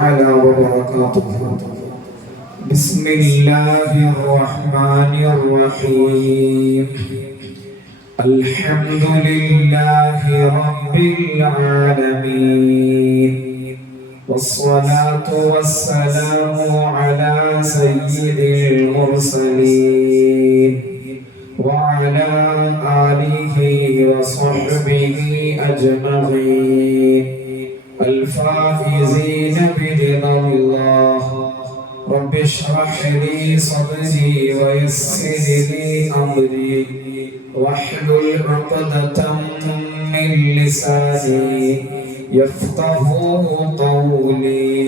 تعالى وبركاته. بسم الله الرحمن الرحيم. الحمد لله رب العالمين، والصلاة والسلام على سيد المرسلين وعلى آله وصحبه أجمعين الفائزين برضا الله. رب اشرح لي صدري ويسر لي أمري واحلل عقدة من لساني يفقه قولي.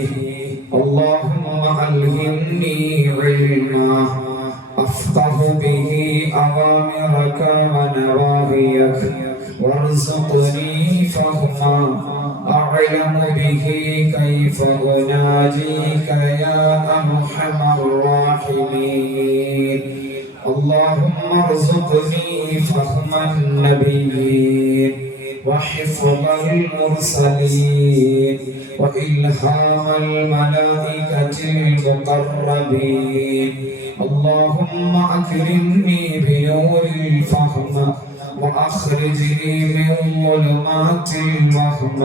اللهم ألهمني علما أفقه به أوامرك ونواهيك، وارزقني فهما أعلم به كيف أناجيك يا أرحم الراحمين. اللهم ارزقني فهم النبيين وحفظ المرسلين وإلهام الملائكة المقربين. اللهم أكرمني بنور الفهم وأخرجني من ظلمات الوهم،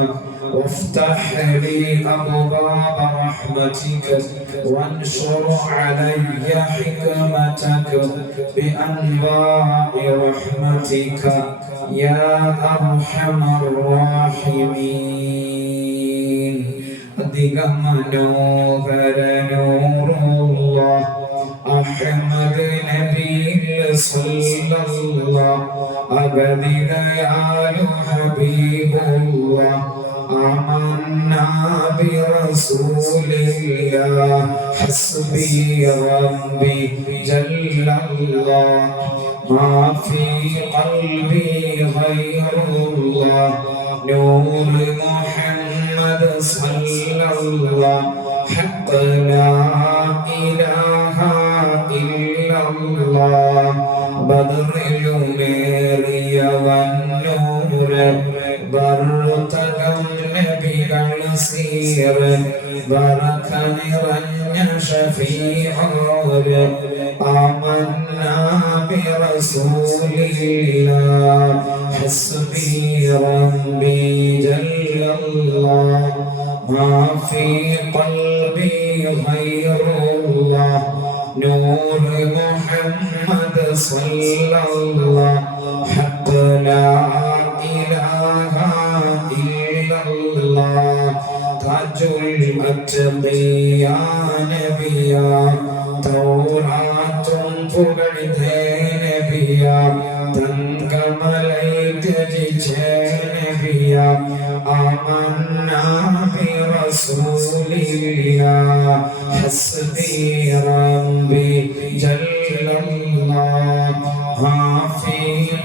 وافتح لي أبواب رحمتك وانشر علي حكمتك بأنواع رحمتك يا أرحم الراحمين. أدق منوغر نور الله أحمد نبي صلى الله أبدي آل حبيب الله. آمنا برسول الله حسبي ربي جل الله. ما في قلبي غير الله نور محمد صلى الله. حق لا إله إلا الله. بدر الميري والنور برتقم نبي السير برك نرن شفيع. آمنا برسول الله حسبي ربي جل الله. ما في قلبي غير الله نور محمد صلى الله. حق لا إله إلا الله. تاج الأتقياء نبيا توراة പുകഴ്ത്ത നബിയാ തങ്കമലൈറ്റ് ജിച്ച നബിയാ. ആമന്നാ ബിറസൂലില്ലാഹ് ഹസ്ബി റബ്ബി ജല്ലല്ലാഹ്. മാ ഫീ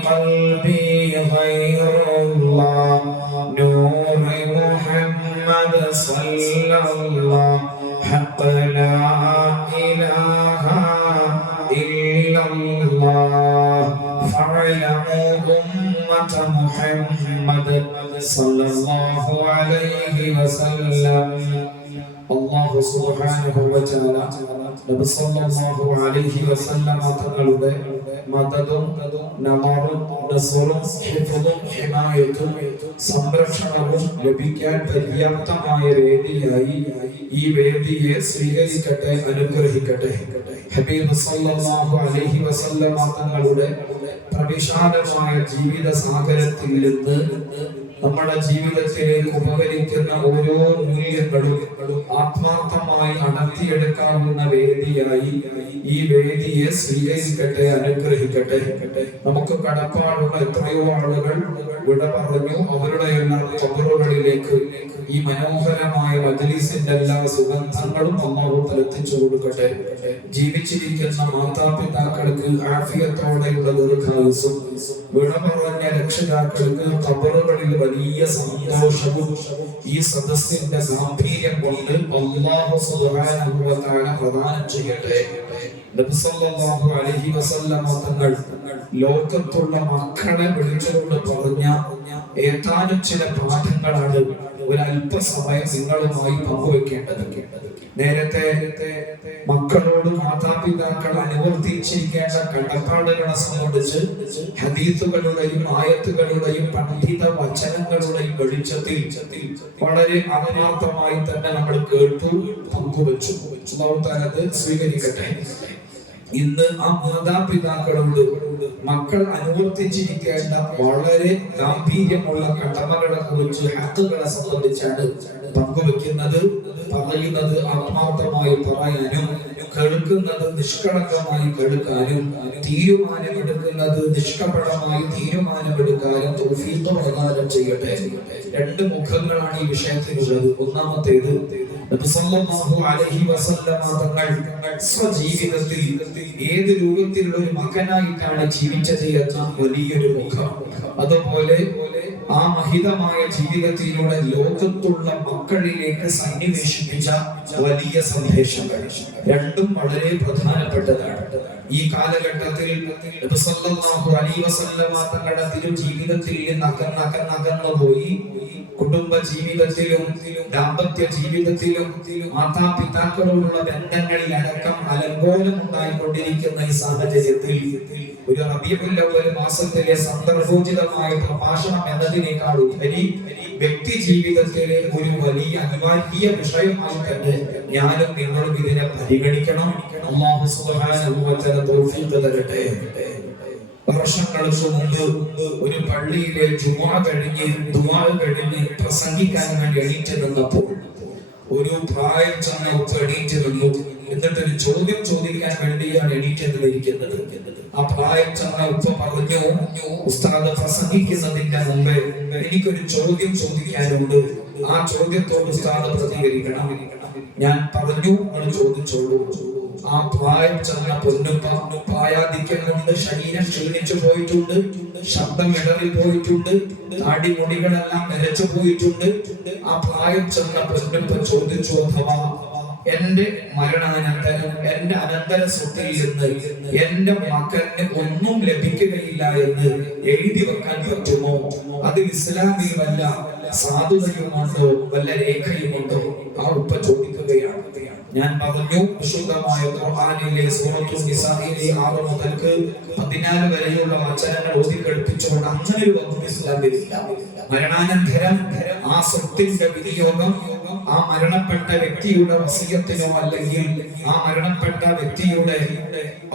ഖൽബി ഗൈറുല്ലാഹ് നൂർ മുഹമ്മദ് സ്വല്ലല്ലാഹ്. ഹഖ് ലാ ഇലാഹ إلا الله. فاعلموا أمة محمد صلى الله عليه وسلم. الله سبحانه وتعالى നബി സല്ലല്ലാഹു അലൈഹി വസല്ലം തങ്ങളുടെ മദദും നവാറും നസ്റും ഹിഫ്ളും ഹിമായത്തും സംരക്ഷണവും ലഭിക്കാൻ പര്യാപ്തമായ വേദിയായി ഈ വേദിയെ സ്വീകരിക്കട്ടെ, അനുഗ്രഹിക്കട്ടെ. ഹബീബ് സല്ലല്ലാഹു അലൈഹി വസല്ലം തങ്ങളുടെ പ്രവിശാലമായ ജീവിത സാഗരത്തിൽ നിന്ന് നമ്മുടെ ജീവിതത്തിലേക്ക് ഉപകരിക്കുന്ന ഓരോ മൂല്യങ്ങളും ആത്മാർത്ഥമായി അടർത്തിയെടുക്കാവുന്ന വേദിയായി ഈ വേദിയെ സ്വീകരിക്കട്ടെ, അനുഗ്രഹിക്കട്ടെ. നമുക്ക് കടപ്പാടുള്ള എത്രയോ ആളുകൾ വിട പറഞ്ഞു. അവരുടെ എല്ലാം ഖബറുകളിലേക്ക് ഈ മനോഹരമായ മജ്‌ലിസിന്റെ എല്ലാ സുഗന്ധങ്ങളും അല്ലാഹു എത്തിച്ചു കൊടുക്കട്ടെ. ജീവിച്ചിരിക്കുന്ന മാതാപിതാക്കൾക്ക് ആഫിയത്തോടെയുള്ള ദീർഘായുസ്സും, വിട പറഞ്ഞ രക്ഷിതാക്കൾക്ക് ഖബറുകളിൽ വലിയ സന്തോഷവും ഈ സദസ്സിന്റെ ഗാംഭീര്യം കൊണ്ട് അല്ലാഹു സുബ്ഹാനഹു വ തആല പ്രദാനം ചെയ്യട്ടെ. നബി സല്ലല്ലാഹു അലൈഹി വസല്ലം തങ്ങൾ ലോകത്തുള്ള മക്കളെ വിളിച്ചുകൊണ്ട് പറഞ്ഞ ഏതാനും ചില പാഠങ്ങളാണ് ഒരല്പസമയം നിങ്ങളുമായി പങ്കുവെക്കേണ്ടതൊക്കെ. നേരത്തെ മക്കളോട് മാതാപിതാക്കൾ അനുവർത്തിച്ചിരിക്കേണ്ട കടപ്പാടുകളെ സംബന്ധിച്ച് ഹദീസുകളുടെയും ആയത്തുകളുടെയും പണ്ഡിത വചനങ്ങളുടെയും വെളിച്ചത്തിൽ വളരെ ആത്മാർത്ഥമായി തന്നെ നമ്മൾ കേട്ടു, പങ്കുവച്ചു. അത് സ്വീകരിക്കട്ടെ. ഇന്ന് ആ മാതാപിതാക്കളോട് മക്കൾ അനുവർത്തിച്ചിരിക്കേണ്ട വളരെ ഗാംഭീര്യമുള്ള കടമകളെ കുറിച്ച്, ഹക്കുകളെ സംബന്ധിച്ചാണ് പങ്കുവെക്കുന്നത്. പറയുന്നത് ആത്മാർത്ഥമായി പറയാനും, കേൾക്കുന്നത് നിഷ്കളങ്കമായി കേൾക്കാനും, തീരുമാനമെടുക്കുന്നത് നിഷ്കപടമായി തീരുമാനമെടുക്കാനും തൗഫീഖ് പ്രദാനം ചെയ്യട്ടെ. രണ്ട് മുഖങ്ങളാണ് ഈ വിഷയത്തിലുള്ളത്. ഒന്നാമത്തേത്, നബി സല്ലല്ലാഹു അലൈഹി വസല്ലമ തങ്ങൾ സ്വജീവിതത്തിൽ ഏത് രൂപത്തിലുള്ള ഒരു മകനായിട്ടാണ് ജീവിച്ചത് എന്ന വലിയൊരു മുഖം. അതുപോലെ ആ മഹിതമായ ജീവിതത്തിലൂടെ ലോകത്തുള്ള മക്കളിലേക്ക് സന്നിവേശിപ്പിച്ച വലിയ സന്ദേശങ്ങൾ രണ്ടും വളരെ പ്രധാനപ്പെട്ടതാണ്. ഈ കാലഘട്ടത്തിൽ നബി സല്ലല്ലാഹു അലൈഹി വസല്ലമ തങ്ങളുടെ തിരു ജീവിതത്തിൽ അകന്നു പോയി. കുടുംബ ജീവിതത്തിലും ദാമ്പത്യ ജീവിതത്തിലും മാതാപിതാക്കളോടുള്ള ബന്ധങ്ങളിൽ അടക്കം അലങ്കോലം ഉണ്ടായിക്കൊണ്ടിരിക്കുന്ന ഈ സാഹചര്യത്തിൽ ഒരു റബീഉൽ അവ്വൽ മാസത്തിലെ സന്ദർഭോചിതമായ പ്രഭാഷണം എന്നതിനേക്കാൾ ഉപരി വ്യക്തി ജീവിതത്തിലെ ഒരു വലിയ അനിവാര്യ വിഷയമായി തന്നെ ഞാനും നിങ്ങളും ഇതിനെ പരിഗണിക്കണം. അല്ലാഹു സുബ്ഹാനഹു വ തആല തൗഫീഖ് തരട്ടെ. വർഷങ്ങൾക്ക് മുമ്പ് ഒരു പള്ളിയിലെ ജുമുഅ കഴിഞ്ഞ് പ്രസംഗിക്കാൻ വേണ്ടി എണീറ്റ് നിന്നപ്പോൾ ഒരു പ്രായം ചെന്ന ഉപ്പ എണീറ്റ് നിന്നു. എന്നിട്ടൊരു ചോദ്യം ചോദിക്കാൻ വേണ്ടിയാണ് എണീറ്റ് നിന്നിരിക്കുന്നത്. ആ പ്രായം ചെന്ന ഉപ്പ പറഞ്ഞു, ഉസ്താദ് പ്രസംഗിക്കുന്നതിന്റെ മുമ്പേ എനിക്കൊരു ചോദ്യം ചോദിക്കാനുണ്ട്. ആ ചോദ്യത്തോട് ഉസ്താദ് പ്രതികരിക്കണം. ഞാൻ പറഞ്ഞു, നിങ്ങൾ ചോദിച്ചോളൂ. ആ പ്രായം ചെന്ന പൊന്നുപ്പ പ്രായാധിക്യം കൊണ്ട് ശരീരം ക്ഷീണിച്ചു പോയിട്ടുണ്ട്, ശബ്ദം ഇടറി പോയിട്ടുണ്ട്, താടിമുടികളെല്ലാം നിരച്ചു പോയിട്ടുണ്ട്. ആ പ്രായം ചെന്ന പൊന്നുപ്പ ചോദിച്ചു, അഥവാ എന്റെ മരണാനന്തരം എന്റെ അനന്തര സ്വത്തിൽ നിന്ന് എന്റെ മകന് ഒന്നും ലഭിക്കുകയില്ല എന്ന് എഴുതി വെക്കാൻ പറ്റുമോ? അത് ഇസ്ലാമിൽ വല്ല സാധുതയുമുണ്ടോ, വല്ല രേഖയുമുണ്ടോ? ആ ഉപ്പ ചോദിക്കുകയാണ്. ഞാൻ പറഞ്ഞു, വിശുദ്ധമായ ഖുർആനിലെ സൂറത്തുൽ നിസായിലെ 6 മുതൽ 14 വരെയുള്ള വചനങ്ങൾ ഓതി കേൾപ്പിച്ചുകൊണ്ട് അങ്ങനെ ഒരു വകുപ്പ് ഇസ്ലാമിലില്ല. മരണാനന്തരം ആ സ്വത്തിന്റെ വിനിയോഗം ആ മരണപ്പെട്ട വ്യക്തിയുടെ വസിയത്തിനോ അല്ലെങ്കിൽ ആ മരണപ്പെട്ട വ്യക്തിയുടെ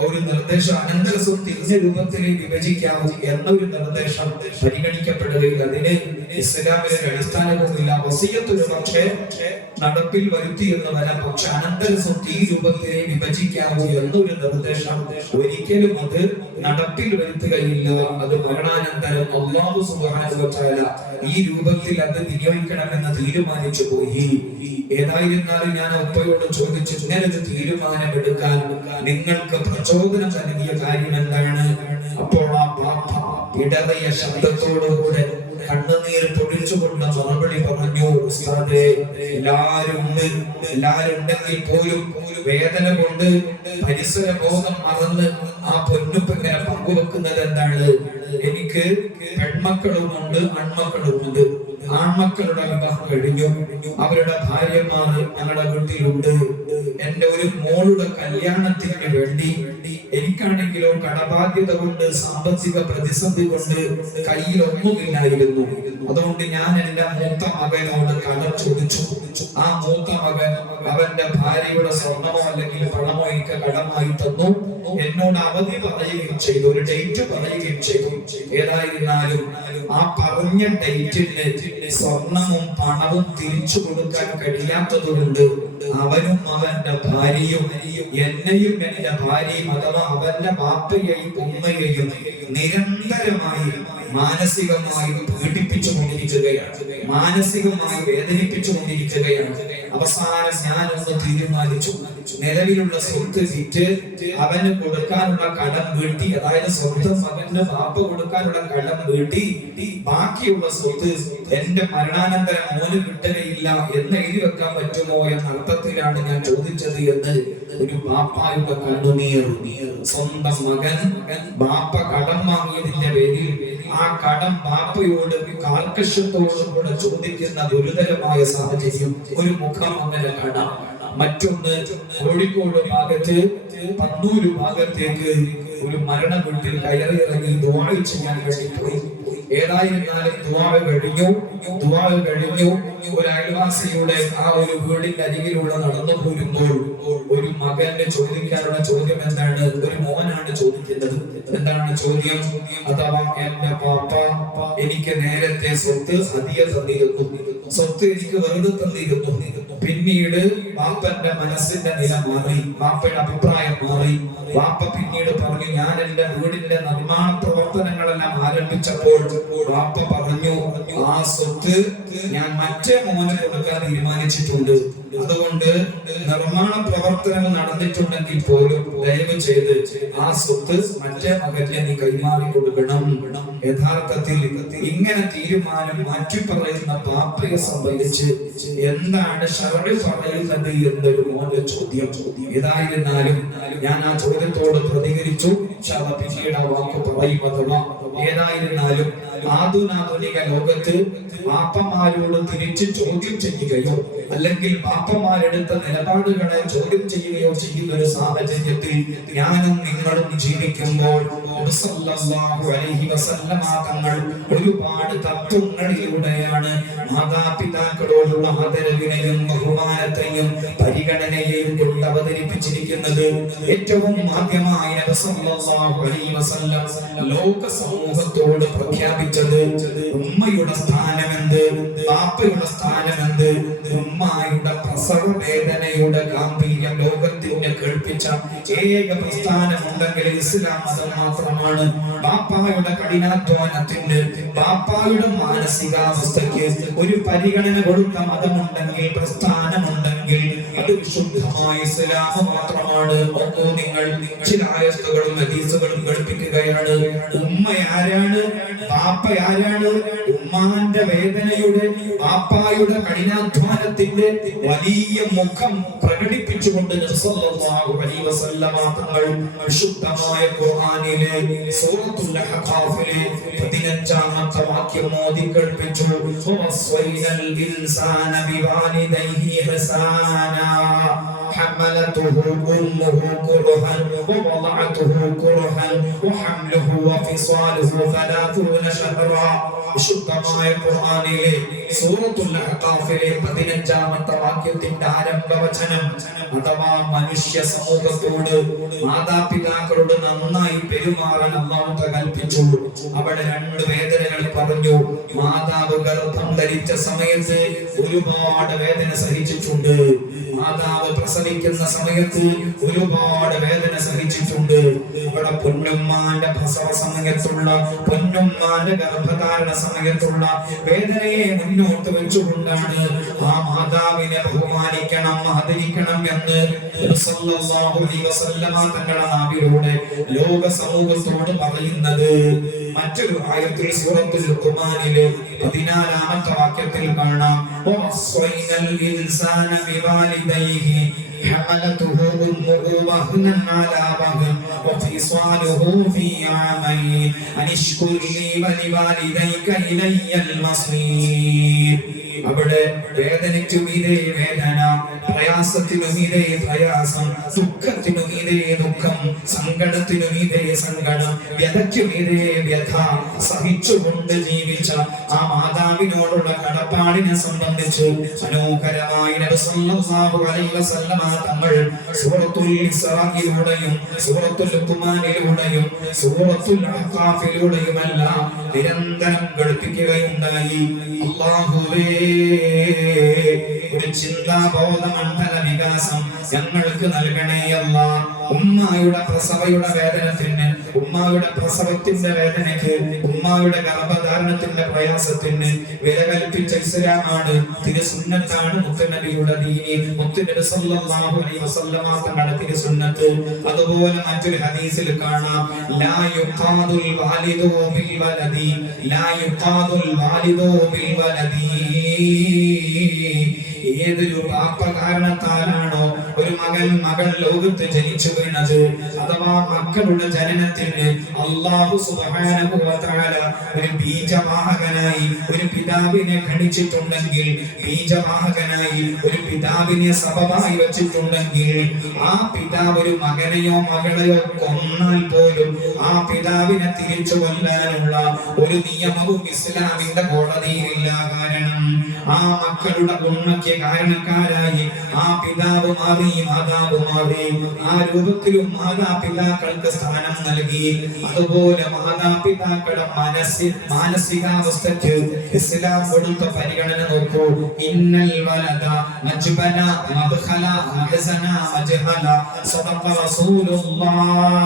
ഒരു നിർദ്ദേശം, അനന്തര സ്വത്ത് ഇന്ന രൂപത്തിൽ വിഭജിക്കാവൂ എന്നൊരു നിർദ്ദേശം പരിഗണിക്കപ്പെടുകയില്ല. അതിന് ഇസ്ലാമിലെ അടിസ്ഥാനവുമില്ല. വസിയത്ത് പക്ഷേ നടപ്പിൽ വരുത്തി എന്ന് വരാം, പക്ഷെ അനന്തര സ്വത്ത് ഈ രൂപത്തിൽ വിഭജിക്കാവൂ എന്നൊരു നിർദ്ദേശം ഒരിക്കലും അത് നടപ്പിൽ വരുത്തുകയില്ല. അത് മരണാനന്തരം അല്ലാഹു സുബ്ഹാനഹു വ തആല ഈ രൂപത്തിൽ അത് വിനിയോഗിക്കണമെന്ന് തീരുമാനിച്ചു പോയി. ഏതായിരുന്നാലും ഞാൻ ഉപ്പയോട് ചോദിച്ചു, ഇങ്ങനൊരു തീരുമാനമെടുക്കാൻ നിങ്ങൾക്ക് പ്രചോദനം നൽകിയ കാര്യം എന്താണ്? അപ്പോൾ ആ ബാപ്പ ഇടറിയ ശബ്ദത്തോടുകൂടെ കണ്ണുനീർ പൊടിച്ചുകൊണ്ട് മറുപടി പറഞ്ഞു, ഉസ്താദേ, എല്ലാരും ഉണ്ടെങ്കിൽ പോലും വേദന കൊണ്ട് പരിസര ബോധം മറന്ന് ആ പൊന്നുപ്പ് ഇങ്ങനെ പങ്കുവെക്കുന്നത് എന്താണ്? എനിക്ക് പെൺമക്കളുമുണ്ട്, ആൺമക്കളുമുണ്ട്. ആൺമക്കളുടെ വിവാഹം കഴിഞ്ഞു, അവരുടെ ഭാര്യമാർ ഞങ്ങളുടെ വീട്ടിലുണ്ട്. എന്റെ ഒരു മോളുടെ കല്യാണത്തിന് വേണ്ടി എനിക്കാണെങ്കിലോ കടബാധ്യത കൊണ്ട്, സാമ്പത്തിക പ്രതിസന്ധി കൊണ്ട് കയ്യിൽ ഒന്നുമില്ലായിരുന്നു. അതുകൊണ്ട് ഞാൻ എന്റെ മൂത്ത മകനോട് കടം ചോദിച്ചു. ആ മൂത്ത മകൻ അവന്റെ ഭാര്യയുടെ സ്വർണമോ അല്ലെങ്കിൽ പണമോ എനിക്ക് കടമായി തന്നു. എന്നോട് അവധി പറയുകയും ചെയ്തു, ഒരു ഡേറ്റ് പറയുകയും ചെയ്തു. ഏതായിരുന്നാലും ആ പറഞ്ഞ ഡേറ്റിന് സ്വർണവും പണവും തിരിച്ചു കൊടുക്കാൻ കഴിയാത്തതുകൊണ്ട് അവനും അവന്റെ ഭാര്യയും എന്നെയും എന്റെ ഭാര്യയും അഥവാ അവന്റെ ബാപ്പയെയും ഉമ്മയെയും നിരന്തരമായി മാനസികമായി പീഡിപ്പിച്ചുകൊണ്ടിരിക്കുകയാണ്, മാനസികമായി വേദനിപ്പിച്ചുകൊണ്ടിരിക്കുകയാണ്. അവസാനം ഞാനൊന്ന് തീരുമാനിച്ചു, നിലവിലുള്ള സ്വത്ത് വിറ്റ് അവന് കൊടുക്കാനുള്ള കടം വീട്ടി, അതായത് സ്വന്തം മകന് ബാപ്പ കൊടുക്കാനുള്ള കടം വീട്ടി ബാക്കിയുള്ള സ്വത്ത് എന്റെ മരണാനന്തരം മോന് കിട്ടുകയില്ല എന്ന് എഴുതി വെക്കാൻ പറ്റുമോ എന്ന അർത്ഥത്തിലാണ് ഞാൻ ചോദിച്ചത് എന്ന് ഒരു ബാപ്പായുടെ കണ്ണുനീർ. സ്വന്തം മകൻ ബാപ്പ കടം വാങ്ങിയതിന്റെ പേരിൽ ആ കടം ബാപ്പയോട് കാർക്കശ്യത്തോടും കൂടെ ചോദിക്കുന്ന ഗുരുതരമായ സാഹചര്യം ഒരു മുഖം അങ്ങനെ കാണാം. മറ്റൊന്ന് കോഴിക്കോട് ഭാഗത്ത് പന്നൂര് ഭാഗത്തേക്ക് ഒരു മരണ വീട്ടിൽ കയറി ഇറങ്ങി ദുആ ചെയ്യാൻ വേണ്ടി പോയി. ഏതായിരുന്നാലും ദുആ കഴിഞ്ഞു ഒരു അയൽവാസിയുടെ ആ ഒരു വീടിന്റെ അരികിലൂടെ നടന്നു പോരുമ്പോൾ ഒരു മകന് ചോദിക്കാനുള്ള ചോദ്യം എന്താണ്? ഒരു മോനാണ് ചോദിക്കുന്നത്. എന്താണ് ചോദ്യം? അഥവാ എന്റെ പാപ്പ എനിക്ക് നേരത്തെ സ്വത്ത് ഹദിയ തന്നിരുന്നു, സ്വത്ത് എനിക്ക് വെറുതെ തന്നിരുന്നു. പിന്നീട് വാപ്പന്റെ മനസ്സിന്റെ നില മാറി, വാപ്പയുടെ അഭിപ്രായം മാറി. വാപ്പ പിന്നീട് പറഞ്ഞു, ഞാൻ എന്റെ വീടിന്റെ നിർമ്മാണ പ്രവർത്തനങ്ങളെല്ലാം ആരംഭിച്ചപ്പോൾ വാപ്പ പറഞ്ഞു, ആ സ്വത്ത് ഞാൻ മറ്റേ മോന് കൊടുക്കാൻ തീരുമാനിച്ചിട്ടുണ്ട്. അതുകൊണ്ട് നിർമ്മാണ പ്രവർത്തനങ്ങൾ നടന്നിട്ടുണ്ടെങ്കിൽ പോലും ദയവ് ചെയ്ത് ആ സ്വത്ത് മറ്റേ മകനെ നീ കൈമാറി കൊടുക്കണം. യഥാർത്ഥത്തിൽ ഇങ്ങനെ തീരുമാനം മാറ്റി പറയുന്ന പാപ്പയെ സംബന്ധിച്ച് എന്താണ് ശർഅ് പറയുന്നത് എന്നൊരു മോന്റെ ചോദ്യം. ഏതായിരുന്നാലും ഞാൻ ആ ചോദ്യത്തോട് പ്രതികരിച്ചു. പിന്നീട് ആ വാക്ക് പറയുന്നതല്ല. ഏതായിരുന്നാലും ആധുനിക ലോകത്ത് പാപ്പമാരോട് തിരിച്ച് ചോദ്യം ചെയ്യുകയോ അല്ലെങ്കിൽ പാപ്പമാരെടുത്ത നിലപാടുകളെ ചോദ്യം ചെയ്യുകയോ ചെയ്യുന്ന ഒരു സാഹചര്യത്തിൽ ഞാനും നിങ്ങളും ജീവിക്കുമ്പോൾ തങ്ങൾ ഒരുപാട് തത്വങ്ങളിലൂടെയാണ് മാതാപിതാക്കളോടുള്ള ആദരവിനെയും ബഹുമാനത്തെയും പരിഗണനയെയും കൊണ്ട് അവതരിപ്പിച്ചിരിക്കുന്നത്. ഏറ്റവും ആദ്യമായി ലോക സമൂഹത്തോട് പ്രഖ്യാപിച്ചത് ഉമ്മയുടെ സ്ഥാനമെന്ത്, ബാപ്പയുടെ സ്ഥാനമെന്ത്, ഉമ്മായുടെ പ്രസവ വേദനയുടെ ഗാംഭീര്യം ലോകത്തിന് കേൾപ്പിച്ച ഏക പ്രസ്ഥാനമുണ്ടെങ്കിൽ ഇസ്ലാം മതം മാത്രമാണ്. ബാപ്പായുടെ കഠിനാധ്വാനത്തിന്, ബാപ്പായുടെ മാനസികാവസ്ഥയ്ക്ക് ഒരു പരിഗണന കൊടുത്ത മതമുണ്ടെങ്കിൽ, പ്രസ്ഥാനമുണ്ടെങ്കിൽ അത് വിശുദ്ധമായ ഇസ്ലാം മാത്രമാണ്. നിങ്ങൾ ചില ആയത്തുകളും ഹദീസുകളും പഠിപ്പിക്കുകയാണ്. ഉമ്മ ആരാണ്, ബാപ്പ ആരാണ്? ഉമ്മാന്റെ വേദനയുടെ, ബാപ്പായുടെ കഠിനാധ്വാനത്തിന്റെ വലിയ മുഖം പ്രകടിപ്പിച്ചുകൊണ്ട് സല്ലല്ലാഹു അലൈഹി വസല്ലമ തങ്ങൾ വിശുദ്ധമായ ഖുർആനിലെ സൂറത്തുൽ അഹ്ഖാഫിലെ 15ാമത്തെ വാക്യം ഓതി കേൾപ്പിച്ചു. വസ്വൈനൽ ഇൻസാന ബിവാലിദൈഹി ഹസാന حملته أمه كرها ووضعته كرها وحمله وفصاله 30 شهرا. വിശുദ്ധമായ ഖുർആനിലെ സൂറത്തുൽ അഹ്ഖാഫിലെ 15ാമത്തെ വാക്യത്തിന്റെ ആരംഭവചനം അഥവാ മനുഷ്യ സമൂഹത്തോട്, മാതാപിതാക്കളോട് നന്നായി പെരുമാറാൻ അല്ലാഹു കൽപ്പിച്ചു. അവിടെ രണ്ട് വേദനകൾ പറഞ്ഞു. മാതാവ് ഗർഭം ധരിച്ച സമയത്ത് ഒരുപാട് വേദന സഹിച്ചിട്ടുണ്ട്. മാതാവ് പ്രസവിക്കുന്ന സമയത്ത് ഒരുപാട് വേദന സഹിച്ചിട്ടുണ്ട്. അവിടെ പൊന്നുമ്മാന്റെ പ്രസവ സമയത്തുള്ള, പൊന്നുമ്മാന്റെ ഗർഭധാരണ സമയത്തുള്ള വേദനയെ മുന്നോട്ട് വെച്ചുകൊണ്ടാണ് ആ മാതാവിനെ ബഹുമാനിക്കണം, ആദരിക്കണം എന്ന് സല്ലല്ലാഹു അലൈഹി വസല്ലമ തങ്ങളുടെ നാവിലൂടെ ലോക സമൂഹത്തോട് പറയുന്നത്. മറ്റൊരു ആയത്തിൽ സൂറത്തുൽ ലുഖ്മാനിലെ 14ാമത്തെ വാക്യത്തിൽ കാണാം, വസ്വൈനൽ ഇൻസാന ബിവാലിദൈഹി حملته أمه وهنا على وهن وفصاله في عامين أن اشكر لي ولوالديك إلي المصير. അവിടെ വേദനയ്ക്കും ഇതേ വേദന, പ്രയാസത്തിനും ഇതേ പ്രയാസം, ദുഃഖത്തിനും ഇതേ ദുഃഖം, സങ്കടത്തിനും ഇതേ സങ്കടം, വ്യഥയ്ക്കും ഇതേ വ്യഥ സഹിച്ചുകൊണ്ട് ജീവിച്ച ആ മാതാവിനോടുള്ള കടപ്പാടിനെ സംബന്ധിച്ച് മനോഹരമായി നബി സല്ലല്ലാഹു അലൈഹി വസല്ലമ തങ്ങൾ സൂറത്തുൽ ഇസ്രായിലൂടെയും സൂറത്തുൽ ലുഖ്മാനിലൂടെയും സൂറത്തുൽ അഹ്ഖാഫിലൂടെയുമെല്ലാം നിരന്തരം ഘടിപ്പിക്കുകയുണ്ടായി. അല്ലാഹുവേ, ഒരു ചിന്താബോധ മണ്ഡല വികാസം ഞങ്ങൾക്ക് നൽകണേ അല്ലാഹ്. ഉമ്മായുടെ പ്രസവയുടെ വേദനത്തിന്, ഉമ്മായുടെ പ്രസവത്തിന്റെ വേദനയ്ക്ക്, ഉമ്മായുടെ ഗർഭധാരണത്തിന്റെ പ്രയാസത്തിന് വില കൽപ്പിച്ച ഇസ്ലാമാണ്, തിരുസുന്നത്താണ് മുത്തുനബിയുടെ ദീനി, മുത്തുനബി സല്ലല്ലാഹു അലൈഹി വസല്ലമ തങ്ങളുടെ തിരുസുന്നത്ത്. അതുപോലെ മറ്റൊരു ഹദീസിൽ കാണാം, ലാ യുഖാദുൽ വാലിദു ബിൽ വലദി, ലാ യുഖാദുൽ വാലിദു ബിൽ വലദി. ഏതൊരു പാപ കാരണത്താലാണോ ഒരു മകൾ ലോകത്ത് ജനിച്ചു വീണത്, അഥവാ മക്കളുടെ ജനനത്തിന് അല്ലാഹു സുബ്ഹാനഹു വ തആല ഒരു ബീജവാഹകനായി ഒരു പിതാവിനെ ഖണിച്ചിട്ടുണ്ടെങ്കിൽ, ബീജവാഹകനായി ഒരു പിതാവിനെ സബബായി വെച്ചിട്ടുണ്ടെങ്കിൽ, ആ പിതാവ് ഒരു മകനെയോ മകളെയോ കൊന്നാൽ പോലും ആ പിതാവിനെ തിരിച്ചു കൊല്ലാനുള്ള ഒരു നിയമവും ഇസ്ലാമിന്റെ കോടതിയിലില്ല. കാരണം ആ മക്കളുടെ ഗുണയ്ക്ക് കാരണക്കാരായി ആ പിതാവ് മാറി, മാതാവ് മാറി. ആ രൂപത്തിലും മാതാപിതാക്കൾക്ക് സ്ഥാനം നൽകി. അതുപോലെ മാതാപിതാക്കളുടെ മാനസികാവസ്ഥയ്ക്ക് ഇസ്ലാം കൊടുത്ത പരിഗണന നോക്കൂ. ഇന്നൽ വലദ മജ്ബന മദ്ഖല മഹസന മജ്ഹല സദഖ റസൂലുള്ളാഹ്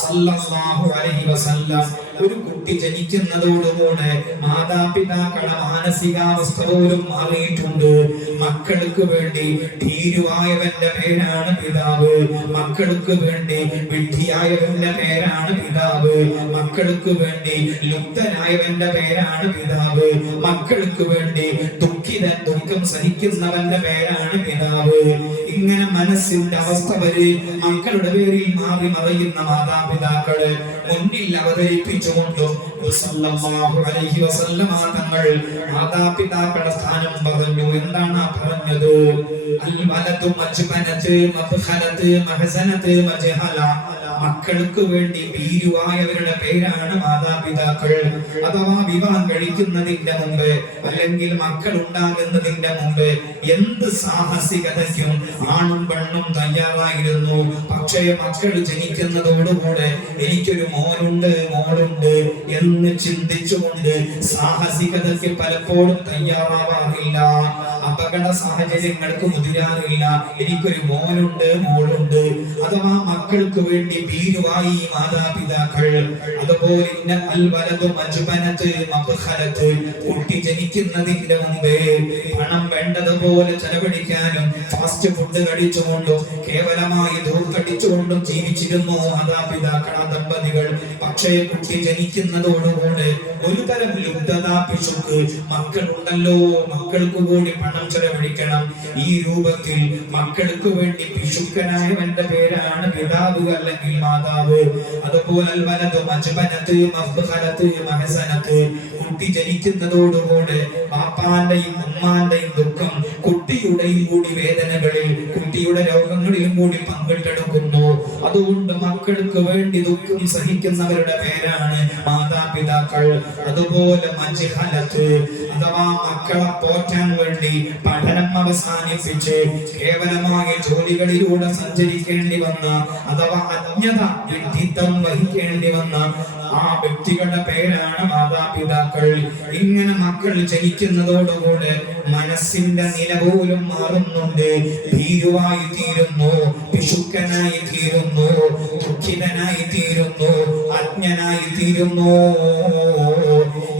സല്ലല്ലാഹു അലൈഹി വസല്ലം. ഒരു കുട്ടി ജനിക്കുന്നതോടുകൂടെ മാതാപിതാക്കളുടെ മാനസികാവസ്ഥ പോലും മാറിയിട്ടുണ്ട്. മക്കൾക്ക് വേണ്ടി ഭീരുവായവന്റെ പേരാണ് പിതാവ്, മക്കൾക്ക് വേണ്ടി വിഡ്ഢിയായവന്റെ പേരാണ് പിതാവ്, മക്കൾക്ക് വേണ്ടി ലുപ്തനായവന്റെ പേരാണ് പിതാവ്, മക്കൾക്ക് വേണ്ടി ദുഃഖം സഹിക്കുന്നവന്റെ പേരാണ് പിതാവ്. ഇങ്ങനെ മനസ്സിന്റെ അവസ്ഥ വരെ മക്കളുടെ പേരിൽ മാറി മറയുന്ന മാതാപിതാക്കള് മുന്നിൽ അവതരിപ്പിച്ചുകൊണ്ടും സല്ലല്ലാഹു അലൈഹി വസല്ലം തങ്ങൾ മാതാപിതാക്കളുടെ സ്ഥാനം പറഞ്ഞു. എന്താണ് പറഞ്ഞത്? അൽ വലദു മജ്ബനത്ത് മബ്ഖലത്ത് മഹസനത്ത് മജ്ഹല. മക്കൾക്ക് വേണ്ടി ഭീരുവായവരുടെ പേരാണ് മാതാപിതാക്കൾ. അഥവാ വിവാഹം കഴിക്കുന്നതിന്റെ മുമ്പ് അല്ലെങ്കിൽ മക്കൾ ഉണ്ടാകുന്നതിന്റെ മുമ്പ് എന്ത് സാഹസികതയ്ക്കും ആണും പെണ്ണും തയ്യാറായിരുന്നു. പക്ഷേ മക്കൾ ജനിക്കുന്നതോടുകൂടെ എനിക്കൊരു മോനുണ്ട് മോളുണ്ട് എന്ന് ചിന്തിച്ചുകൊണ്ട് സാഹസികതയ്ക്ക് പലപ്പോഴും തയ്യാറാവാറില്ല, അപകട സാഹചര്യങ്ങൾക്ക് മുതിരാറില്ല. എനിക്കൊരു മോനുണ്ട് മോളുണ്ട്, അഥവാ മക്കൾക്ക് വേണ്ടി ഭീരുവായി മാതാപിതാക്കൾ. അതുപോലെ കുട്ടി ജനിക്കുന്നതിന്റെ മുമ്പേ പണം വേണ്ടതുപോലെ ചെലവഴിക്കാനും ഫാസ്റ്റ് ഫുഡ് കഴിച്ചുകൊണ്ടും കേവലമായി ധൂർത്തടിച്ചുകൊണ്ടും ജീവിച്ചിരുന്നു മാതാപിതാക്കൾ, ദമ്പതികൾ. പക്ഷേ കുട്ടി ജനിക്കുന്നതോടുകൂടെ ഒരു തരം ലുബ്ധതാ പിശുക്ക്. മക്കളുണ്ടല്ലോ, മക്കൾക്ക് കൂടി പണം ചെലവഴിക്കണം. ഈ രൂപത്തിൽ മക്കൾക്ക് വേണ്ടി പിശുക്കനായവന്റെ പേരാണ് പിതാവ് അല്ലെങ്കിൽ മാതാവ്. അതുപോലെ കുട്ടി ജനിക്കുന്നതോടുകൂടെ പാപ്പാന്റെയും ഉമ്മാന്റെയും ദുഃഖം, കുട്ടിയുടെയും കൂടി വേദനകളിൽ, കുട്ടിയുടെ രോഗങ്ങളിലും കൂടി പങ്കിട്ടെടുക്കുന്നു. അതുകൊണ്ട് മക്കൾക്ക് വേണ്ടി ദുഃഖം സഹിക്കുന്നവരുടെ പേരാണ് മാതാപിതാക്കൾ. അതുപോലെ മജ്ഹലത്ത്, അഥവാ മക്കളെ പോറ്റാൻ വേണ്ടി പഠനം അവസാനിപ്പിച്ച് കേവലമായ ജോലികളിലൂടെ സഞ്ചരിക്കേണ്ടി വന്ന, അഥവാ അജ്ഞത വിഡ്ഢിത്തം വഹിക്കേണ്ടി വന്ന ആ വ്യക്തികളുടെ പേരാണ് മാതാപിതാക്കൾ. ഇങ്ങനെ മക്കൾ ജനിക്കുന്നതോടുകൂടെ മനസ്സിന്റെ നില പോലും മാറുന്നുണ്ട്. ഭീരുവായി തീരുന്നു, പിശുക്കനായി തീരുന്നു, ദുഃഖിതനായി തീരുന്നു, അജ്ഞനായി തീരുന്നു.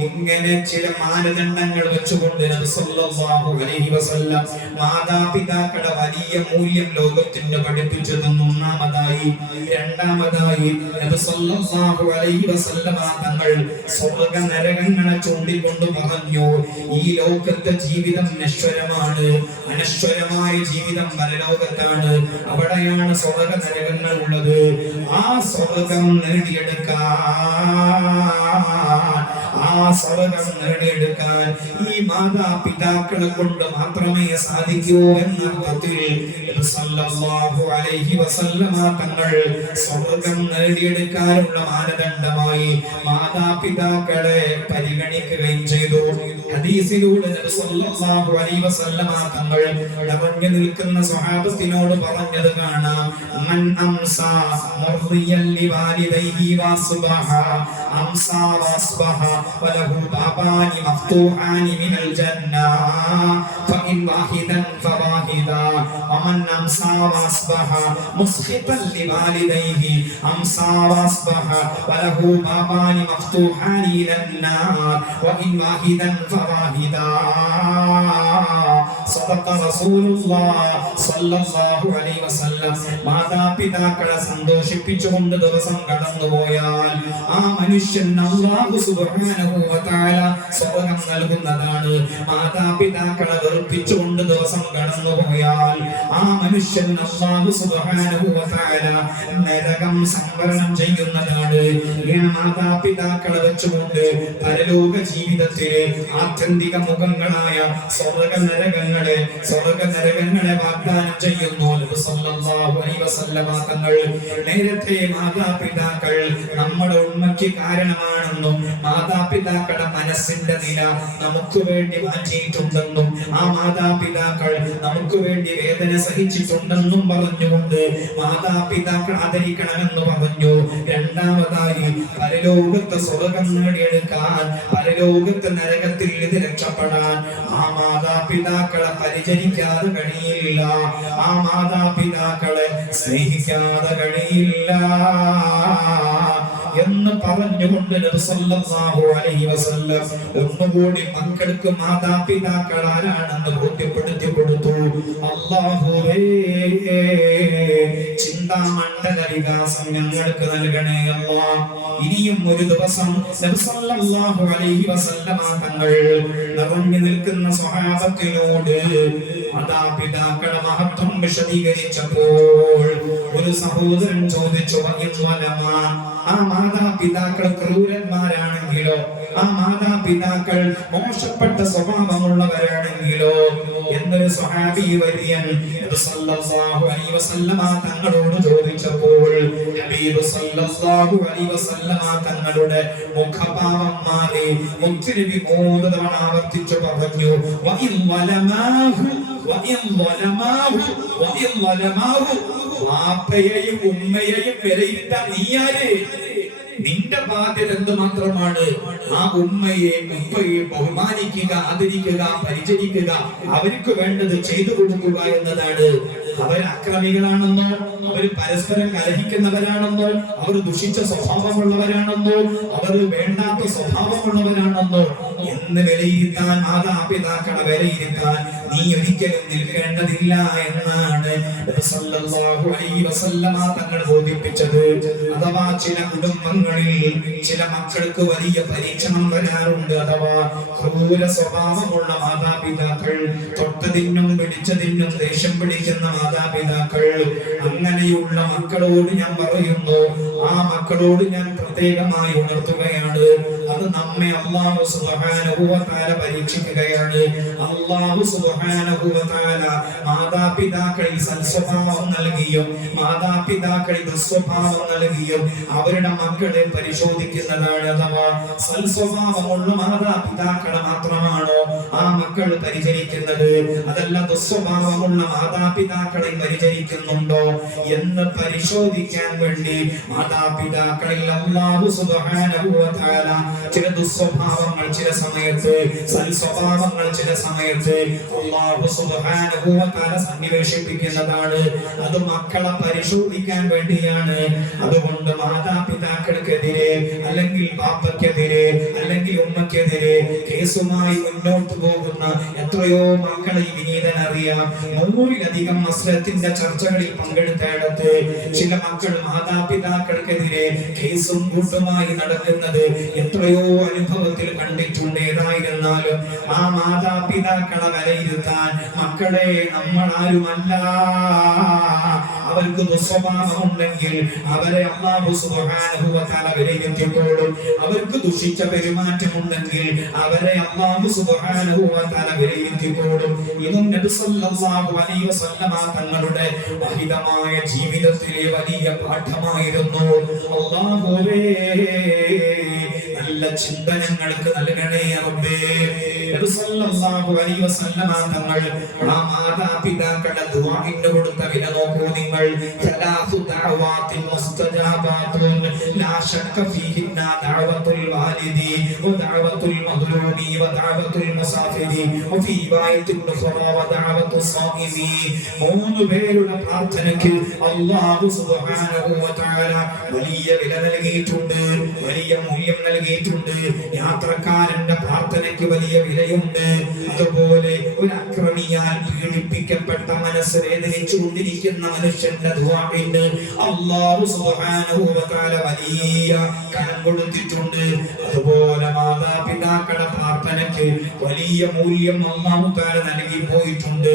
ഇങ്ങനെ ചില മാനദണ്ഡങ്ങൾ വെച്ചുകൊണ്ട് നബി സല്ലല്ലാഹു അലൈഹി വസല്ലം മാതാപിതാക്കളുടെ വലിയ മൂല്യം ലോകത്തിന് പഠിപ്പിച്ചു തന്നു. ഒന്നാമതായി. രണ്ടാമതായി നബി സല്ലല്ലാഹു അലൈഹി വസല്ലം തങ്ങൾ സ്വർഗ്ഗ നരകങ്ങളെ ചൂണ്ടിക്കൊണ്ട് പറഞ്ഞു, ഈ ലോകത്തെ ജീവിതം നശ്വരമാണ്, അനശ്വരമായ ജീവിതം പരലോകത്താണ്. അവിടെയാണ് സ്വർഗ്ഗ നരകങ്ങൾ ഉള്ളത്. ആ സ്വർഗ്ഗം നേടിയെടുക്കാൻ ഈ മാതാപിതാക്കളെ കൊണ്ട് മാത്രമേ സാധിക്കൂ എന്നർത്ഥത്തിൽ സല്ലല്ലാഹു അലൈഹി വസല്ലം തങ്ങൾ സ്വർഗ്ഗം നേടിയെടുക്കാനുള്ള മാനദണ്ഡമായി മാതാപിതാക്കളെ പരിഗണിക്കുകയും ചെയ്തു. ഹദീസിലൂടെ നബി സല്ലല്ലാഹു അലൈഹി വസല്ലം തങ്ങൾ ഇറങ്ങി നിൽക്കുന്ന സ്വഹാബത്തിനോട് പറഞ്ഞത് കാണാം. മൻ അംസാ മുർദിയൻ ലിവാലിദൈഹി വസ്ബഹ അംസാ വസ്ബഹ വലഹു ബാബാനി മഫ്തൂഹാനി മിനൽ ജന്ന ഫഇൻ വാഹിദൻ ഫവാഹിദ വമൻ അംസാ വസ്ബഹ മുസ്ഖിതൻ ലിവാലിദൈഹി അംസാ വസ്ബഹ വലഹു ബാബാനി മഫ്തൂഹാനി ഇലൻ നാർ വഇൻ വാഹിദൻ ഫവാഹിദ. സദഖ റസൂലുള്ളാഹി സ്വല്ലല്ലാഹു അലൈഹി വസല്ലം. മാതാപിതാക്കളെ സന്തോഷിപ്പിച്ചുകൊണ്ട് ദിവസം കടന്നുപോയാൽ ആ മനുഷ്യൻ അല്ലാഹു സുബ്ഹാനഹു വ തആല സ്വർഗ്ഗം നൽകുന്നതാണ്. മാതാപിതാക്കളെ വെറുപ്പിച്ചുകൊണ്ട് ദിവസം കടന്നുപോയാൽ ആ മനുഷ്യൻ അല്ലാഹു സുബ്ഹാനഹു വ തആല നരകം സംവരണം ചെയ്യുന്നതാണ്. മാതാപിതാക്കളെ വെച്ചുകൊണ്ട് പരലോക ജീവിതത്തിലെ ആത്യന്തിക മുഖങ്ങളായ സ്വർഗ്ഗ നരകങ്ങളെ വാഗ്ദാനം ചെയ്യുന്നു നബി സല്ലല്ലാഹു അലൈഹി വസല്ലമ തങ്ങൾ. നേരത്തെ മാതാപിതാക്കൾ നമ്മുടെ ഉമ്മയ്ക്ക് കാരണമാണെന്നും മാതാപിതാക്കളുടെ മനസ്സിന്റെ നില നമുക്ക് വേണ്ടി മാറ്റിയിട്ടുണ്ടെന്നും ആ മാതാപിതാക്കൾ നമുക്ക് വേണ്ടി വേദന സഹിച്ചിട്ടുണ്ടെന്നും പറഞ്ഞുകൊണ്ട് മാതാപിതാക്കൾ ആദരിക്കണമെന്ന് പറഞ്ഞു. രണ്ടാമതായി പരലോകത്തെ സ്വർഗ്ഗം നേടിയെടുക്കാൻ, പരലോകത്തെ നരകത്തിൽ നിന്ന് രക്ഷപ്പെടാൻ ആ മാതാപിതാക്കളെ പരിചരിക്കാതെ കഴിയില്ല, ആ മാതാപിതാക്കളെ സ്നേഹിക്കാതെ കഴിയില്ല എന്ന് പറഞ്ഞുകൊണ്ട് നബി സല്ലല്ലാഹു അലൈഹി വസല്ലം ഒന്നുകൂടി മക്കൾക്ക് മാതാപിതാക്കൾ ആരാണെന്ന് ബോധ്യപ്പെടുത്തി കൊടുത്തു. അല്ലാഹുവേ, ചിന്താമണ്ഡല വികാസം ഞങ്ങൾക്ക് നൽകണേ അല്ലാഹ്. ഇനിയും ഒരു ദിവസം നബി സല്ലല്ലാഹു അലൈഹി വസല്ലം തങ്ങൾ നിറഞ്ഞു നിൽക്കുന്ന സ്വഹാബത്തിനോട് മാതാപിതാക്കളുടെ മഹത്വം വിശദീകരിച്ചപ്പോൾ ഒരു സഹോദരൻ ചോദിച്ചു, ആ മാതാപിതാക്കൾ ക്രൂരന്മാരാണെങ്കിലോ, ആ മാതാപിതാക്കൾ മോശപ്പെട്ട സ്വഭാവമുള്ളവരാണെങ്കിലോ എന്നൊരു സ്വഹാബി വര്യൻ സല്ലല്ലാഹു അലൈഹി വസല്ലമ തങ്ങളോട് ചോദിച്ചപ്പോൾ ഹബീബ് സല്ലല്ലാഹു അലൈഹി വസല്ലമ തങ്ങളുടെ മുഖഭാവം മാറി മുത്തുനബി 3 തവണ ആവർത്തിച്ചു പറഞ്ഞു, വാപ്പയെയും ഉമ്മയെയും വിലയിരുത്താൻ നീയാര്? നിന്റെ ബാധ്യത എന്ത് മാത്രമാണ്? ആ ഉമ്മയെയും ഉപ്പയെയും ബഹുമാനിക്കുക, ആദരിക്കുക, പരിചരിക്കുക, അവർക്ക് വേണ്ടത് ചെയ്തു കൊടുക്കുക എന്നതാണ്. അവർ അക്രമികളാണെന്നോ, അവർ പരസ്പരം കലഹിക്കുന്നവരാണെന്നോ, അവർ ദുഷിച്ച സ്വഭാവമുള്ളവരാണെന്നോ, അവർ വേണ്ടാത്ത സ്വഭാവമുള്ളവരാണെന്നോ എന്ന് വിലയിരുത്താൻ, മാതാപിതാക്കളെ വിലയിരുത്താൻ നീ ഒരിക്കലും നിൽക്കേണ്ടതില്ല എന്നാണ് സല്ലല്ലാഹു അലൈഹി വസല്ലമ തങ്ങൾ ബോധിപ്പിച്ചത്. അഥവാ ചില കുടുംബങ്ങളിൽ ചില മക്കൾക്ക് വലിയ പരീക്ഷണം വരാറുണ്ട്. അഥവാ ക്രൂര സ്വഭാവമുള്ള മാതാപിതാക്കൾ, തൊട്ടതിനും പിടിച്ചതിനും ദേഷ്യം പിടിക്കുന്ന മാതാപിതാക്കൾ, അങ്ങനെയുള്ള മക്കളോട് ഞാൻ പറയുന്നു, ആ മക്കളോട് ഞാൻ പ്രത്യേകമായി ഉണർത്തുകയാണ്, അത് നമ്മെ അല്ലാഹു സുബ്ഹാനഹു വ തആല പരീക്ഷിക്കുകയാണ്. അല്ലാഹു സുബ്ഹാനഹു വ തആല മാതാപിതാക്കളിൽ സൽസ്വഭാവം നൽകിയും മാതാപിതാക്കളിൽ ദുസ്വഭാവം നൽകിയും അവരുടെ മക്കളെ പരിശോധിക്കുന്നതാണ്. അഥവാ സൽസ്വഭാവമുള്ള മാതാപിതാക്കളെ മാത്രമാണോ ആ മക്കൾ പരിചരിക്കുന്നത്, അതല്ല ദുസ്വഭാവമുള്ള മാതാപിതാക്കളെ പരിചരിക്കുന്നുണ്ടോ എന്ന് പരിശോധിക്കാൻ വേണ്ടി മാതാപിതാക്കളിൽ അല്ലാഹു സുബ്ഹാനഹു വ തആല ചില ദുസ്വഭാവങ്ങൾ ചില സമയത്ത്, സൽസ്വഭാവങ്ങൾ ചില സമയത്ത് അല്ലാഹു സുബ്ഹാനഹു വ തആല സന്നിവേശിപ്പിക്കുന്നതാണ്. അത് മക്കളെ പരിശോധിക്കാൻ വേണ്ടിയാണ്. അതുകൊണ്ട് മാതാപിതാക്കൾക്കെതിരെ അല്ലെങ്കിൽ പാപ്പയ്ക്കെതിരെ അല്ലെങ്കിൽ ഉമ്മയ്ക്കെതിരെ കേസുമായി മുന്നോട്ട് പോകുന്ന എത്രയോ മക്കളെ വിനീതൻ അറിയാം. 100-ലധികം മസ്ലത്തിന്റെ ചർച്ചകളിൽ പങ്കെടുത്തിടത്ത് ചില മക്കൾ മാതാപിതാക്കൾക്കെതിരെ കേസും കൂട്ടുമായി നടക്കുന്നത് എത്രയോ അനുഭവത്തിൽ കണ്ടിട്ടുണ്ട്. ഏതായിരുന്നാലും ആ മാതാപിതാക്കളെ വിലയിരുത്താൻ മക്കളെ നമ്മളാരുമല്ല. അവർക്ക് ദുസ്വഭാവമുണ്ടെങ്കിൽ അവരെ അല്ലാഹു സുബ്ഹാനഹു വ തആല വിലയിരുത്തിക്കോളും. അവർക്ക് ദുഷിച്ച പെരുമാറ്റമുണ്ടെങ്കിൽ അവരെ അല്ലാഹു സുബ്ഹാനഹു വ തആല വിലയിരുത്തിക്കോളും. ഇതും നബി സല്ലല്ലാഹു അലൈഹി വസല്ലമ തങ്ങളുടെ മഹിതമായ ജീവിതത്തിലെ വലിയ പാഠമായിരുന്നു. അല്ലാഹുവേ, നല്ല ചിന്ത ഞങ്ങൾക്ക് നൽകണേ റബ്ബേ. നബി സല്ലല്ലാഹു അലൈഹി വസല്ലമ തങ്ങൾ ആ മാതാപിതാക്കളുടെ ദുആഇന് കൊടുത്ത വില നോക്കൂ നിങ്ങൾ. സലാസു ദഅവാത്തിൻ മുസ്തജാബാത്തുൻ ലാ ശക്ക ഫീഹിന്ന ദഅവത്തുൽ വാലിദി വ ദഅവത്തുൽ മദ്ലൂമി വ ദഅവത്തുൽ മുസാഫിരി വ ഫീ റിവായത്തിൻ ഉഖ്റാ വ ദഅവത്തുസ് സായിമി. 3 പേരുടെ പ്രാർത്ഥനയ്ക്ക് അല്ലാഹു സുബ്ഹാനഹു വ തആല വലിയ വില നൽകിയിട്ടുണ്ട്, വലിയ മൂല്യം നൽകിയിട്ടുണ്ട്. പറഞ്ഞിട്ടുണ്ട്, യാത്രക്കാരന്റെ പ്രാർത്ഥനയ്ക്ക് വലിയ വിലയുണ്ട്. അതുപോലെ ഒരു അക്രമിയാൽ പീഡിപ്പിക്കപ്പെട്ട മനസ്സ് വേദനിച്ചുകൊണ്ടിരിക്കുന്ന മനുഷ്യന്റെ ദുആഇന് അല്ലാഹു സുബ്ഹാനഹു വ തആല വലിയ കനം കൊടുത്തിട്ടുണ്ട്. അതുപോലെ മാതാപിതാക്കളുടെ പ്രാർത്ഥനയ്ക്ക് വലിയ മൂല്യം അല്ലാഹു തആല നൽകി പോയിട്ടുണ്ട്.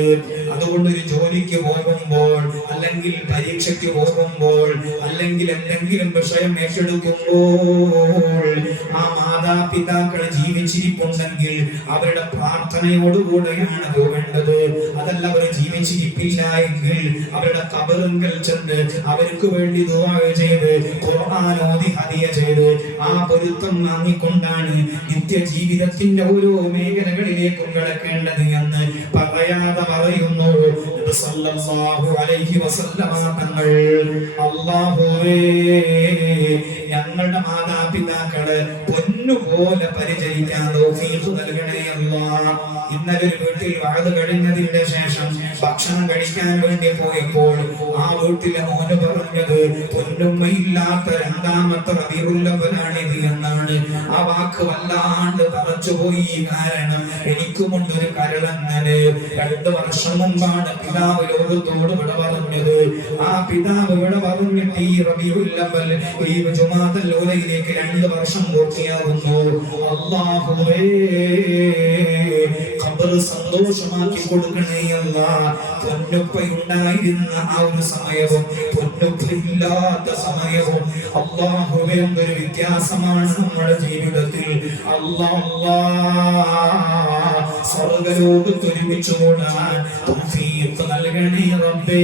അതുകൊണ്ട് ഒരു ജോലിക്ക് പോകുമ്പോൾ, അല്ലെങ്കിൽ പരീക്ഷയ്ക്ക് പോകുമ്പോൾ, അല്ലെങ്കിൽ എന്തെങ്കിലും വിഷയം ഏറ്റെടുക്കുമ്പോൾ ആ മാതാപിതാക്കൾ ജീവിച്ചിരിപ്പുണ്ടെങ്കിൽ അവരുടെ പ്രാർത്ഥനയോടുകൂടെയാണ് പോകേണ്ടത്. അതല്ല അവർ ജീവിച്ചിരിപ്പില്ല എങ്കിൽ അവരുടെ ഖബറിങ്കൽ ചെന്ന് അവർക്ക് വേണ്ടി ദുആ ചെയ്ത് ഖുർആൻ ഓതി ഹദിയ ചെയ്ത് ആ പൊരുത്തം വാങ്ങിക്കൊണ്ടാണ് നിത്യജീവിതത്തിന്റെ ഓരോ മേഖലകളിലേക്കും കടക്കേണ്ടത് എന്ന് പറയാതെ പറയുന്നു നബി സല്ലല്ലാഹു അലൈഹി വസല്ലമ തങ്ങൾ. അല്ലാഹുവേ, ഞങ്ങളുടെ മാതാപിതാക്കളെ പൊന്നുപോലെ പരിചരിക്കാൻ തൗഫീഖ് നൽകണേ അല്ലാഹ്. ഇന്നലെ ഒരു വീട്ടിൽ വഅദ് കഴിഞ്ഞതിന്റെ ശേഷം ഭക്ഷണം കഴിക്കാൻ വേണ്ടി പോയപ്പോൾ ആ വീട്ടിലെ മോന് പറഞ്ഞത് പൊന്നുമ്മയില്ലാത്ത രണ്ടാമത്തെ റബീഉൽ അവ്വലാണിത് എന്നാണ്. ആ വാക്ക് വല്ലാണ്ട് തറച്ചുപോയി. കാരണം എനിക്കുമുണ്ടൊരു കരളങ്ങനെ. 2 വർഷം മുമ്പാണ് പിതാവ് ലോകത്തോട് വിട പറഞ്ഞത്. ആ പിതാവ് വിട പറഞ്ഞിട്ട് ഈ റബീഉൽ അവ്വൽ ഈ ജുമാഅത്തുൽ ഊലയിലേക്ക് 2 വർഷം പൂർത്തിയാകുന്നു. അല്ലാഹുവേ, ഖബർ സന്തോഷമാക്കി കൊടുക്കണേ അല്ലാഹ്. പൊന്നുപ്പയുണ്ടായിരുന്ന ആ ഒരു സമയവും പൊന്നുപ്പയില്ലാത്ത സമയവും അല്ലാഹുവേ എന്തൊരു വ്യത്യാസമാണ് നമ്മുടെ ജീവിതത്തിൽ. അല്ലാഹ് സ്വർഗ്ഗലോകത്ത് ഒരുമിച്ച് കൂടാൻ തൗഫീഖ് നൽകണേ റബ്ബേ,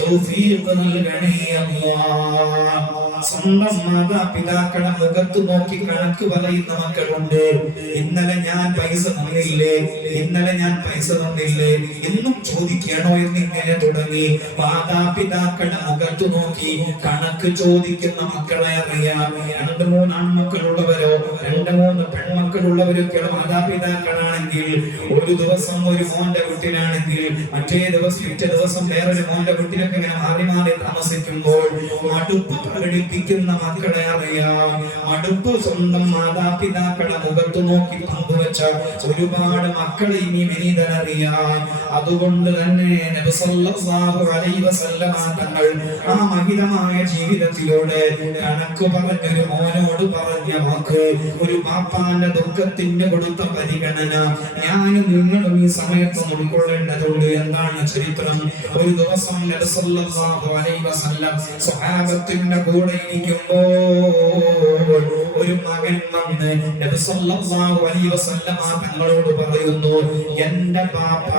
തൗഫീഖ് നൽകണേ അല്ലാഹ്. സ്വന്തം മാതാപിതാക്കളെ മുഖത്ത് നോക്കി കണക്ക് പറയുന്ന മക്കളുണ്ട്. ഇന്നലെ ഞാൻ പൈസ തന്നില്ലേ, ഇന്നലെ ഞാൻ പൈസ തന്നില്ലേ എന്നും ചോദിക്കണോ എന്നിങ്ങനെ തുടങ്ങി മാതാപിതാക്കളുടെ മുഖത്ത് നോക്കി കണക്ക് ചോദിക്കുന്ന മക്കളെ അറിയാം. 2-3 ആൺമക്കളുള്ളവരോ 2-3 പെൺമക്കളുള്ളവരൊക്കെ മാതാപിതാക്കളാണെങ്കിൽ ഒരു ദിവസം ഒരു മോന്റെ വീട്ടിലാണെങ്കിൽ പിറ്റേ ദിവസം വേറൊരു മോന്റെ വീട്ടിലൊക്കെ ഇങ്ങനെ മാറി മാറി താമസിക്കുമ്പോൾ മടുപ്പ് പ്രകടിപ്പിക്കുന്ന മക്കളെ അറിയാം. മടുപ്പ് സ്വന്തം മാതാപിതാക്കളുടെ മുഖത്ത് നോക്കി പങ്കുവെച്ച ഒരുപാട് മക്കളെ ഇനി വിനീതനറിയാം. അതുകൊണ്ട് തന്നെ നബി സല്ലല്ലാഹു അലൈഹി വസല്ലമ തങ്ങൾ ആ മഹിതമായ ജീവിതത്തിലൂടെ കണക്ക് പറഞ്ഞൊരു മോനോട് പറഞ്ഞ വാക്ക്, ഒരു പാപ്പാന്റെ ദുഃഖത്തിന് കൊടുത്ത പരിഗണന ഞാനും നിങ്ങളും ഈ സമയത്ത് ഉൾക്കൊള്ളേണ്ടതുണ്ട്. എന്താണ് ചരിത്രം? ഒരു ദിവസം നബി സല്ലല്ലാഹു അലൈഹി വസല്ലം സ്വഹാബത്തിന്റെ കൂടെ ഇരിക്കുമ്പോൾ ഒരു മകൻ വന്ന് നബി സല്ലല്ലാഹു അലൈഹി വസല്ലം തങ്ങളോട് പറയുന്നു, എന്റെ ബാപ്പ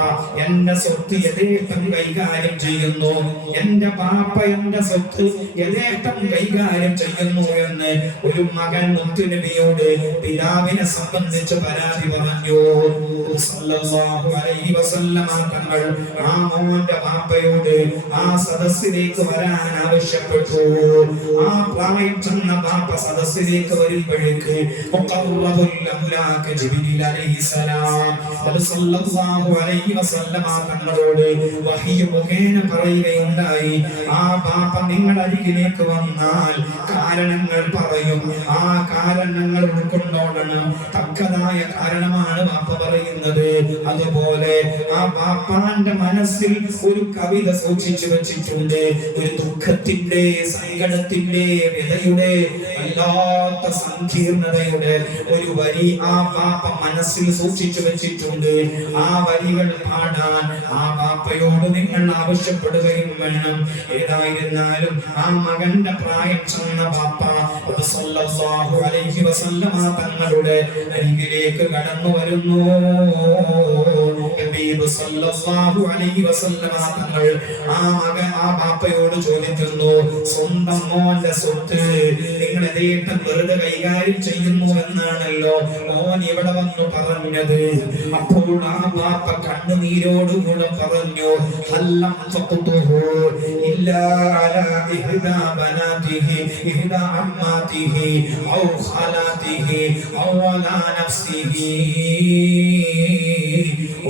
എന്റെ സ്വത്ത് യഥേഷ്ടം കൈകാര്യം ചെയ്യുന്നു, എന്റെ ബാപ്പ എന്റെ സ്വത്ത് യഥേഷ്ടം കൈകാര്യം ചെയ്യുന്നു എന്ന് ഒരു മകൻ മുത്തുനബിയോട് പിതാവിനെ സംബന്ധിച്ച് പരാതി പറഞ്ഞു. സല്ലല്ലാഹു അലൈഹി വസല്ലം തങ്ങൾ ആ മോന്റെ ബാപ്പയോട് ആ സദസ്സിലേക്ക് വരാൻ ആവശ്യപ്പെട്ടു. ആ പ്രായം ചെന്ന ബാപ്പ സദസ്സിലേക്ക് വരുമ്പോഴേക്ക് ജിബ്രീൽ അലൈഹിസ്സലാം നബി സല്ലല്ലാഹു അലൈഹി വസല്ലം തങ്ങളോട് വഹി മുഖേന പറയുകയുണ്ടായി, ആ ബാപ്പ നിങ്ങളുടെ അരികിലേക്ക് വന്നാൽ കാരണങ്ങൾ പറയും, ആ കാരണങ്ങൾ ഉൾക്കൊണ്ടോളണം. തക്കതായ കാരണമാണ് ബാപ്പ പറയുന്നത്. അതുപോലെ ആ ബാപ്പാന്റെ മനസ്സിൽ ഒരു കവിത സൂക്ഷിച്ചു വെച്ചിട്ടുണ്ട്. ഒരു ദുഃഖത്തിന്റെ, സങ്കടത്തിന്റെ, വ്യതയുടെ, വല്ലാത്ത സങ്കീർണതയുടെ ഒരു വരി ആ ബാപ്പ മനസ്സിൽ സൂക്ഷിച്ചു വെച്ചിട്ടുണ്ട്. ആ വരികൾ പാടാൻ ആ ബാപ്പയോട് നിങ്ങൾ ആവശ്യപ്പെടുകയും വേണം. ഏതായിരുന്നാലും ആ മകന്റെ പ്രായം ചെന്ന ബാപ്പ സല്ലല്ലാഹു അലൈഹി വസല്ലം തങ്ങളുടെ അരികിലേക്ക് കടന്നു വരുന്നു. ഹബീബ് സല്ലല്ലാഹു അലൈഹി വസല്ലം തങ്ങൾ ആ ബാപ്പയോട് ചോദിക്കുന്നു, സ്വന്തം മോന്റെ സ്വത്ത് നിങ്ങൾ യഥേഷ്ടം വെറുതെ കൈകാര്യം ചെയ്യുന്നു എന്നാണല്ലോ മോൻ ഇവിടെ വന്നു പറഞ്ഞത്. അപ്പോൾ ആ ബാപ്പ കണ്ണുനീരോടുകൂടെ പറഞ്ഞു, ഹല്ലം ഫഖതുഹു ഇല്ലാ അലാ ഇഹ്ദാ ബനാതിഹി ഇഹ്ദാ അമ്മാതിഹി ഔ ഖലാതിഹി ഔ അലാ നഫ്സിഹി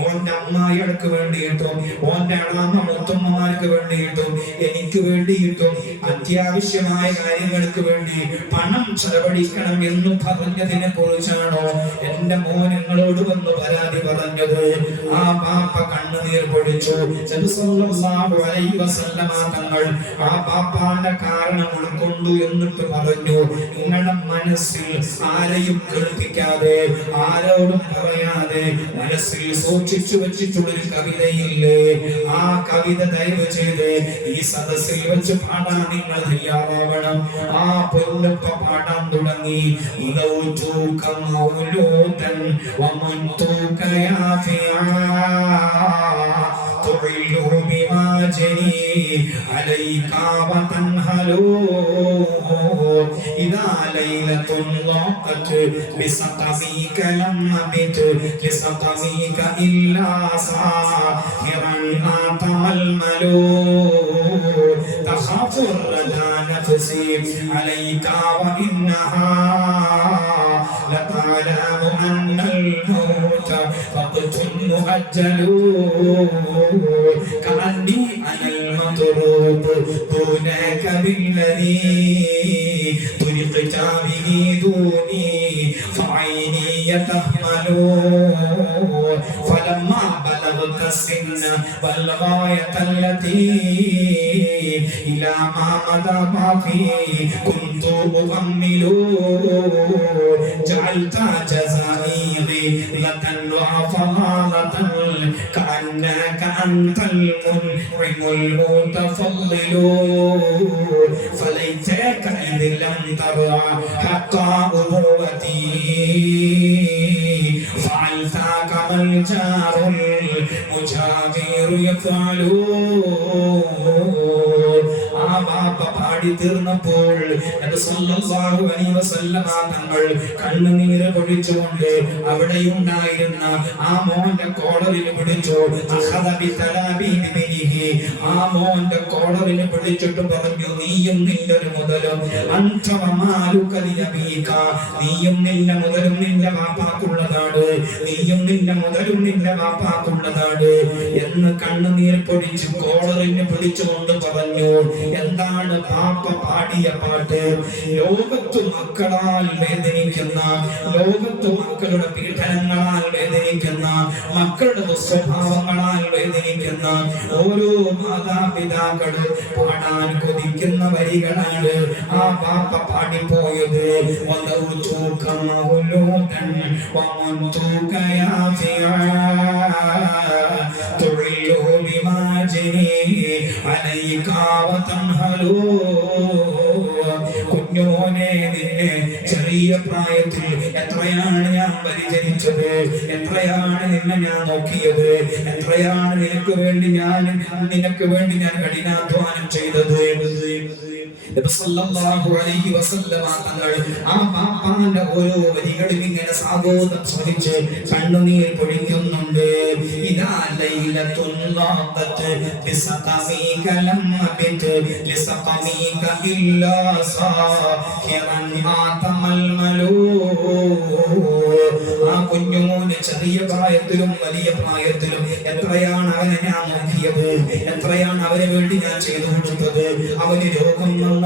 ഓന്റെ അമ്മായികൾക്ക് വേണ്ടിയിട്ടും ഓന്റെ അളാമ്മ മുത്തമ്മമാർക്ക് വേണ്ടിയിട്ടും എനിക്ക് വേണ്ടിയിട്ടും അത്യാവശ്യമായ കാര്യങ്ങൾക്ക് വേണ്ടി പണം ചെലവഴിക്കണം എന്ന് പറഞ്ഞതിനെ കുറിച്ചാണോ എന്റെ മോൻ നിങ്ങളോട് വന്ന് പരാതി പറഞ്ഞത്? ആ പാപ്പ കണ്ണുനീർ പൊഴിച്ചു. സല്ലല്ലാഹു അലൈഹി വസല്ലമ തങ്ങൾ ആ പാപ്പാന്റെ കാരണം ഉൾക്കൊണ്ടു എന്നിട്ട് പറഞ്ഞു, നിങ്ങളുടെ മനസ്സിൽ ആരെയും കേൾപ്പിക്കാതെ ആരോടും പറയാതെ മനസ്സിൽ സൂക്ഷിച്ചു വെച്ചിട്ടുള്ളൊരു കവിതയില്ലേ, ആ കവിത ദയവ് ചെയ്ത് ഈ സദസ്സിൽ വെച്ച് പാടാൻ നിങ്ങൾ തയ്യാറാവണം. ആ പൊന്നുപ്പ പാടാൻ തുടങ്ങി. تعل بماجني عليك وتنهلو إذا ليلة ضاقت بسقميك لم أبت لسقميك إلا ساهرا أتململ تخاف الردى نفسي عليك وإنها لتعلم أن الموت فقط مؤجل كأني أنا المطروب دونك بالذي طرقت به دوني فعيني يتحمل فلما بلغت السن والغاية التي إلى ما مدى ما فيه كنت أغمل جعلت جزائي غيلة وفضالة كأنك أنت المنعم المتفضل فليتك إذ لم ترى حق أبوتي فعلت كما الجار المجاور يفعل. പാടി തീർന്നപ്പോൾ സല്ലല്ലാഹു അലൈഹി വസല്ലമ തങ്ങൾ കണ്ണുനീര് പൊഴിച്ചുകൊണ്ട് അവിടെയുണ്ടായിരുന്ന ആ മോന്റെ കോളറിൽ പിടിച്ചു. ആ മോന്റെ കോളറിൽ പിടിച്ചിട്ട് പറഞ്ഞു, നീയും നിന്റെ ഒരു മുതലും നീയും നിന്റെ മുതലും നിന്റെ വാപ്പാക്കുള്ളതാണ്, നീയും നിന്റെ മുതലും നിന്റെ വാപ്പാക്കുള്ളതാണ് എന്ന് കണ്ണുനീർ പൊടിച്ച് കോളറിന് പിടിച്ചുകൊണ്ട് പറഞ്ഞു. എന്താണ് പാപ്പ പാടിയ പാട്ട്? ലോകത്തു മക്കളാൽ വേദനിക്കുന്ന, ലോകത്തു മക്കളുടെ പീഡനങ്ങളാൽ വേദനിക്കുന്ന, മക്കളുടെ ദുസ്വഭാവങ്ങളാൽ വേദനിക്കുന്ന ഓരോ മാതാപിതാക്കളും പാടാൻ കൊതിക്കുന്ന വരികളാണ് ആ പാപ്പ പാടിപ്പോയത്. കുഞ്ഞോനെ, നിന്നെ ചെറിയ പ്രായത്തിൽ എത്രയാണ് ഞാൻ പരിചരിച്ചത്, എത്രയാണ് നിന്നെ ഞാൻ നോക്കിയത്, എത്രയാണ് നിനക്ക് വേണ്ടി ഞാൻ കഠിനാധ്വാനം ചെയ്തത്. സല്ലല്ലാഹു അലൈഹി വസല്ലമ തങ്ങൾ ആ പാപ്പാന്റെ ഓരോ വരികളും ഇങ്ങനെ സാഗോദം സ്മരിച്ച് കണ്ണുനീർ പൊഴിക്കുന്നുണ്ട്. ഇദാ ലൈലത്തുൽ ലാഖത്ത് ബിസഖമീക ലം അബിത് ലിസഖമീക ഇല്ലാ സാഹിറൻ ആതമൽമലൂ. ആ കുഞ്ഞുമോന് ചെറിയ പ്രായത്തിലും വലിയ പ്രായത്തിലും എത്രയാണ് അവനെ ഞാൻ നോക്കിയത്, എത്രയാണ് അവന് വേണ്ടി ഞാൻ ചെയ്തു കൊടുത്തത്. അവന് രോഗം വന്നപ്പോൾ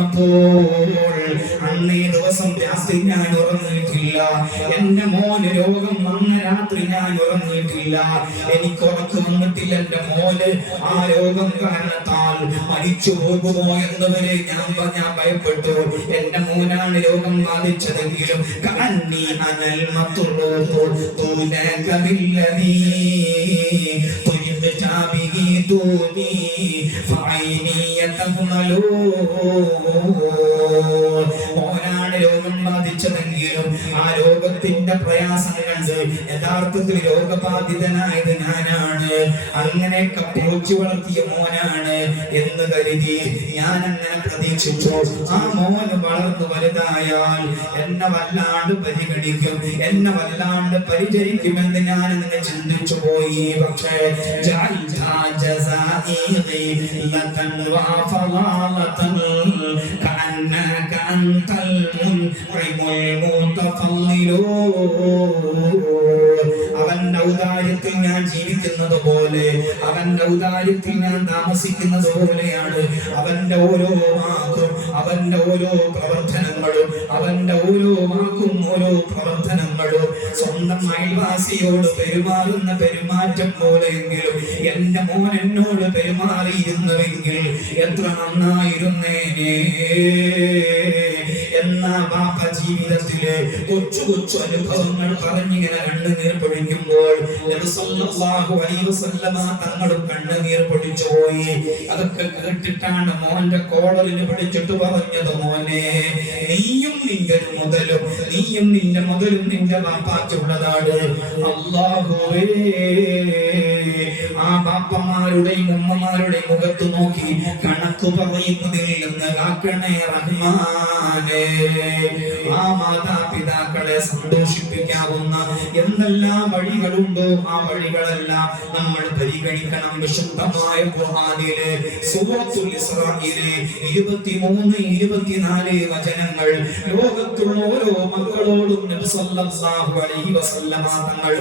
അന്നേ ദിവസം രാത്രി ഞാൻ ഉറങ്ങിയിട്ടില്ല. എന്റെ മോന് രോഗം വന്ന രാത്രി ഞാൻ ഉറങ്ങിയിട്ടില്ല. എനിക്ക് ഉറക്കം വന്നിട്ടില്ല. എന്റെ മോന് ആ രോഗം കാരണത്താൽ മരിച്ചു പോകുമോ എന്നവരെ ഞാൻ ഭയപ്പെട്ടു. എന്റെ മോനാണ് രോഗം ബാധിച്ചതെങ്കിലും കഅന്നി അനൽ മത്റൂബ് ദൂനക ബില്ലദീ തുരിഖ്ത ബിഹി ദൂനി ഫഅയ്നി യതഹ്മലൂ. മോനാണ് രോഗം ബാധിച്ചതെങ്കിലും ആ രോഗത്തിന്റെ പ്രയാസം കണ്ട് യഥാർത്ഥത്തിൽ രോഗബാധിതനായത് ഞാനാണ്, അങ്ങനെയൊക്കെ പോറ്റി വളർത്തിയ മോനാണ് എന്ന് കരുതി ഞാൻ അങ്ങനെ പ്രതീക്ഷിച്ചു. ആ മോന് വളർന്നു വലുതായാൽ എന്നെ വല്ലാണ്ട് പരിഗണിക്കും, എന്നെ വല്ലാണ്ട് പരിചരിക്കുമെന്ന് ഞാൻ അങ്ങനെ ചിന്തിച്ചു പോയി. പക്ഷേ അവന്റെ ഔദാര്യത്തിൽ ഞാൻ ജീവിക്കുന്നത് പോലെ, അവന്റെ ഔദാര്യത്തിൽ ഞാൻ താമസിക്കുന്നത് പോലെയാണ് അവന്റെ ഓരോ വാക്കും, അവന്റെ ഓരോ പ്രവർത്തനങ്ങളും, അവന്റെ ഓരോ വാക്കും ഓരോ പ്രവർത്തനങ്ങളും. സ്വന്തം അയൽവാസിയോട് പെരുമാറുന്ന പെരുമാറ്റം പോലെയെങ്കിലും എന്റെ മോൻ എന്നോട് പെരുമാറിയിരുന്നുവെങ്കിൽ എത്ര നന്നായിരുന്നേനേ എന്ന ബാപ്പ ജീവിതത്തിലെ കൊച്ചു കൊച്ചു അനുഭവങ്ങൾ പറഞ്ഞിങ്ങനെ കണ്ണുനീർ പൊഴിക്കുമ്പോൾ നബി സല്ലല്ലാഹു അലൈഹി വസല്ലമ തങ്ങളും കണ്ണുനീർ പൊഴിച്ചു പോയി. അതൊക്കെ കേട്ടിട്ടാണ് മോന്റെ കോളറിന് പിടിച്ചിട്ട് പറഞ്ഞത്, മോനെ നീയും നിന്റെ മുതലും, നീയും നിന്റെ മുതലും നിന്റെ ബാപ്പാക്കുള്ളതാണ്. അല്ലാഹുവേ, ആ ബാപ്പമാരുടെയും ഉമ്മമാരുടെയും മുഖത്ത് നോക്കി കണക്ക് പറയുന്നതിൽ നിന്ന് കാക്കണേ റഹ്മാനേ. ആ മാതാപിതാക്കളെ സന്തോഷിപ്പിക്കാവുന്ന എന്തെല്ലാം വഴികളുണ്ടോ ആ വഴികളെല്ലാം നമ്മൾ പരിഗണിക്കണം. വിശുദ്ധമായ ഖുർആനിലെ സൂറത്തുൽ ഇസ്രായിലെ 23, 24 വചനങ്ങൾ ലോകത്തുള്ള ഓരോ മക്കളോടും നബി സല്ലല്ലാഹു അലൈഹി വസല്ലമ തങ്ങൾ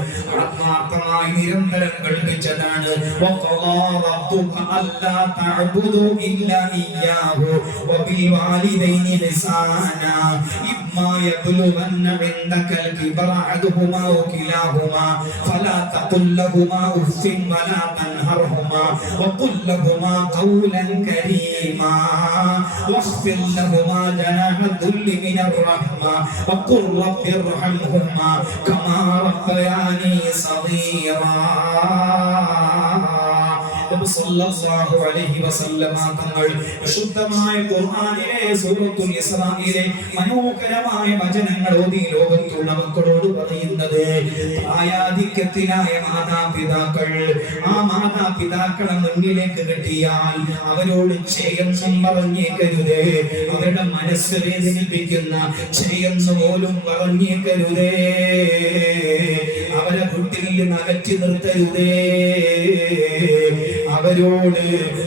ആത്മാർത്ഥമായി നിരന്തരം കൽപ്പിച്ചതാണ്. വഖളാ റബ്ബുക അല്ലാ തഅബുദു ഇല്ലാ ഇയ്യാഹു വബിൽ വാലിദൈനി ഇഹ്സാനാ ഇമ്മാ യബ്ലുഗന്ന ഇൻദകൽ കിബറ അഹദുഹുമാ വകിലാഹുമാ ഫലാ തഖുൽ ലഹുമാ ഉഫ്ഫിൻ വലാ തൻഹർഹുമാ വഖുൽ ലഹുമാ ഖൗലൻ കരീമാ വഖ്ഫിർ ലഹുമാ ജനാഹ ദുല്ലി മിനർ റഹ്മ വഖുൽ റബ്ബിർഹംഹുമാ കമാ റബ്ബയാനി സഗീറാ. നബി സല്ലല്ലാഹു അലൈഹി വസല്ലമ തങ്ങൾ വിശുദ്ധമായ ഖുർആനിലെ സൂറത്തുൽ ഇസ്രായിലെ മനോഹരമായ വചനങ്ങൾ ഓതി ലോകത്തുള്ള മക്കളോട് പറയുന്നത്, പ്രായാധിക്യത്തിലായ മാതാപിതാക്കൾ ആ മാതാപിതാക്കളെ മുന്നിലേക്ക് കെട്ടിയാൽ അവരോട് ചെയ്യുന്നും പറഞ്ഞേക്കരുതേ. അവരുടെ മനസ്സ് വേദനിപ്പിക്കുന്ന ചെയ്യുന്നു പോലും പറഞ്ഞേക്കരുതേ. അവരെ വീട്ടിൽ നിന്ന് അകറ്റി നിർത്തരുതേ. അവരോട്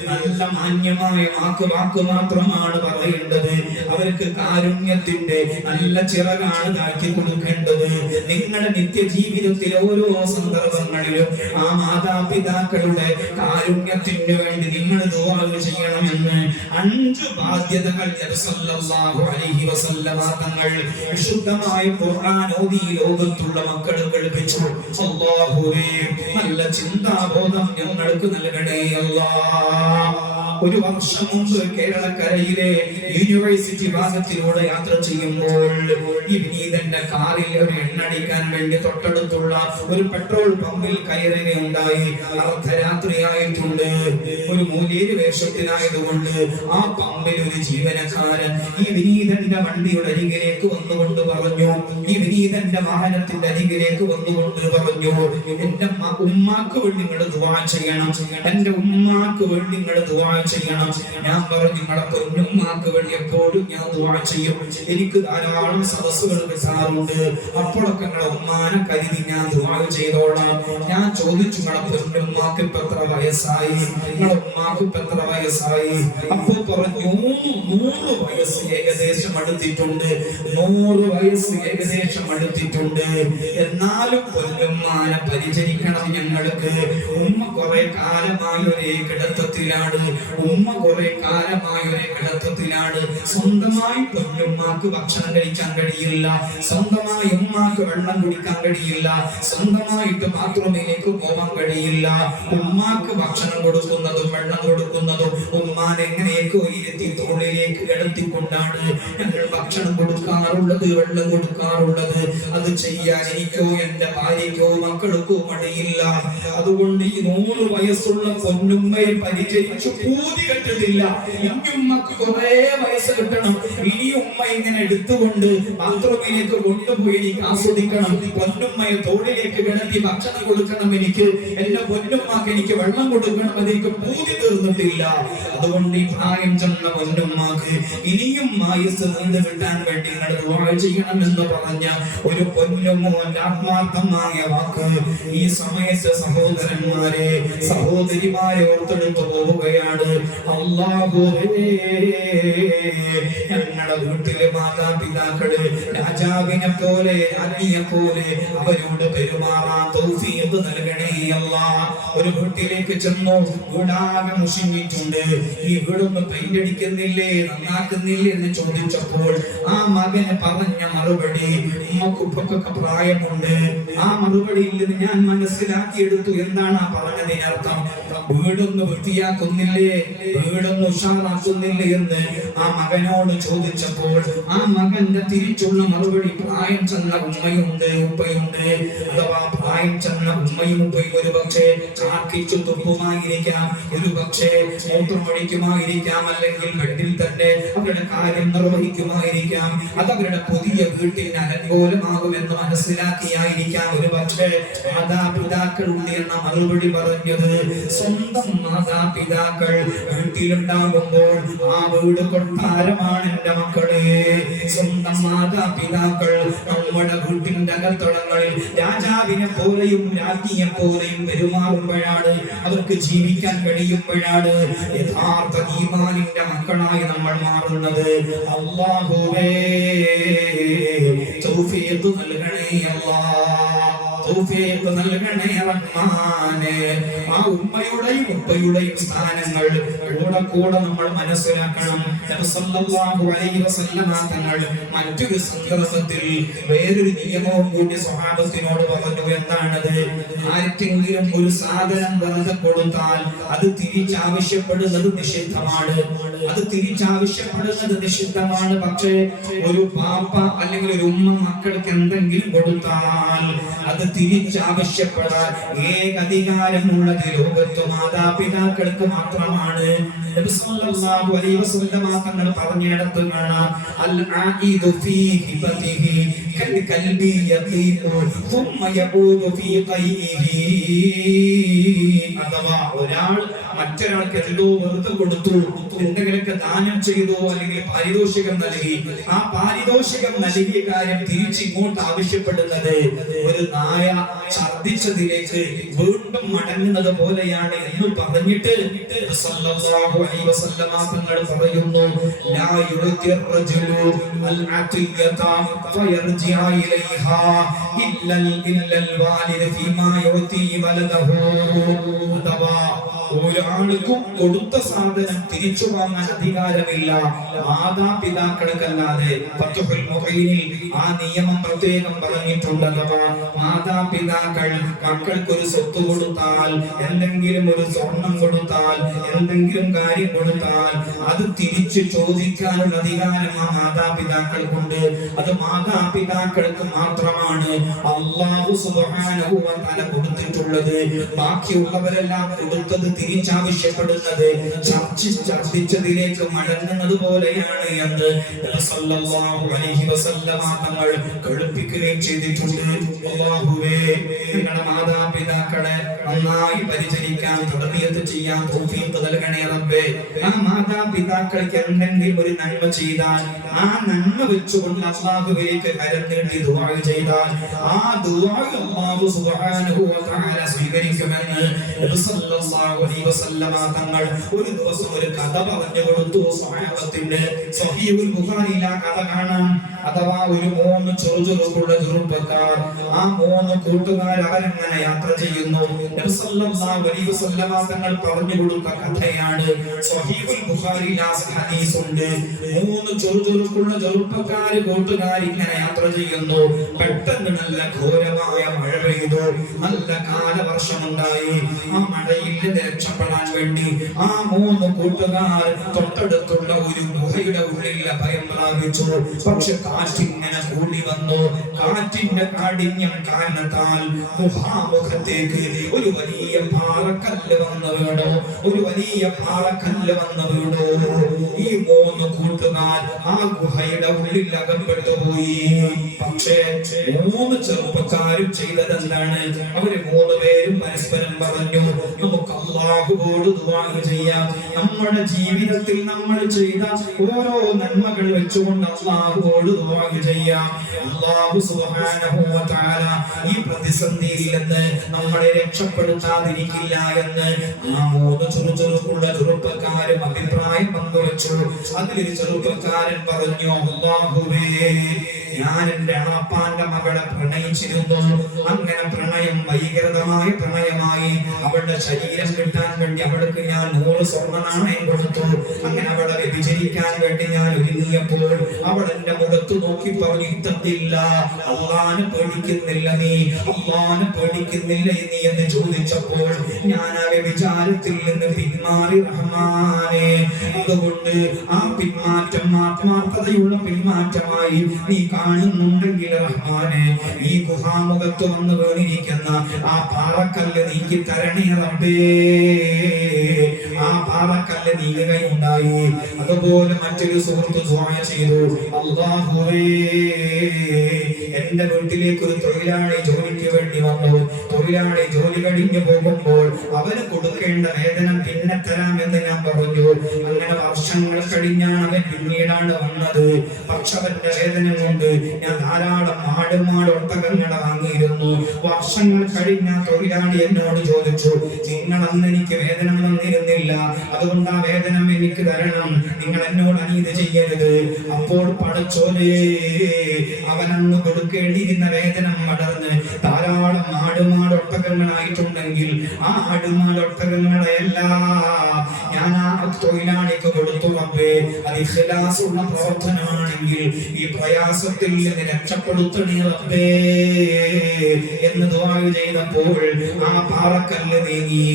നല്ല മാന്യമായ വാക്ക് മാത്രമാണ് പറയേണ്ടത്. അവർക്ക് കാരുണ്യത്തിന്റെ നല്ല ചിറകാണ് താഴ്ത്തി കൊടുക്കേണ്ടത്. നിങ്ങളുടെ നിത്യജീവിതത്തിലെ ഓരോ സന്ദർഭങ്ങളിലും ആ മാതാപിതാക്കളുടെ കാരുണ്യത്തിന് വേണ്ടി നിങ്ങൾ ദുആ ചെയ്യണമെന്ന് 5 ബാധ്യതകൾ നബി സല്ലല്ലാഹു അലൈഹി വസല്ലമ തങ്ങൾ വിശുദ്ധമായ ഖുർആൻ ഓതി ലോകത്തുള്ള മക്കൾ കേൾപ്പിച്ചു. അല്ലാഹുവേ, നല്ല ചിന്താബോധം ഞങ്ങൾക്ക് നൽകണേ അല്ലാഹ്. ഒരു വർഷം മുമ്പ് കേരളക്കരയിലെ യൂണിവേഴ്സിറ്റി ഭാഗത്തിലൂടെ യാത്ര ചെയ്യുമ്പോൾ ഈ വിനീതന്റെ കാറിൽ ഒരു എണ്ണടിക്കാൻ വേണ്ടി തൊട്ടടുത്തുള്ള ഒരു പെട്രോൾ പമ്പിൽ കയറുകയുണ്ടായി. അർദ്ധരാത്രിയായിട്ടുണ്ട്. ഒരു മൂല്യേരി വേഷത്തിനായതുകൊണ്ട് ആ പമ്പിൽ ഒരു ജീവനക്കാരൻ ഈ വിനീതന്റെ വണ്ടിയുടെ അരികിലേക്ക് വന്നുകൊണ്ട് പറഞ്ഞു, ഈ വിനീതന്റെ വാഹനത്തിന്റെ അരികിലേക്ക് വന്നുകൊണ്ട് പറഞ്ഞു, എന്റെ ഉമ്മാക്ക് വേണ്ടി നിങ്ങൾ ദുആ ചെയ്യണം, എന്റെ ഉമ്മാക്ക് വേണ്ടി നിങ്ങൾ ദുആ ചെയ്യണം. ഞാൻ പറഞ്ഞു, നിങ്ങളെ പൊന്നുമ്മാക്ക് വേണ്ടി എപ്പോഴും ഞാൻ ദുആ ചെയ്യും. എനിക്ക് ധാരാളം സദസ്സുകൾ കിട്ടാറുണ്ട്. അപ്പോഴൊക്കെ നിങ്ങളെ ഉമ്മാനെ കരുതി ഞാൻ ദുആ ചെയ്തോളാം. ഞാൻ ചോദിച്ചു, നിങ്ങളെ പൊന്നുമ്മാക്ക് ഇപ്പൊ എത്ര വയസ്സായി? നിങ്ങളെ ഉമ്മാക്ക് ഇപ്പൊ എത്ര വയസ്സായി? അപ്പോ പറഞ്ഞു, 100 വയസ്സ് ഏകദേശം അടുത്തിട്ടുണ്ട്. 100 വയസ്സ് ഏകദേശം അടുത്തിട്ടുണ്ട്. എന്നാലും പൊന്നുമ്മാനെ പരിചരിക്കണം ഞങ്ങൾക്ക്. ഉമ്മ കുറെ കാലമായി ഒരേ കിടത്തത്തിലാണ്. ഉമ്മ കുറെ കാലമായി ഒരേ കിടത്തത്തിലാണ്. സ്വന്തമായി പൊന്നുമ്മാക്ക് ഭക്ഷണം കഴിക്കാൻ കഴിയില്ല. സ്വന്തമായി ഉമ്മാക്ക് വെള്ളം കുടിക്കാൻ കഴിയില്ല. സ്വന്തമായിട്ട് ബാത്റൂമിലേക്ക് പോകാൻ കഴിയില്ല. ഉമ്മാക്ക് ഭക്ഷണം കൊടുക്കുന്നതും വെള്ളം കൊടുക്കുന്നതും ഉമ്മാൻ എങ്ങനെയൊക്കെ ഇരുത്തി തോളിലേക്ക് കിടത്തിക്കൊണ്ടാണ് ഞങ്ങൾ ഭക്ഷണം കൊടുക്കാറുള്ളത്, വെള്ളം കൊടുക്കാറുള്ളത്. അത് ചെയ്യാൻ എനിക്കോ എന്റെ ഭാര്യയ്ക്കോ മക്കൾക്കോ മടിയില്ല. അതുകൊണ്ട് ഈ 100 വയസ്സുള്ള പൊന്നുമ്മയെ പരിചരിച്ചു പൂതി കെട്ടിട്ടില്ല. ഇനിയുമ്മക്ക് കുറെ വയസ്സ് കിട്ടണം. ഇനി ഉമ്മ ഇങ്ങനെ എടുത്തുകൊണ്ട് ബാത്റൂമിലേക്ക് കൊണ്ടുപോയി എനിക്ക് ആസ്വദിക്കണം. പൊന്നുമ്മയെ തോളിലേക്ക് കിടത്തി ഭക്ഷണം കൊടുക്കണം. എനിക്ക് എന്റെ പൊന്നുമ്മക്ക് എനിക്ക് വെള്ളം കൊടുക്കണം. അതെനിക്ക് പൂതി തീർന്നിട്ടില്ല. അതുകൊണ്ട് ഈ പ്രായം ചെന്ന പൊന്നുമ്മക്ക് ഇനിയും ആയുസ് നീണ്ടു കിട്ടാൻ വേണ്ടി നിങ്ങൾ ദുആ ചെയ്യണമെന്ന് പറഞ്ഞ ഒരു പൊന്നുമോന്റെ ആത്മാർത്ഥമായ വാക്ക് ഈ സമയത്ത് സഹോദരന്മാരെ സഹോദരിമാരെ ഓർത്തെടുത്തു പോവുകയാണ്. അല്ലാഹുവേ, ഞങ്ങളുടെ വീട്ടിലെ മാതാപിതാക്കള് രാജാവിനെ പോലെ രാജ്ഞിയെ പോലെ അവരോട് പെരുമാറാൻ തൗഫീഖ് നൽകണേ അല്ലാഹ്. ഒരു വീട്ടിലേക്ക് ചെന്നു, വീടാകെ മുഷിഞ്ഞിട്ടുണ്ട്, ഈ വീടൊന്ന് പെയിന്റ് അടിക്കുന്നില്ലേ, നന്നാക്കുന്നില്ലേ എന്ന് ചോദിച്ചപ്പോൾ ആ മകന് പറഞ്ഞ മറുപടി, ഉമ്മക്കുപ്പൊക്കെ പ്രായമുണ്ട്. ആ മറുപടിയിൽ നിന്ന് ഞാൻ മനസ്സിലാക്കിയെടുത്തു എന്താണ് ആ പറഞ്ഞതിനർത്ഥം. വീടൊന്ന് വൃത്തിയാക്കുന്നില്ലേ, വീടൊന്ന് ഉഷാറാക്കുന്നില്ലേ എന്ന് ആ മകനോട് ചോദിച്ചപ്പോൾ ആ മകന്റെ തിരിച്ചുള്ള മറുപടി, പ്രായം ചെന്ന ഉമ്മയുണ്ട് ഉപ്പയുണ്ട്, അഥവാ പ്രായം ചെന്ന ഉമ്മയും ഉപ്പയും ഒരു പക്ഷേ ചാക്കിച്ചു തുപ്പുമായിരിക്കാം, ഒരു പക്ഷേ മൂത്രമൊഴിക്കുമായിരിക്കാം, അല്ലെങ്കിൽ ബെഡിൽ തന്നെ അവരുടെ കാര്യം നിർവഹിക്കുമായിരിക്കാം, അത് അവരുടെ പുതിയ വീട്ടിന് അനുകൂലമാകുമെന്ന് മനസ്സിലാക്കിയായിരിക്കാം ഒരു പക്ഷേ മാതാപിതാക്കളുണ്ട് എന്ന മറുപടി പറഞ്ഞത്. സ്വന്തം മാതാപിതാക്കൾ വീട്ടിലുണ്ടാകുമ്പോൾ ആ വീട് കൊട്ടാരമാണ് എന്റെ മക്കളെ. സ്വന്തം മാതാപിതാക്കൾ നമ്മുടെ വീട്ടിന്റെ അകത്തളങ്ങളിൽ രാജാവിനെ പോലെയും രാജ്ഞിയെ പോലെയും പെരുമാറുമ്പോഴാണ്, അവർക്ക് ജീവിക്കാൻ കഴിയുമ്പോഴാണ് യഥാർത്ഥ ഈമാനിന്റെ മക്കളായി നമ്മൾ മാറുന്നത്. അല്ലാഹുവേ, തൗഫീഖ് നൽകണേ അല്ലാഹ്, തൗഫീഖ് നൽകണേ റഹ്മാനേ. ആ ഉമ്മയുടെയും ഉപ്പയുടെയും സ്ഥാനങ്ങൾ കൂടെ നമ്മൾ മനസ്സിലാക്കണം. നബി സല്ലല്ലാഹു അലൈഹി വസല്ലമ തങ്ങൾ മറ്റൊരു സന്ദർഭത്തിൽ വേറൊരു നിയമവും കൂടി സ്വഹാബത്തിനോട് പറഞ്ഞു. എന്താണത്? ആർക്കെങ്കിലും ഒരു സാധനം വെറുതെ കൊടുത്താൽ അത് തിരിച്ചാവശ്യപ്പെടുന്നത് നിഷിദ്ധമാണ്, അത് തിരിച്ചാവശ്യപ്പെടുന്നത് നിഷിദ്ധമാണ്. പക്ഷേ ഒരു പാപ്പ അല്ലെങ്കിൽ ഒരു ഉമ്മ മക്കൾക്ക് എന്തെങ്കിലും കൊടുത്താൽ അത് തിരിച്ചാവശ്യപ്പെടാൻ ഏക അധികാരമുള്ളത് ലോകത്ത് മാതാപിതാക്കൾക്ക് മാത്രമാണ്. നബി സല്ലല്ലാഹു അലൈഹി വസല്ലം തങ്ങൾ പറഞ്ഞിടത്ത് കാണാം, അൽ ആഇദു ഫീ ഹിബതിഹി കൽ കൽബി യഖീഖു ثم يعود في قيئه. അഥവാ ഒരാൾ മറ്റൊരാൾക്ക് എന്തോ വെറുതെ കൊടുത്തു, എന്തെങ്കിലുമൊക്കെ ദാനം ചെയ്തു, അല്ലെങ്കിൽ പാരിതോഷികം നൽകി, ആ പാരിതോഷികം നൽകിയ കാര്യം തിരിച്ചിങ്ങോട്ട് ആവശ്യപ്പെടുന്നത് ഒരു നായ ഛർദിച്ചതിലേക്ക് വീണ്ടും മടങ്ങുന്നത് പോലെയാണ് എന്ന് പറഞ്ഞിട്ട് സല്ലല്ലാഹു അലൈഹി വസല്ലം തങ്ങൾ പറയുന്നു, ലാ യുതിർ റജുലു അൽ അതിയത ഫയർജിഅ ഇലൈഹാ ഇല്ലൽ വാലിദ ഫീമാ യുതി വലദഹു. അഥവാ ഒരാൾക്കും കൊടുത്ത സാധനം തിരിച്ചു വാങ്ങാൻ അധികാരമില്ല മാതാപിതാക്കൾക്കല്ലാതെ. ഫത്ഹുൽ മുഈനിൽ ആ നിയമം പ്രത്യേകം പറഞ്ഞിട്ടുണ്ട്. അഥവാ മാതാപിതാക്കൾ മക്കൾക്കൊരു സ്വത്ത് കൊടുത്താൽ, എന്തെങ്കിലും ഒരു സ്വർണം കൊടുത്താൽ, എന്തെങ്കിലും കാര്യം കൊടുത്താൽ അത് തിരിച്ചു ചോദിക്കാനുള്ള അധികാരം ആ മാതാപിതാക്കൾക്കുണ്ട്. അത് മാതാപിതാക്കൾക്ക് മാത്രമാണ് അല്ലാഹു സുബ്ഹാനഹു വ തആല കൊടുത്തിട്ടുള്ളത്. ബാക്കിയുള്ളവരെല്ലാം കൊടുത്തത് തിരിച്ചാവശ്യപ്പെടുന്നത് ഛർദിച്ചതിലേക്ക് മടങ്ങുന്നത് പോലെയാണ് എന്ന് സല്ലല്ലാഹു അലൈഹി വസല്ലം തങ്ങൾ പഠിപ്പിക്കുകയും ചെയ്തിട്ടുണ്ട്. അല്ലാഹുവേ, ഞങ്ങളുടെ മാതാപിതാക്കളെ നന്നായി പരിചരിക്കാൻ, തർബിയത്ത് ചെയ്യാൻ തൗഫീഖ് നൽകണേ റബ്ബേ. ആ മാതാപിതാക്കൾക്ക് എന്തെങ്കിലും ഒരു നന്മ ചെയ്താൽ ആ നന്മ വെച്ചുകൊണ്ട് അല്ലാഹുവിലേക്ക് കരം നീട്ടി ദുആ ചെയ്താൽ ആ ദുആ അല്ലാഹു സുബ്ഹാനഹു വ തആല സ്വീകരിക്കുമെന്ന് നബി സല്ലല്ലാഹു അലൈഹി വസല്ലം തങ്ങൾ ഒരു ദിവസം ഒരു കഥ പറഞ്ഞു കൊടുത്തു സ്വഹാബത്തിന്. സ്വഹീഹുൽ ബുഖാരിയിൽ ആ കഥ കാണാം. അഥവാ ഒരു 3 ചെറുചെറുക്കുള്ള ചെറുപ്പക്കാർ, ആ 3 കൂട്ടുകാർ അവരങ്ങനെ യാത്ര ചെയ്യുന്നു. നബി സല്ലല്ലാഹു അലൈഹി വസല്ലം തങ്ങൾ പറഞ്ഞു കൊടുത്ത കഥയാണ്. സ്വഹീഹുൽ ബുഖാരിയിൽ ആ ഹദീസ് ഉണ്ട്. 3 ചെറുചെറുക്കുള്ള ചെറുപ്പക്കാർ കൂട്ടുകാർ ഇങ്ങനെ യാത്ര ചെയ്യുന്നു. പെട്ടെന്ന് നല്ല ഘോരമായ മഴ പെയ്തു, നല്ല കാലവർഷമുണ്ടായി. ആ മഴയിൽ നിന്ന് രക്ഷപ്പെടാൻ വേണ്ടി ആ 3 കൂട്ടുകാർ തൊട്ടടുത്തുള്ള ഒരു ഗുഹയുടെ ഉള്ളിൽ ഭയം പ്രാപിച്ചു. പക്ഷെ കാറ്റിങ്ങനെ കൂടി വന്നു. കാറ്റിന്റെ കാഠിന്യം കാരണത്താൽ ഗുഹാമുഖത്തേക്ക് ഒരു വലിയ പാറക്കല്ല് വന്നു വീണു. ഒരു വലിയ പാറക്കല്ല് വന്ന് വീണു. ഈ 3 കൂട്ടുകാർ ആ ഗുഹയുടെ ഉള്ളിൽ അകപ്പെട്ടു പോയി. പക്ഷേ 3 ചെറുപ്പക്കാരും ചെയ്തതെന്താണ്? അവര് 3 പേരും പരസ്പരം പറഞ്ഞു, നമുക്ക് അല്ലാഹുവോട് ദുആ ചെയ്യാം. നമ്മുടെ ജീവിതത്തിൽ നമ്മൾ ചെയ്ത ഓരോ നന്മകൾ വെച്ചുകൊണ്ട് അല്ലാഹുവോട് ദുആ ചെയ്യാം. അല്ലാഹു സുബ്ഹാനഹു വ തആല ഈ പ്രതിസന്ധിയിൽ നിന്ന് നമ്മളെ രക്ഷപ്പെടുത്താതിരിക്കില്ല എന്ന് ആ 3 ചെറുപ്പുള്ള ചെറുപ്പക്കാരും അഭിപ്രായം പങ്കുവച്ചു. അതിലൊരു ചെറുപ്പക്കാരൻ പറഞ്ഞു, അല്ലാഹുവേ, ഞാൻ എന്റെ അപ്പാന്റെ മകളെ പ്രണയിച്ചിരുന്നു. അങ്ങനെ പ്രണയം ഭീകരമായ പ്രണയമായി. അവളുടെ ശരീരം കിട്ടാൻ വേണ്ടി അവൾക്ക് ഞാൻ 100 സ്വർണ്ണ നാണയം കൊടുത്തു. അങ്ങനെ അവളെ വ്യഭിചരിക്കാൻ വേണ്ടി ഞാൻ ഒരുങ്ങിയപ്പോൾ അവൾ എന്റെ മുഖത്ത് നോക്കി പറഞ്ഞു, ഇത്തത്തില്ല, അള്ളാനെ പേടിക്കുന്നില്ല നീ, അള്ളാനെ പേടിക്കുന്നില്ല നീ എന്ന് ചോദിച്ചപ്പോൾ ഞാൻ ആ വ്യഭിചാരത്തിൽ നിന്ന് പിന്മാറി റഹ്മാനെ. അതുകൊണ്ട് ആ പിന്മാറ്റം ആത്മാർത്ഥതയുള്ള പിന്മാറ്റമായി നീ കാണുന്നുണ്ടെങ്കിൽ റഹ്മാനെ, ഈ ഗുഹാമുഖത്ത് വന്ന് വീണിരിക്കുന്ന ആ പാറക്കല്ല് നീക്കി തരണേ റബ്ബേ. ആ പാറക്കല്ല് നീങ്ങുകയുണ്ടായി. അതുപോലെ മറ്റൊരു സുഹൃത്ത് ദുആ ചെയ്തു, അല്ലാഹുവേ, എന്റെ വീട്ടിലേക്ക് ഒരു തൊഴിലാളി ജോലിക്ക് വേണ്ടി വന്നു. തൊഴിലാളി ജോലി കഴിഞ്ഞു പോകുമ്പോൾ അവന് കൊടുക്കേണ്ട വേതനം പിന്നെ തരാമെന്ന് ഞാൻ പറഞ്ഞു. അങ്ങനെ വർഷങ്ങൾ കഴിഞ്ഞാണ് അവൻ പിന്നീടാണ് വന്നത്. പക്ഷെ അവന്റെ വേതനം കൊണ്ട് ഞാൻ ധാരാളം ആടുമാട് ഒട്ടകങ്ങളെ വാങ്ങിയിരുന്നു. വർഷങ്ങൾ കഴിഞ്ഞ തൊഴിലാളി എന്നോട് ചോദിച്ചു, നിങ്ങൾ അന്ന് എനിക്ക് വേതനം തന്നിരുന്നില്ല, അതുകൊണ്ട് ആ വേതനം എനിക്ക് തരണം, നിങ്ങൾ എന്നോട് അനീതി ചെയ്യരുത്. അപ്പോൾ പടച്ചോനെ, അവനന്ന് കൊടുക്കേണ്ടിയിരുന്ന വേതനം മടർന്ന് ധാരാളം ആടുമാട് ഒട്ടകങ്ങളായിട്ടുണ്ടെങ്കിൽ ആ ആടുമാട് ഒട്ടകങ്ങളെല്ലാം ഞാൻ ആ തൊഴിലാളിക്ക് കൊടുത്തു റബ്ബേ. അത് ഇഖ്ലാസുള്ള പ്രവർത്തനമാണെങ്കിൽ ഈ പ്രയാസത്തിൽ നിന്ന് രക്ഷപ്പെടുത്തണേ റബ്ബേ എന്ന് ദുആ ചെയ്തപ്പോൾ ആ പാറക്കല്ല് നീങ്ങി.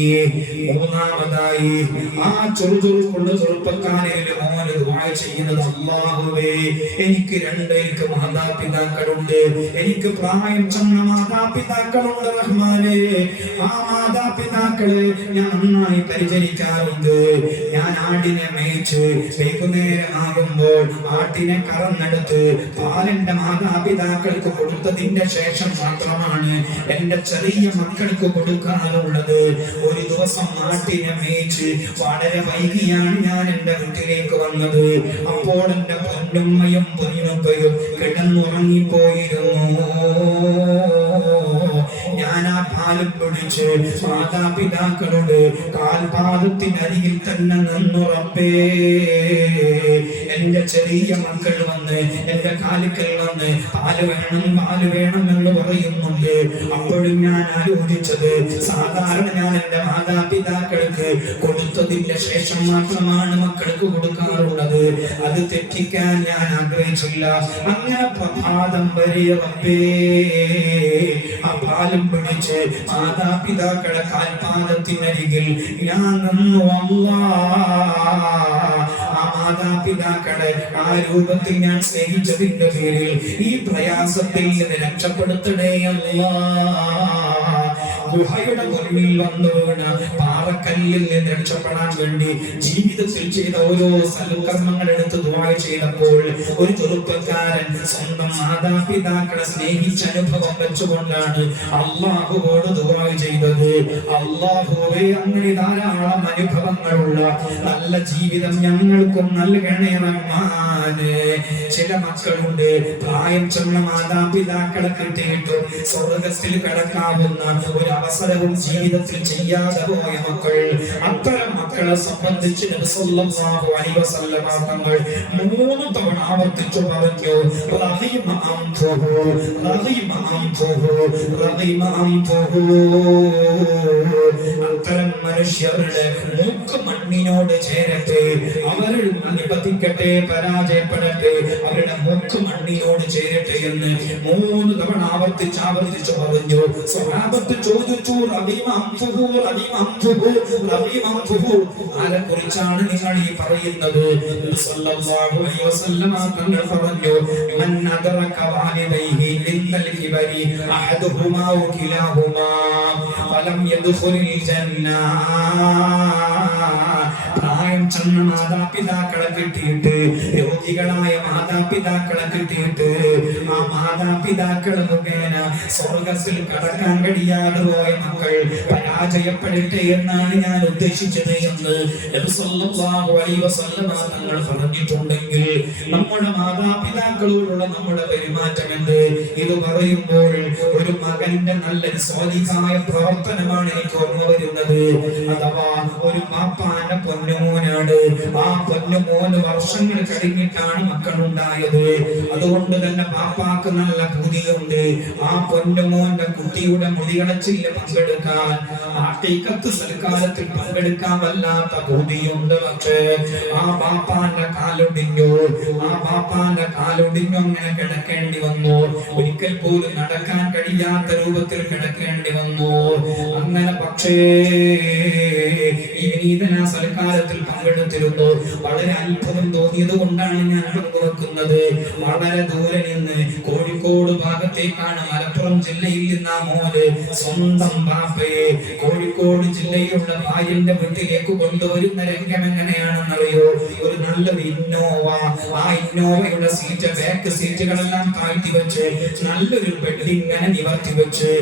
മൂന്നാമതായി ആ ചെറുചെറുപ്പുള്ള ചെറുപ്പക്കാരിൽ മോന് ദുആ ചെയ്യുന്നത്, അല്ലാഹുവേ, എനിക്ക് മാതാപിതാക്കളുണ്ട്, എനിക്ക് പ്രായം ചെന്ന മാതാപിതാക്കളുണ്ട് റഹ്മാനേ. ആ മാതാപിതാക്കളെ ഞാൻ നന്നായി പരിചരിക്കാറുണ്ട്. ഞാൻ ആടിനെ മേയിച്ച് വൈകുന്നേരമാകുമ്പോൾ ആട്ടിനെ കറന്നെടുത്ത് പാലെന്റെ മാതാപിതാക്കൾക്ക് കൊടുത്തതിന്റെ ശേഷം മാത്രമാണ് എന്റെ ചെറിയ മക്കൾക്ക് കൊടുക്കാറുള്ളത്. ഒരു ദിവസം ആട്ടിനെ മേയിച്ച് വളരെ വൈകിയാണ് ഞാൻ എന്റെ വീട്ടിലേക്ക് വന്നത്. അപ്പോൾ എന്റെ പൊന്നുമ്മയും പൊന്നുപ്പയും കിടന്നുറങ്ങിപ്പോയിരുന്നു. ഞാൻ ആ പാലും പിടിച്ച് മാതാപിതാക്കളോട് കാൽപാദത്തിനരികിൽ തന്നെ നിന്നു റബ്ബേ. എന്റെ ചെറിയ മക്കൾ വന്ന് എന്റെ കാലിക്കൽ വന്ന് പാല് വേണം എന്ന് പറയുന്നുണ്ട്. അപ്പോഴും ഞാൻ ആലോചിച്ചത്, സാധാരണ ഞാൻ എന്റെ മാതാപിതാക്കൾക്ക് കൊടുത്തതിന്റെ ശേഷം മാത്രമാണ് മക്കൾക്ക് കൊടുക്കാറുള്ളത്. അത് തെറ്റിക്കാൻ ഞാൻ ആഗ്രഹിച്ചില്ല. അങ്ങനെ പ്രഭാതം വരെ റബ്ബേ ആ പാലും പിടിച്ച് മാതാപിതാക്കളെ കാൽപാദത്തിനരികിൽ ഞാൻ നിന്നു. ആ മാതാപിതാക്കളെ ആ രൂപത്തിൽ ഞാൻ സ്നേഹിച്ചതിന്റെ പേരിൽ ഈ പ്രയാസത്തിൽ നിന്ന് രക്ഷപ്പെടുത്തണേ അല്ലാഹ്. ഗുഹയുടെ മുന്നിൽ വന്നു വീണ പാറക്കല്ലിൽ നിന്ന് രക്ഷപ്പെടാൻ വേണ്ടി ജീവിതത്തിൽ ചെയ്ത ഓരോ സൽക്കർമ്മങ്ങൾ എടുത്ത് ദുആ ചെയ്തപ്പോൾ ഒരു ചെറുപ്പക്കാരൻ സ്വന്തം മാതാപിതാക്കളെ സ്നേഹിച്ച അനുഭവം വെച്ചുകൊണ്ടാണ് അല്ലാഹുവോട് ദുആ ചെയ്തത്. അല്ലാഹുവേ, അങ്ങനെ ധാരാളം അനുഭവങ്ങളുള്ള നല്ല ജീവിതം ഞങ്ങൾക്കും നൽകണേ റഹ്മാനേ. ചില മക്കളുണ്ട്, പ്രായം ചെന്ന മാതാപിതാക്കളെ കിട്ടിയിട്ടും സ്വർഗ്ഗത്തിൽ കിടക്കാവുന്ന ഒരു അവസരവും ജീവിതത്തിൽ ചെയ്യാതെ പോയ മക്കൾ. അത്തരം മക്കളെ സംബന്ധിച്ച് നബി സല്ലല്ലാഹു അലൈഹി വസല്ലം തങ്ങൾ 3 തവണ ആവർത്തിച്ചു പറഞ്ഞു, റഹിമ അൻഫുഹു, റഹിമ അൻഫുഹു, റഹിമ അൻഫുഹു. അത്തരം മനുഷ്യരുടെ മൂക്ക് മണ്ണിനോട് ചേരട്ടെ, അവർ അനുപതിക്കട്ടെ, പരാജയപ്പെടട്ടെ, അവരുടെ മൂക്ക് മണ്ണിനോട് ചേരട്ടെ എന്ന് 3 തവണ ആവർത്തിച്ചു പറഞ്ഞു. സ്വഹാബത്ത് ചോദിച്ചു, റഹിമ അൻഫുഹു, റഹിമ അൻഫുഹു, റഹിമ അൻഫുഹു, ആരെക്കുറിച്ചാണ് നിങ്ങൾ ഈ പറയുന്നത്? സല്ലല്ലാഹു അലൈഹി വസല്ലം തങ്ങൾ പറഞ്ഞു, മൻ അദറക വാലിദൈഹി ലിൽ കിബരി അഹദുഹുമാ വ കിലാഹുമാ ഫലം യദ്ഖുലിൽ ജന്ന. പ്രായം ചെന്ന മാതാപിതാക്കളെ കിട്ടിയിട്ട്, രോഗികളായ മാതാപിതാക്കളെ കിട്ടിയിട്ട്, ആ മാതാപിതാക്കൾ മുഖേന സ്വർഗത്തിൽ കടക്കാൻ കഴിയാതെ പോയ മക്കൾ പരാജയപ്പെടട്ടെ എന്നാണ് ഞാൻ ഉദ്ദേശിച്ചത് എന്ന് നബി സല്ലല്ലാഹു അലൈഹി വസല്ലം തങ്ങൾ പറഞ്ഞിട്ടുണ്ടെങ്കിൽ നമ്മുടെ മാതാപിതാക്കളോടുള്ള നമ്മുടെ പെരുമാറ്റം എന്ത്? ഇത് പറയുമ്പോൾ ഒരു മകന്റെ നല്ലൊരു സ്വാലിഹായ പ്രവർത്തനമാണ് എനിക്ക് ഓർമ്മ വരുന്നത്. അഥവാ ഒരു പാപ്പാന്റെ പൊന്നുമോനാണ്. ആ പൊന്നുമോന് വർഷങ്ങൾ കഴിഞ്ഞിട്ടാണ് മക്കളുണ്ടായത്. അതുകൊണ്ട് തന്നെ പാപ്പാക്ക് നല്ല പൂതിയുണ്ട് ആ പൊന്നുമോന്റെ കുട്ടിയുടെ മുടികളച്ചില് പങ്കെടുക്കാൻ, ഹഖീഖത്ത് സൽക്കാരത്തിൽ പങ്കെടുക്കാൻ വല്ലാത്ത പൂതിയുണ്ട്. പക്ഷേ ആ പാപ്പാന്റെ കാലൊടിഞ്ഞു. ആ പാപ്പാന്റെ കാലൊടിഞ്ഞു അങ്ങനെ കിടക്കേണ്ടി വന്നു. ഒരിക്കൽ പോലും നടക്കാൻ കഴിയാത്ത രൂപത്തിൽ കിടക്കേണ്ടി വന്നു. അങ്ങനെ പക്ഷേ ഈ വിനീതന സൽക്കാരത്തിൽ പങ്കെടുത്തിരുന്നു. വളരെ അത്ഭുതം തോന്നിയത് കൊണ്ടാണ് ഞാൻ പങ്കുവെക്കുന്നത്. വളരെ ദൂരെ നിന്ന് കോഴിക്കോട് ഭാഗത്തേക്കാണ്, മലപ്പുറം ജില്ലയിൽ നിന്ന് ആ മോന് സ്വന്തം ബാപ്പയെ കോഴിക്കോട് ജില്ലയിലുള്ള ഭാര്യന്റെ വീട്ടിലേക്ക് കൊണ്ടുവരുന്ന രംഗം എങ്ങനെയാണെന്നറിയോ? ഒരു നല്ലൊരു ഇന്നോവ, ആ ഇന്നോവയുടെ സീറ്റ്, ബാക്ക് സീറ്റുകളെല്ലാം താഴ്ത്തി വെച്ച് നല്ലൊരു ബെഡ് ഇങ്ങനെ നിവർത്തി വെച്ച്,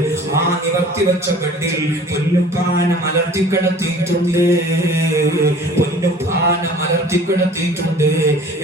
ആ നിവർത്തി വെച്ച ബെഡിൽ പൊന്നുപ്പാന മലർത്തിക്കിടത്തിയിട്ടുണ്ട്. പൊന്നുപ്പാന മലർത്തിക്കിടത്തിയിട്ടുണ്ട്.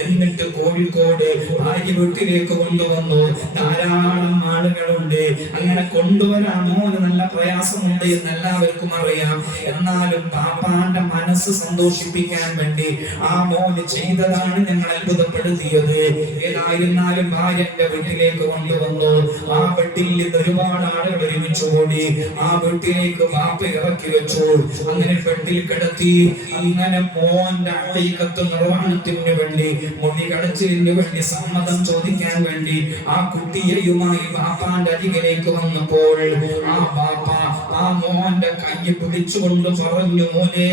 എന്നിട്ട് കോഴിക്കോട് ഭാര്യ വീട്ടിലേക്ക് കൊണ്ടുവന്നു. ധാരാളം ആളുകളുണ്ട്. അങ്ങനെ കൊണ്ടുവരാൻ മോന് നല്ല പ്രയാസമുണ്ട് എന്ന് എല്ലാവർക്കും അറിയാം. എന്നാലും പാപ്പാന്റെ മനസ്സ് സന്തോഷിപ്പിക്കാൻ വേണ്ടി ആ മോന് ചെയ്തതാണ് ഞങ്ങൾ അത്ഭുതപ്പെടുത്തിയത്. ഏതായിരുന്നാലും ഭാര്യന്റെ വീട്ടിലേക്ക് കൊണ്ടുവന്നു. ആ വീട്ടിൽ നിന്ന് ഒരുപാട് ആളുകൾ ഒരുമിച്ച് കൂടി ആ വീട്ടിലേക്ക് പാപ്പ ഇറക്കി വെച്ചു. അങ്ങനെ വീട്ടിൽ കിടത്തി. അങ്ങനെ മോന്റെ ഹഖീഖത്ത് നിർവ്വഹണത്തിന് വേണ്ടി, മുടി കളച്ചിലിന് വേണ്ടി സമ്മതം ചോദിക്കാൻ വേണ്ടി ആ കുട്ടിയുമായി പാപ്പാന്റെ അരികിലേക്ക് വന്നപ്പോൾ ആ പാപ്പ ആ മോന്റെ കൈ പിടിച്ചുകൊണ്ട് പറഞ്ഞു, മോനെ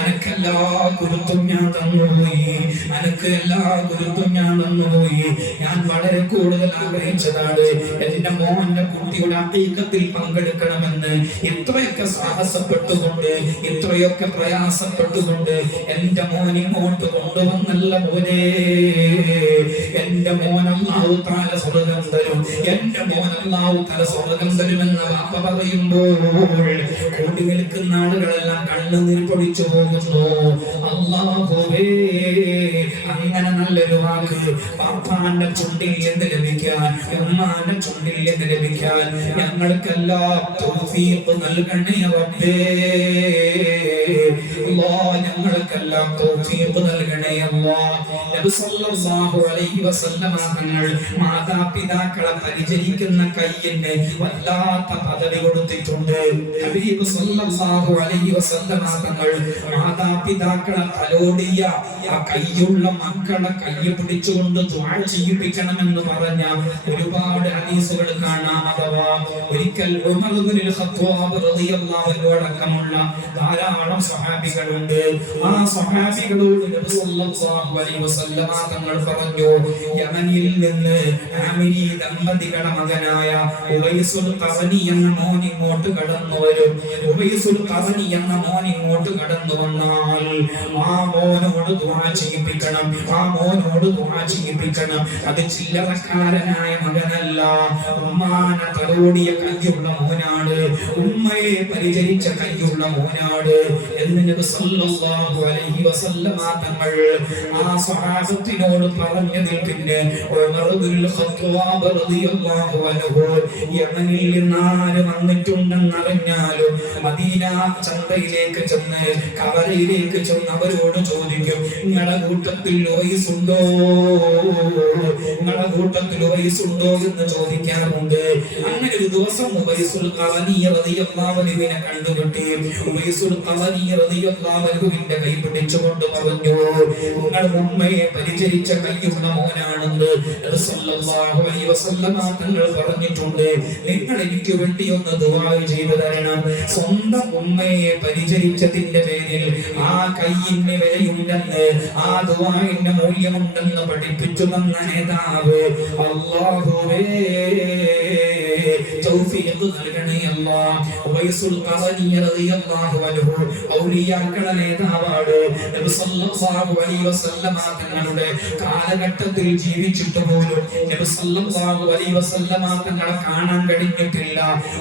അനക്കെല്ലാ ഗുരുത്വം ഞാൻ തന്നുപോയി, അനക്ക് എല്ലാ ഗുരുത്വം ഞാൻ തന്നുപോയി. ഞാൻ വളരെ കൂടുതൽ ആഗ്രഹിച്ചതാണ് എന്റെ മോന്റെ കുട്ടിയുടെ ഹഖീഖത്തിൽ പങ്കെടുക്കണമെന്ന്. ഇത്രയൊക്കെ സാഹസപ്പെട്ടുകൊണ്ട്, ഇത്രയൊക്കെ പ്രയാസപ്പെട്ടുകൊണ്ട് എന്റെ മോൻ ഇങ്ങോട്ട് കൊണ്ടുവന്നല്ല മോനെ. എന്റെ മോൻ അല്ലാഹു തആല സ്വർഗ്ഗം തരും, എന്റെ മോൻ അല്ലാഹു തആല സ്വർഗ്ഗം തരുമെന്ന് വാപ്പ പറയുമ്പോൾ കൂടി നിൽക്കുന്ന ആളുകളെല്ലാം കണ്ണുനീർ പൊഴിച്ചു പോകുന്നു. അല്ലാഹുവേ, അങ്ങനെ നല്ലൊരു വാക്ക് പാപ്പാന്റെ ചുണ്ടിൽ നിന്ന് ലഭിക്കാൻ, ഉമ്മാന്റെ ചുണ്ടിൽ നിന്ന് ലഭിക്കാൻ ഞങ്ങൾക്കെല്ലാം തൗഫീഖ് നൽകണേ റബ്ബേ. അല്ലാഹ് ഞങ്ങൾക്കെല്ലാം തൗഫീഖ് നൽകണേ അല്ലാഹ്. നബി സല്ലല്ലാഹു അലൈഹി വസല്ലം തങ്ങൾ മാതാപിതാക്കളെ പരിചരിക്കുന്ന കയ്യിന് വല്ലാത്ത പദവി കൊടുത്തിട്ടുണ്ട്. ഹബീബ് സല്ലല്ലാഹു അലൈഹി വസല്ലം തങ്ങൾ മാതാപിതാക്കളെ തലോടിയ ആ കയ്യുള്ള മക്കളെ കയ്യ് പിടിച്ചുകൊണ്ട് ദുആ ചെയ്യിപ്പിക്കണമെന്ന് പറഞ്ഞ ഒരുപാട് ഹദീസുകൾ കാണാം. അഥവാ ഒരിക്കൽ ഉമർ ഇബ്നുൽ ഖത്താബ് റളിയല്ലാഹു അൻഹു അടക്കമുള്ള ധാരാളം സ്വഹാബികളുണ്ട്. ആ സ്വഹാബികളോട് നബി സല്ലല്ലാഹു അലൈഹി വസല്ലം തങ്ങൾ പറഞ്ഞു, യമനിൽ നിന്ന് ആമിനി ദമ്പതികളുടെ മകനായ ഉവൈസുൽ ഖറനി എന്ന മോൻ ഇങ്ങോട്ട് കടന്നു വരും. ഉവൈസുൽ ഖറനി എന്ന മോൻ ഇങ്ങോട്ട് കടന്നു വന്നാൽ ആ മോനോട് ദുആ ചെയ്യിപ്പിക്കണം, ആ മോനോട് ദുആ ചെയ്യിപ്പിക്കണം. അത് ചില്ലറക്കാരനായ മകനല്ല, ഉമ്മാനെ തലോടിയ കയ്യുള്ള മോനാണ്, ഉമ്മയെ പരിചരിച്ച കയ്യുള്ള മോനാണ് എന്ന് നബി സല്ലല്ലാഹു അലൈഹി വസല്ലം തങ്ങൾ ആ സ്വഹാബത്തിനോട് പറഞ്ഞതിൽ പിന്നെ ഉമർ ഇബ്നുൽ ഖത്താബ് റളിയല്ലാഹു അൻഹു യമനിൽ നിന്നാര് വന്നിട്ടുണ്ടെന്ന് അറിഞ്ഞാലും മദീന ചന്തയിലേക്ക് ചെന്ന് കവലയിലേക്ക് ചെന്ന് അവരോട് ചോദിക്കും, നിങ്ങളുടെ കൂട്ടത്തിൽ വയസ്സുണ്ടോ, നിങ്ങളുടെ കൂട്ടത്തിൽ വയസ്സുണ്ടോ എന്ന് ചോദിക്കാറുണ്ട്. അങ്ങനെ ഒരു ദിവസം ഉവൈസുൽ ഖറനി റളിയല്ലാഹു അൻഹുവിനെ കണ്ടുകിട്ടി. ഉവൈസുൽ ഖറനി റളിയല്ലാഹു അൻഹുവിന്റെ കൈ പിടിച്ചുകൊണ്ട് പറഞ്ഞു, നിങ്ങൾ ഉമ്മയെ പരിചരിച്ച കയ്യുള്ള മോനാണെന്ന് സല്ലല്ലാഹു അലൈഹി വസല്ലം തങ്ങൾ പറഞ്ഞിട്ടുണ്ട്. നിങ്ങൾ എനിക്ക് വേണ്ടി ഒന്ന് ദുആ ചെയ്തു തരണം. സ്വന്തം ഉമ്മയെ പരിചരിച്ചതിന്റെ പേരിൽ ആ കയ്യിന് വിലയുണ്ടെന്ന്, ആ ദുആഇന് മൂല്യമുണ്ടെന്ന് പഠിപ്പിച്ചു തന്ന നേതാവ്. അല്ലാഹുവേ, തൗഫീഖ് നൽകണേ അല്ലാഹ്. ഉവൈസുൽ ഖറനി റളിയല്ലാഹു അൻഹു ഔലിയാക്കളുടെ നേതാവാണ്. നബി സല്ലല്ലാഹു അലൈഹി വസല്ലമ തങ്ങളുടെ കാലഘട്ടത്തിൽ ജീവിച്ചിട്ട് പോലും നബി സല്ലല്ലാഹു അലൈഹി വസല്ലമ തങ്ങളെ കാണാൻ കഴിഞ്ഞിട്ടില്ല.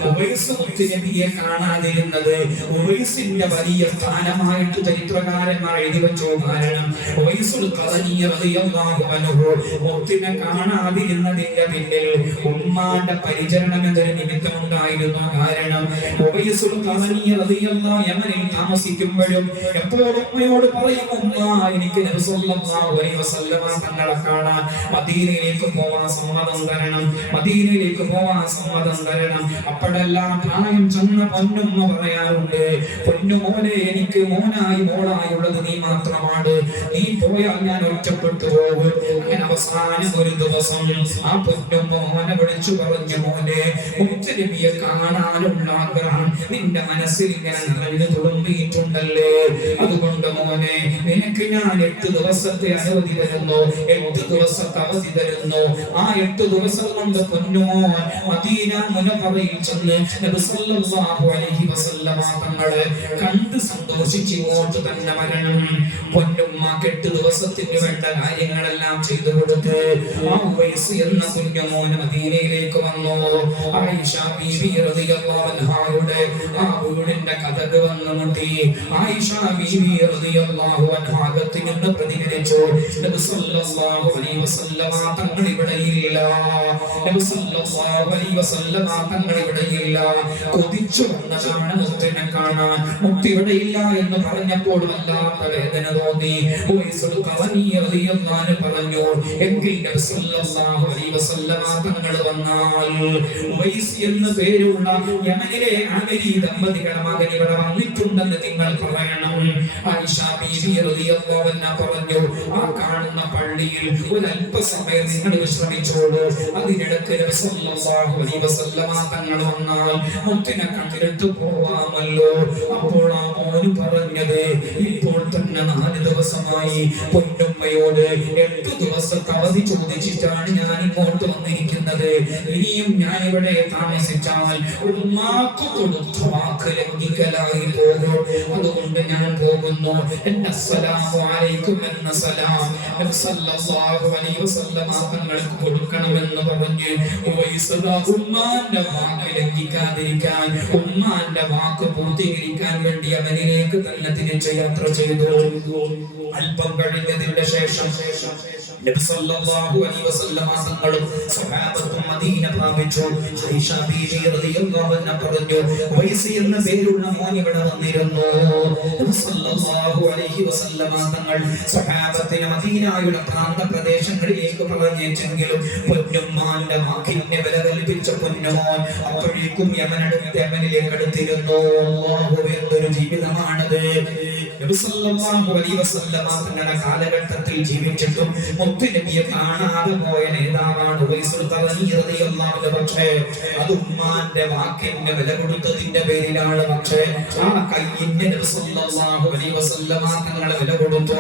ഉവൈസ് നബിയെ കാണാതിരുന്നത് ഉവൈസിന്റെ വലിയ സ്ഥാനമായിട്ട് ചരിത്രകാരന്മാർ എഴുതി വെച്ചു. കാരണം ഉവൈസുൽ ഖറനി റളിയല്ലാഹു അൻഹു മുത്തിനെ കാണാതിരുന്നതിന്റെ പിന്നിൽ ഉമ്മാന്റെ പരിചരണം എന്നൊരു നിമിത്തമുണ്ടായിരുന്നു. കാരണം ഉവൈസുൽ ഖറനി റളിയല്ലാഹു യമനിൽ താമസിക്കുമ്പോഴും എപ്പോഴും ഉമ്മയോട് പറയും, ഉമ്മ എനിക്ക് നബി സല്ലല്ലാഹു അലൈഹി വസല്ലമ തങ്ങളെ കാണാൻ മദീനയിലേക്ക് പോവാൻ സമ്മതം തരണം, മദീനയിലേക്ക് പോവാൻ സമ്മതം തരണം. അപ്പോഴെല്ലാം പ്രായം ചെന്ന പൊന്നുമ്മ പറയാറുണ്ട്, പൊന്നുമോനെ എനിക്ക് മോനായി മോളായുള്ളത് നീ മാത്രമാണ്, നീ പോയാൽ ഞാൻ ഒറ്റപ്പെട്ടു പോകും. അങ്ങനെ അവസാനം ഒരു ദിവസം ആ പൊന്നുമ്മ മോനെ വിളിച്ചു പറഞ്ഞു, മോനെ മുത്തുനബിയെ കാണാനുള്ള ആഗ്രഹം നിന്റെ മനസ്സിൽ ഇങ്ങനെ നിറഞ്ഞു തുളുമ്പിയിട്ടുണ്ടല്ലേ, അതുകൊണ്ട് മോനെ നിനക്ക് ഞാൻ 8 ദിവസത്തെ അവധി തരുന്നു, 8 ദിവസത്തെ അവധി തരുന്നു. ആ 8 ദിവസം കൊണ്ട് പൊന്നുമോൻ മദീന മുനവ്വറയിൽ ചെന്ന് നബി സല്ലല്ലാഹു അലൈഹി വസല്ലമ തങ്ങളെ കണ്ട് സന്തോഷിച്ച് ഇങ്ങോട്ട് തന്നെ വരണം. പൊന്നുമ്മക്ക് 8 ദിവസത്തിന് വേണ്ട കാര്യങ്ങളെല്ലാം ചെയ്തു കൊടുത്ത് ആ ഉവൈസ് എന്ന കുഞ്ഞുമോൻ മദീനയിലേക്ക് വന്നു. ആയിഷ ബീവി റളിയല്ലാഹു അൻഹായുടെ ആ വീടിന്റെ കഥക് വന്നു മുട്ടി. ആയിഷ ബീവി റളിയല്ലാഹു അൻഹ അകത്ത് നിന്ന് പ്രതികരിച്ചു, നബി സല്ലല്ലാഹു അലൈഹി വസല്ലമ തങ്ങൾ ഇവിടെയില്ല, നബി സല്ലല്ലാഹു അലൈഹി വസല്ലമ തങ്ങൾ ഇവിടെയില്ല. കൊതിച്ചു വന്നതാണ് മുത്തിനെ കാണാൻ. മുത്ത് ഇവിടെയില്ല എന്ന് പറഞ്ഞപ്പോൾ വല്ലാത്ത വേദന തോന്നി. ഉവൈസുൽ ഖറനി റളിയല്ലാഹു അൻഹു പറഞ്ഞു, എങ്കിൽ നബി സല്ലല്ലാഹു അലൈഹി വസല്ലമ തങ്ങൾ വന്നാൽ ഉവൈസ് എന്ന പേരുള്ള യമനിലെ അമരി ദമ്പതികളുടെ മകൻ ഇവിടെ വന്നിട്ടുണ്ടെന്ന് നിങ്ങൾ പറയണം. ആയിഷ ബീവി റളിയല്ലാഹു അൻഹ പറഞ്ഞു, ആ കാണുന്ന പള്ളിയിൽ ഒരല്പസമയം നിങ്ങൾ വിശ്രമിച്ചോളൂ, അതിനിടയ്ക്ക് നബി സല്ലല്ലാഹു അലൈഹി വസല്ലമ തങ്ങൾ വന്നാൽ മുത്തിനെ കണ്ടിട്ട് പോവാമല്ലോ. അപ്പോൾ ആ മോന് പറഞ്ഞത്, ഇപ്പോൾ തന്നെ 4 ദിവസമായി പൊന്നുമ്മയോട് 8 ദിവസത്തെ അവധി ചോദിച്ചിട്ടാണ് ഞാൻ ഇങ്ങോട്ട് വന്നിരിക്കുന്നത്. ഇനിയും ഞാൻ ഇവിടെ താമസിച്ചാൽ ഉമ്മാക്ക് കൊടുത്ത വാക്ക് ലംഘിക്കലായി പോകും, അതുകൊണ്ട് ഞാൻ പോകുന്നു. അസ്സലാമു അലൈക്കും എന്ന സലാം നബി സല്ലല്ലാഹു അലൈഹി വസല്ലമ തങ്ങൾക്ക് കൊടുക്കണമെന്ന് പറഞ്ഞ് ഉവൈസ് ഉമ്മാന്റെ വാക്ക് ലംഘിക്കാതിരിക്കാൻ, ഉമ്മാന്റെ വാക്ക് പൂർത്തീകരിക്കാൻ വേണ്ടി അവനിലേക്ക് തന്നെ തിരിച്ച് യാത്ര ചെയ്തു. അല്പം കഴിഞ്ഞതിന്റെ ശേഷം നബി സല്ലല്ലാഹു അലൈഹി വസല്ലമ തങ്ങളും സ്വഹാബത്തും മദീന പ്രാപിച്ചു. ആയിഷ ബീവി റളിയല്ലാഹു അൻഹ പറഞ്ഞു, ഉവൈസ് എന്ന പേരുള്ള മോൻ ഇവിടെ വന്നിരുന്നു. നബി സല്ലല്ലാഹു അലൈഹി വസല്ലമ തങ്ങൾ സ്വഹാബത്തിനെ മദീനയുടെ പ്രാന്ത പ്രദേശങ്ങളിലേക്ക് പറഞ്ഞെങ്കിലും പൊന്നുമ്മാന്റെ വാക്കിനെ വില കൽപ്പിച്ച പൊന്നുമോൻ അപ്പോഴേക്കും യമനിലേക്ക് അടുത്തിരുന്നു. അല്ലാഹുവേ, എന്തൊരു ജീവിതമാണത്! നബി സല്ലല്ലാഹു അലൈഹി വസല്ലമ തങ്ങളുടെ കാലഘട്ടത്തിൽ ജീവിച്ചിട്ടും മുത്തുനബിയെ കാണാതെ പോയ നേതാവാണ് ഉവൈസുൽ ഖറനി റളിയല്ലാഹു അൻഹു. പക്ഷേ അത് ഉമ്മാന്റെ വാക്കിന് വില കൊടുത്തതിന്റെ പേരിലാണ്. പക്ഷേ ആ കയ്യിന്റെ നബി സല്ലല്ലാഹു അലൈഹി വസല്ലമ തങ്ങളെ വില കൊടുത്തു.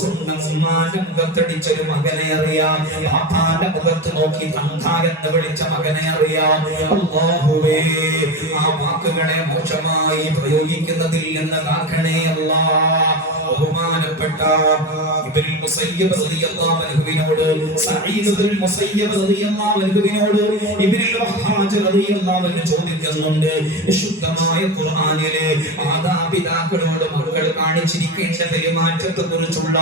സ്വന്തം ഉമ്മാന്റെ മുഖത്തടിച്ചൊരു മകനെ അറിയാം, ബാപ്പാന്റെ മുഖത്ത് നോക്കി തന്ത എന്ന് വിളിച്ച മകനെ അറിയാം. അല്ലാഹുവേ, ആ വാക്കുകളെ മോശമായി പ്രയോഗിക്കുന്നതിൽ നിന്ന് കാക്കണേ അല്ലാഹ്. ബഹുമാനപ്പെട്ട ഇബ്നുൽ മുസയ്യിബ് റളിയല്ലാഹു അൻഹുവിനോട്, സഈദ് ഇബ്നുൽ മുസയ്യിബ് റളിയല്ലാഹു അൻഹുവിനോട് ഇബ്നുൽ വഹാജ് റളിയല്ലാഹു അൻഹു ചോദിക്കുന്നുണ്ട്, വിശുദ്ധമായ ഖുർആനിലെ മാതാപിതാക്കളോട് മക്കൾ കാണിച്ചിരിക്കേണ്ട പെരുമാറ്റത്തെ കുറിച്ചുള്ള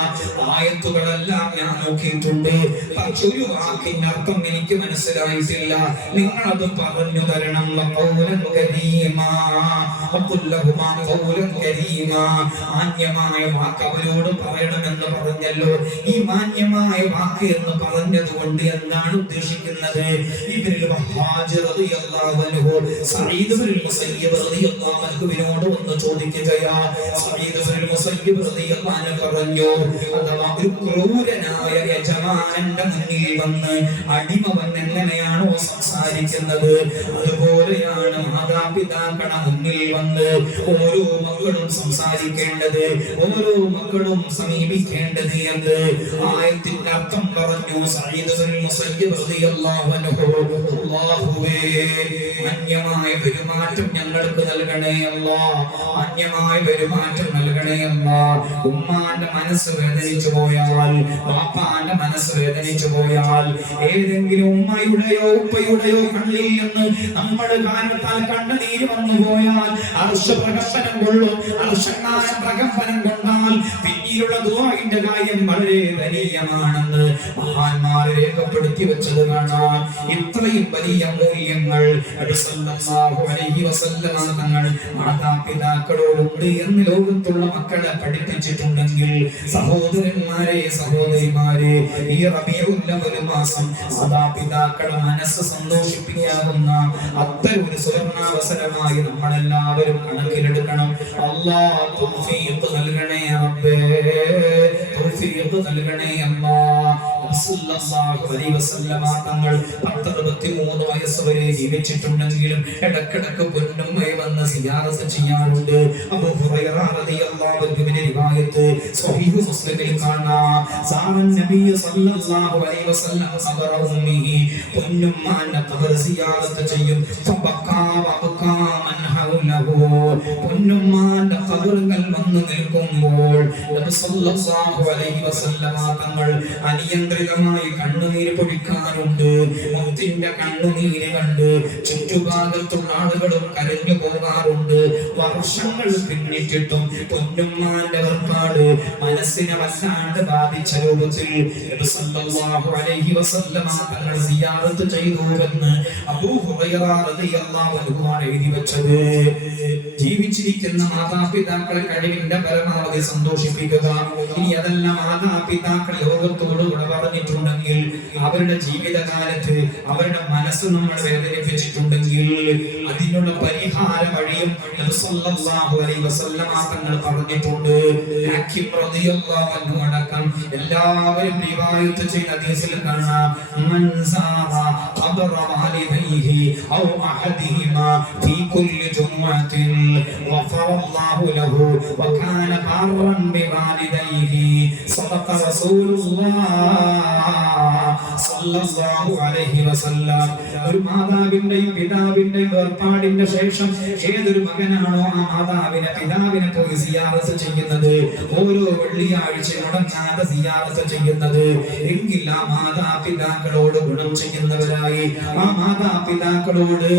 ആയത്തുകളെല്ലാം ഞാൻ നോക്കിയിട്ടുണ്ട്. പക്ഷെ ഒരു വാക്കിന്റെ അർത്ഥം എനിക്ക് മനസ്സിലായിട്ടില്ല. നിങ്ങൾ അത് പറഞ്ഞു തരണം. ഖൗലൻ കരീമാ വഖുൽ ലഹുമാ ഖൗലൻ കരീമാ, മാന്യമായ വാക്ക് അവരോട് പറയണമെന്ന് പറഞ്ഞല്ലോ. ഈ മാന്യമായ വാക്ക് എന്ന് പറഞ്ഞതുകൊണ്ട് എന്താണ് ഉദ്ദേശിക്കുന്നത്? ഇബ്നുൽ വഹാജ് റളിയല്ലാഹു അൻഹു സഈദ് ഇബ്നുൽ മുസയ്യിബ് റളിയല്ലാഹു അൻഹുവിനോട് ഒന്ന് ചോദിക്കുകയാ. സഈദ് ഇബ്നുൽ മുസയ്യിബ് റളിയല്ലാഹു അൻഹു പറഞ്ഞു, അഥവാ ഒരു ക്രൂരനായ യജമാനന്റെ മുന്നിൽ വന്ന് അടിമ വന്ന് എങ്ങനെയാണോ സംസാരിക്കുന്നത്, അതുപോലെയാണ് മാതാപിതാക്കളുടെ മുന്നിൽ വന്ന് ഓരോ മക്കളും സംസാരിക്കേണ്ടത്. ഓരോ മക്കളും സമീപിക്കേണ്ടത് എന്ന് ആയത്തിന്റെ അർത്ഥം പറഞ്ഞു സഈദ് ഇബ്നുൽ മുസയ്യിബ് റളിയല്ലാഹു അൻഹു. അല്ലാഹുവേ, അന്യമായ പെരുമാറ്റം ഞങ്ങൾക്ക് നൽകണേ അല്ലാഹ്, അന്യമായ പെരുമാറ്റം നൽകണേ അല്ലാഹ്. ഉമ്മാന്റെ മനസ്സ് വേദനിച്ചു പോയാൽ, ബാപ്പാന്റെ മനസ്സ് വേദനിച്ചു പോയാൽ, ഏതെങ്കിലും ഉമ്മയുടെയോ ഉപ്പയുടെയോ കണ്ണിൽ നിന്ന് നമ്മുടെ കാരണത്താൽ കണ്ണുനീര് വന്നു പോയാൽ പ്രകമ്പനം കൊള്ളും. പ്രകമ്പനം കൊണ്ടാൽ പിന്നീടുള്ള ദുആഇന്റെ കാര്യം വളരെ ദയനീയമാണെന്ന് മഹാന്മാർ രേഖപ്പെടുത്തി വെച്ചത് കാണാം. ഇത്രയും വലിയ മൂല്യങ്ങൾ നബി സല്ലല്ലാഹു അലൈഹി വസല്ലം തങ്ങൾ മാതാപിതാക്കളോടുണ്ട് എന്ന് ലോകത്തുള്ള മക്കളെ പഠിപ്പിച്ചിട്ടുണ്ടെങ്കിൽ, സഹോദരന്മാരെ സഹോദരിമാരെ, ഈ റബീഉൽ അവ്വൽ മാസം മാതാപിതാക്കളുടെ മനസ്സ് സന്തോഷിപ്പിക്കാവുന്ന അത്തരം ഒരു സുവർണാവസരമായി നമ്മളെല്ലാവരും കണക്കിലെടുക്കണം. അല്ലാഹ് തൗഫീഖ് നൽകണേ റബ്ബേ, തൗഫീഖ് നൽകണേ അല്ലാഹ്. റസൂലുള്ളാഹി അലൈഹി വസല്ലം തങ്ങൾ 63 വയസ്സ് വരെ ജീവിച്ചിട്ടുണ്ടെങ്കിലും ഇടക്കിടക്ക് പൊന്നുമ്മയെ വന്ന് സിയാറത്ത് ചെയ്യാറുണ്ട്. അബൂ ഹുറൈറ റളിയല്ലാഹു അൻഹുവിന്റെ റിവായത്ത് സ്വഹീഹ് മുസ്ലിമിൽ കാണാം. സാറൻ നബി സല്ലല്ലാഹു അലൈഹി വസല്ലം ഖബറ ഉമ്മിഹി, പൊന്നുമ്മാന്റെ ഖബർ സിയാറത്ത് ചെയ്യും. ഫബക്കാ വബക്കാ മൻ ഹൗലഹു, പൊന്നുമ്മാന്റെ ഖബറുകൾ വന്ന് നിൽക്കുമ്പോൾ നബി സല്ലല്ലാഹു അലൈഹി വസല്ലം തങ്ങൾ അനിയന്ത്രിതമായി കണ്ണുനീര് പൊഴിക്കാറുണ്ട്. മൗത്തിന്റെ കണ്ണുനീര് കണ്ട് ചുറ്റുഭാഗത്തുള്ള ആളുകളും കരഞ്ഞു പോകാറുണ്ട്. വർഷങ്ങൾ പിന്നിട്ടിട്ടും പൊന്നുമ്മാന്റെ വേർപാട് മനസ്സിനെ വല്ലാണ്ട് ബാധിച്ച രൂപത്തിൽ നബി സല്ലല്ലാഹു അലൈഹി വസല്ലം തങ്ങൾ സിയാറത്ത് ചെയ്തുവെന്ന് അബൂ ഹുറൈറ റളിയല്ലാഹു അൻഹു എഴുതി വെച്ചത്. ജീവിച്ചിരിക്കുന്ന മാതാപിതാക്കളെ കഴിവിന്റെ പരമാവധി സന്തോഷിപ്പിക്കുക. ഇനി അതല്ല, മാതാപിതാക്കൾ ലോകത്തോട് കൂടെ പറഞ്ഞിട്ടുണ്ടെങ്കിൽ, അവരുടെ ജീവിതകാലത്ത് അവരുടെ മനസ്സ് നമ്മൾ വേദനിപ്പിച്ചിട്ടുണ്ടെങ്കിൽ അതിനുള്ള പരിഹാര വഴിയും നബി സല്ലല്ലാഹു അലൈഹി വസല്ലം തങ്ങൾ പറഞ്ഞിട്ടുണ്ട്. ഹക്കീം റളിയല്ലാഹു അൻഹു അടക്കം എല്ലാവരും റിവായത്ത് ചെയ്ത ഹദീസിൽ കാണാം, മൻ സാറ ഖബറ വാലിദൈഹി ഔ അഹദിഹിമാ ഫീ കുല്ലി ജുമുഅത്തിൻ ഗഫറല്ലാഹു ലഹു വകാന ബാറൻ ബിവാലിദൈഹി സദഖ റസൂലുള്ളാഹ് സല്ലല്ലാഹു അലൈഹി വസല്ലം. ഒരു മാതാവിന്റെയും പിതാവിന്റെയും വേർപാടിന്റെ ശേഷം ഏതൊരു മകനാണോ ആ മാതാവിനെ പിതാവിനെ പോയി സിയാറത്ത് ചെയ്യുന്നത്, ഓരോ വെള്ളിയാഴ്ച മുടങ്ങാതെ സിയാറത്ത് ചെയ്യുന്നത്, എങ്കിൽ ആ മാതാപിതാക്കളോട് ഗുണം ചെയ്യുന്നവരായി, ആ മാതാപിതാക്കളോട്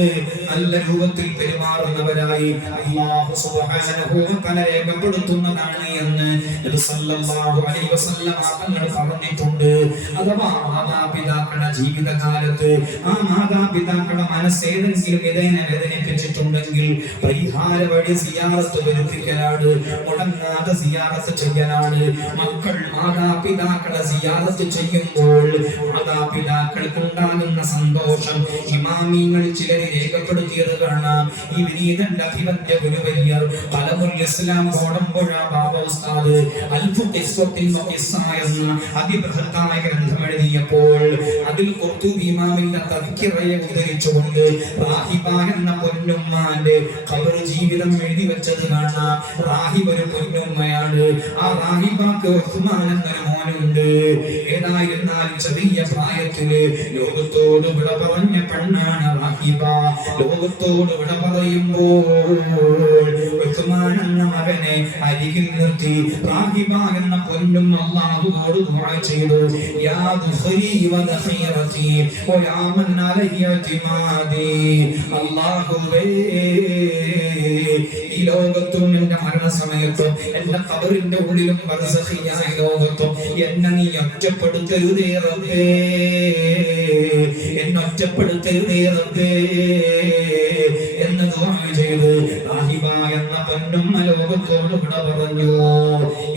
നല്ല രൂപത്തിൽ പെരുമാറുന്നവരായി അല്ലാഹു സുബ്ഹാനഹു വ തആല രേഖപ്പെടുത്തുന്നതാണ് എന്ന് നബി സല്ലല്ലാഹു അലൈഹി വസല്ലം തങ്ങൾ പറഞ്ഞിട്ടുണ്ട്. അഥവാ മാതാപിതാക്കളുടെ ജീവിതകാലത്ത് ആ മാതാപിതാക്കളുടെ മനസ്സേതെങ്കിലും ഇതിനെ വേദനിപ്പിച്ചിട്ടുണ്ടെങ്കിൽ പരിഹാര വഴി സിയാറത്ത് വരുത്തിക്കലാണ്, മുടങ്ങാതെ സിയാറത്ത് ചെയ്യലാണ്. മക്കൾ മാതാപിതാക്കളെ സിയാറത്ത് ചെയ്യുമ്പോൾ മാതാപിതാക്കൾക്ക് ഉണ്ടാകുന്ന സന്തോഷം ഇമാമിങ്ങൾ ചിലരെ രേഖപ്പെടുത്തിയത് കാണാം. ഈ വിനീതന്റെ അഭിവന്യ ഗുരുവര്യർ പലമുൽ ഇസ്ലാം കോടമ്പുഴ ബാബ ഉസ്താദ് എന്ന അതിബൃഹത്തായ ഗ്രന്ഥം എഴുതിയപ്പോൾ അതിൽ ഖുർത്തുബി ഇമാമിന്റെ തദ്കിറയെ ഉദ്ധരിച്ചുകൊണ്ട് റാഹിബ എന്ന പൊന്നുമ്മാന്റെ ഖബർ ജീവിതം എഴുതി വെച്ചത് കാണാം. റാഹിബ് ഒരു പൊന്നുമ്മയാണ്. ആ റാഹിബക്ക് ഉസ്മാൻ എന്നൊരു മോനുണ്ട്. ഏതായിരുന്നാലും ചെറിയ പ്രായത്തില് ലോകത്തോട് വിട പറഞ്ഞ പെണ്ണാണ് റാഹിബ. ലോകത്തോട് വിട പറയുമ്പോൾ ഉസ്മാൻ എന്ന മകനെ അരികിൽ നിർത്തി റാഹിബ എന്ന പൊന്നും അല്ലാഹുവോട് ദുആ ചെയ്തു. യാ ദുഖരി വ ദഖീറതി വ യാ മൻ അലൈഹി ഇഅ്തിമാദി, അല്ലാഹുവേ, ഈ ലോകത്തും എന്റെ മരണസമയത്തും എന്റെ ഖബറിന്റെ ഉള്ളിലും ബർസഖിയായ ലോകത്തും എന്നെ നീ ഒറ്റപ്പെടുത്തരുതേ റബ്ബേ, എന്നെ ഒറ്റപ്പെടുത്തരുതേ റബ്ബേ എന്ന് ദുആ ചെയ്തു. റാഹിബ എന്ന പൊന്നുമ്മ ലോകത്തോട് വിട പറഞ്ഞു.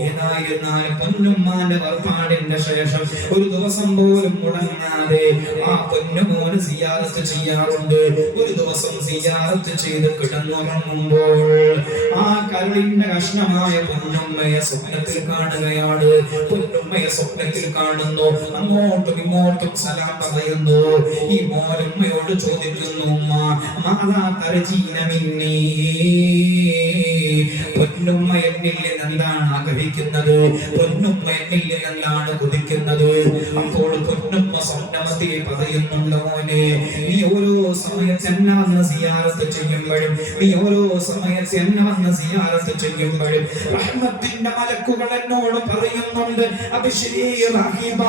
ഏതായിരുന്നാലും പൊന്നുമ്മാന്റെ വേർപാടിന്റെ ശേഷം ഒരു ദിവസം പോലും മുടങ്ങാതെ ആ പൊന്നുമോന് സിയാറത്ത് ചെയ്യാറുണ്ട്. ഒരു ദിവസം സിയാറത്ത് ചെയ്ത് കിടന്നുറങ്ങുമ്പോൾ ആ കരളിന്റെ കഷ്ണമായ പൊന്നുമ്മയെ സ്വപ്നത്തിൽ കാണുകയാണ്. പൊന്നുമ്മയെ സ്വപ്നത്തിൽ കാണുന്നു. അങ്ങോട്ടും ഇങ്ങോട്ടും സലാം പറയുന്നു. ഈ മോനുമ്മയോട് ചോദിക്കുന്നു, ഉമ്മ മാതാ തർജീന മിന്നീ, പൊന്നുമ്മ എന്നിൽ എന്താണ് ആഗ്രഹിക്കുന്നത്, പൊന്നുമ്മ എന്നിൽ എന്താണ് കൊതിക്കുന്നത്. അപ്പോൾ പൊന്നുമ്മ സ്വപ്നമതിയെ പറയുന്നുണ്ട്, മോനെ നീ ഓരോ സമയത്ത് എന്നെ വന്ന് സിയാറത്ത് ചെയ്യുമ്പോഴും, നീ ഓരോ സമയത്ത് എന്നെ വന്ന് സിയാറത്ത് ചെയ്യുമ്പോഴും റഹ്മത്തിന്റെ മലക്കുകൾ എന്നോട് പറയുന്നുണ്ട്, അബ്ശിരി റഹീബ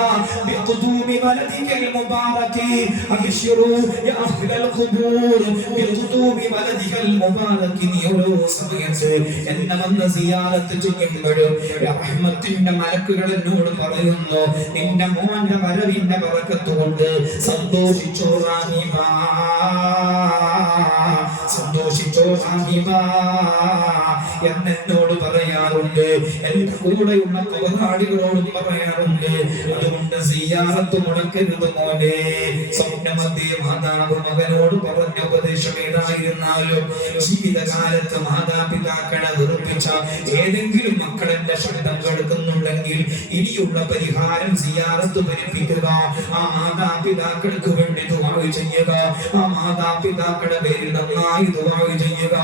ബിഖുദൂമി വലദികൽ മുബാറകി, അബ്ശിറു യാ അഹ്ലൽ ഖുബൂർ ബിഖുദൂമി വലദികൽ മുബാറകി. നീ ഓരോ സമയത്ത് എന്നെ വന്ന് സിയാറത്ത് ചെയ്യുമ്പോഴും റഹ്മത്തിന്റെ മലക്കുകൾ എന്നോട് പറയുന്നു, നിന്റെ മോന്റെ വരവിന്റെ ബറക്കത്ത് കൊണ്ട് സന്തോഷിച്ചോ റഹീബ, സന്തോഷിച്ചോ റഹീബ എന്നോട് പറയാറുണ്ട്. എന്റെ കൂടെയുള്ള കബറാളികളോടും പറയാറുണ്ട്. അതുകൊണ്ട് സിയാറത്ത് മുടക്കരുത് മോനെ. സ്വപ്നമധ്യേ മാതാവ് മകനോട് പറഞ്ഞ ഉപദേശം ഏതായിരുന്നാലും ജീവിതകാലത്ത് മാതാപിതാക്കളെ വെറുപ്പിച്ച ഏതെങ്കിലും മക്കളെന്റെ ശബ്ദം കേൾക്കുന്നുണ്ടെങ്കിൽ ഇനിയുള്ള പരിഹാരം സിയാറത്ത് ഭരിപ്പിക്കുക. ആ മാതാപിതാക്കൾക്ക് വേണ്ടി ദുആ ചെയ്യുക. ആ മാതാപിതാക്കളുടെ പേരിൽ നന്നായി ദുആ ചെയ്യുക.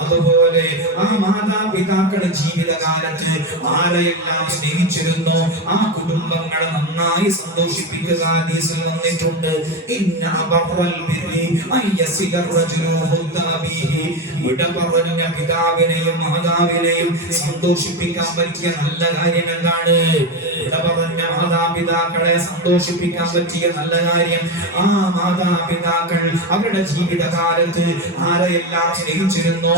അതുപോലെ ആ മാതാപിതാക്കളുടെ ജീവിതകാലത്ത് ആരെയെല്ലാം സ്നേഹിച്ചിരുന്നോ ആ കുടുംബങ്ങളെ നന്നായി സന്തോഷിപ്പിക്കുക. ഹദീസിൽ വന്നിട്ടുണ്ട്, ഇന്ന അബറൽ ബിരി അയ്യസില റജുലു ഹുദ്ദാബിഹി, വിടപറഞ്ഞ പിതാവിനെയും മാതാവിനെയും സന്തോഷിപ്പിക്കാൻ പറ്റിയ നല്ല കാര്യം എന്താണ്? വിടപറഞ്ഞ മാതാപിതാക്കളെ സന്തോഷിപ്പിക്കാൻ പറ്റിയ നല്ല കാര്യം, ആ മാതാപിതാക്കൾ അവരുടെ ജീവിതകാലത്ത് ആരെയെല്ലാം സ്നേഹിച്ചിരുന്നോ,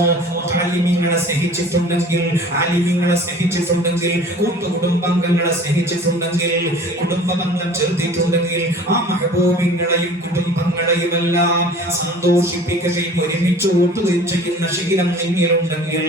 ആലിമീങ്ങളെ സ്നേഹിച്ചിട്ടുണ്ടെങ്കിൽ, ആലിമീങ്ങളെ സ്നേഹിച്ചിട്ടുണ്ടെങ്കിൽ, കൂട്ടുകുടുംബാംഗങ്ങളെ സ്നേഹിച്ചിട്ടുണ്ടെങ്കിൽ, കുടുംബബന്ധം ചേർത്തിട്ടുണ്ടെങ്കിൽ, ആ മഹബൂബിങ്ങളെയും കുടുംബങ്ങളെയും എല്ലാം സന്തോഷിപ്പിക്കുകയും ഒരുമിച്ച് ഓട്ടുകയും ചെയ്യുന്ന ശീലം നിന്നിലുണ്ടെങ്കിൽ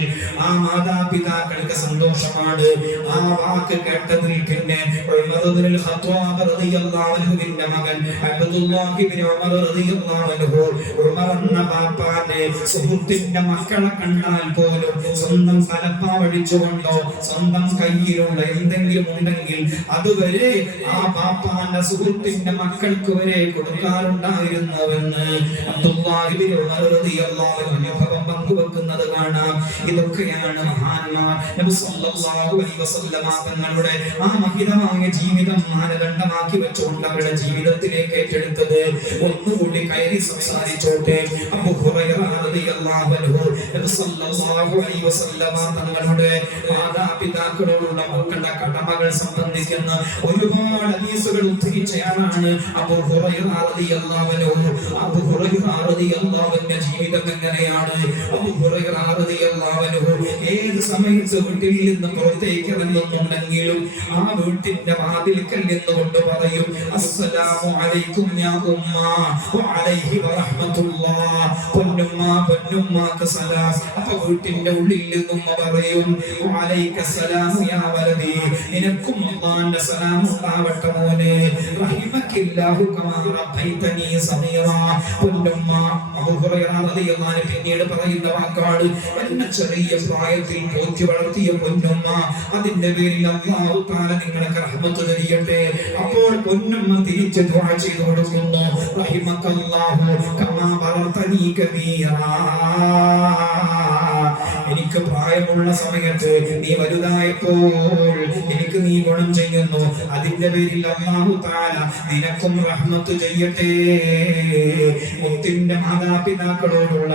ആ മാതാപിതാക്കൾക്ക് സന്തോഷമാണ്. ആ വാക്ക് കേട്ടതിൽ പിന്നെ ഉമർ ഇബ്നുൽ ഖത്താബ് റളിയല്ലാഹു അൻഹുവിന്റെ മകൻ അബ്ദുല്ലാഹി ഇബ്നു ഉമർ റളിയല്ലാഹു അൻഹു, ഉമർ എന്ന ബാപ്പാന്റെ സുഹൃത്തിന്റെ മക്കളെ കണ്ടാൽ പോലും സ്വന്തം തലപ്പാവഴിച്ചുകൊണ്ടോ സ്വന്തം കയ്യിലുള്ള എന്തെങ്കിലും ഉണ്ടെങ്കിൽ അതുവരെ ആ ബാപ്പാന്റെ സുഹൃത്തിന്റെ മക്കൾക്ക് വരെ കൊടുക്കാറുണ്ടായിരുന്നുവെന്ന് അബ്ദുല്ലാഹി ഇബ്നു ഉമർ റളിയല്ലാഹു അൻഹു അനുഭവം പങ്കുവെക്കുന്നത് കാണാം. ഇതൊക്കെയാണ് മഹാന്മാർ നബി സല്ലല്ലാഹു അലൈഹി വസല്ലമ തങ്ങളുടെ ആ മഹിതമായ ജീവിതം മാനദണ്ഡമാക്കി വെച്ചുകൊണ്ട് അവരുടെ ജീവിതത്തിലേക്ക് ഏറ്റെടുത്തത്. ഒന്നുകൂടി കയറി സംസാരിച്ചോട്ടെ. അബൂ ഹുറൈറ റളിയല്ലാഹു അൻഹു നബി സല്ലല്ലാഹു അലൈഹി വസല്ലമ തങ്ങളുടെ മാതാപിതാക്കളോടുള്ള മക്കളുടെ കടമകൾ സംബന്ധിക്കുന്ന ഒരുപാട് ഹദീസുകൾ ഉദ്ധരിച്ചയാളാണ് അബൂ ഹുറൈറ റളിയല്ലാഹു അൻഹു. അബൂ ഹുറൈറ റളിയല്ലാഹു അൻഹുവിന്റെ ജീവിതം എങ്ങനെയാണ്? അബൂ ഹുറൈറ റളിയല്ലാഹു അൻഹു ഏത് സമയത്ത് വീട്ടിൽ നിന്ന് പുറത്തേക്ക് ഇറങ്ങുന്നുണ്ടെങ്കിലും ആ വീട്ടിന്റെ വാതിൽക്കൽ നിന്നുകൊണ്ട് പറയും, അസ്സലാമു അലൈക്കും യാ ഉമ്മ വഅലൈഹി വറഹ്മത്തുള്ളാഹ്. പൊന്നുമ്മ പൊന്നുമ്മക്ക് സലാം. അപ്പോൾ വീട്ടിന്റെ ഉള്ളിൽ നിന്നും പറയും, വഅലൈക സലാമു യാ വലദി, നിനക്കും അല്ലാഹുവിന്റെ സലാം ഉണ്ടാവട്ടെ മോനെ. റഹിമക്കില്ലാഹു കമാ റബ്ബൈതനി സഗീറാ. പൊന്നുമ്മ അബൂ ഹുറൈറ റളിയല്ലാഹു അൻഹു പിന്നീട് പറയുന്ന വാക്കാണ്, എന്നെ ചെറിയ പ്രായത്തിൽ പോറ്റി വളർത്തിയ പൊന്നുമ്മ, അതിന്റെ പേരിൽ അല്ലാഹു തആല നിങ്ങൾക്ക് റഹ്മത്ത് തരികട്ടെ. അപ്പോൾ പൊന്നുമ്മ തിരിച്ച് ദുആ ചെയ്തു കൊടുക്കുന്നു, റഹിമക്കല്ലാഹു കമാ ബറതനി കബീറാ. എനിക്ക് പ്രായമുള്ള സമയത്ത് നീ വലുതായപ്പോൾ എനിക്ക് നീ ഗുണം ചെയ്യുന്നു, അതിന്റെ പേരിൽ അല്ലാഹു തആല നിനക്കും റഹ്മത്ത് ചെയ്യട്ടെ. മുത്തിന്റെ മാതാപിതാക്കളോടുള്ള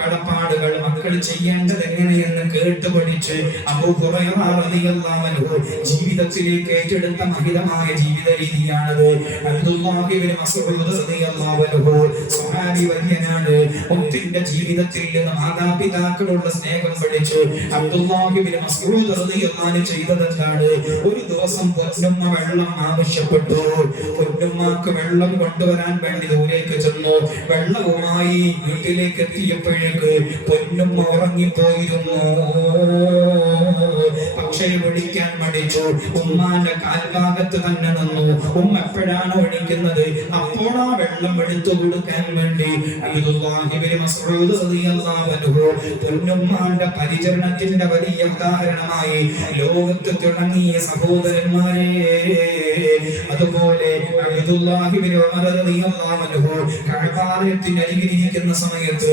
കടപ്പാടുകൾ മക്കൾ ചെയ്യേണ്ടത് എങ്ങനെയെന്ന് കേട്ട് പഠിച്ച് അബൂ ഹുറൈറ റളിയല്ലാഹു അൻഹു ജീവിതത്തിലേക്ക് ഏറ്റെടുത്ത മഹിതമായ ജീവിത രീതിയാണത്. അബ്ദുല്ലാഹി ഇബ്നു മസ്ഊദ് റളിയല്ലാഹു അൻഹു സ്വഹാബി വര്യനാണ്. മുത്തിന്റെ ജീവിതത്തിൽ നിന്ന് മാതാപിതാക്കളുടെ സ്നേഹം പഠിച്ച് അബ്ദുല്ലാഹി ഇബ്നു മസ്ഊദ് റളിയല്ലാഹു അൻഹു ചെയ്തതെന്താണ്? ഒരു ദിവസം പൊന്നുമ്മ വെള്ളം ആവശ്യപ്പെട്ടു. പൊന്നുമ്മക്ക് വെള്ളം കൊണ്ടുവരാൻ വേണ്ടി ദൂരേക്ക് ചെന്നു. വെള്ളവുമായി വീട്ടിലേക്ക് എത്തിയപ്പോഴേക്ക് പൊന്നുമ്മ ഉറങ്ങിപ്പോയിരുന്നു. പക്ഷേ വിളിക്കാൻ മടിച്ചു. ഉമ്മാന്റെ കാൽഭാഗത്ത് തന്നെ നിന്നു. ഉമ്മ എപ്പോഴാണ് ഒഴിക്കുന്നത് അപ്പോൾ ആ വെള്ളം എടുത്തു കൊടുക്കാൻ വേണ്ടി അബ്ദുല്ലാഹി ഇബ്നു മസ്ഊദ് റളിയല്ലാഹു അൻഹു പൊന്നുമ്മാന്റെ പരിചരണത്തിന്റെ വലിയ ഉദാഹരണമായി ലോകത്ത് തുടങ്ങിയ സഹോദരന്മാരെ. അതുപോലെ അബ്ദുല്ലാഹി ഇബ്നു ഉമർ റളിയല്ലാഹു അൻഹു കഅബാലയത്തിന് അരികിലിരിക്കുന്ന സമയത്ത്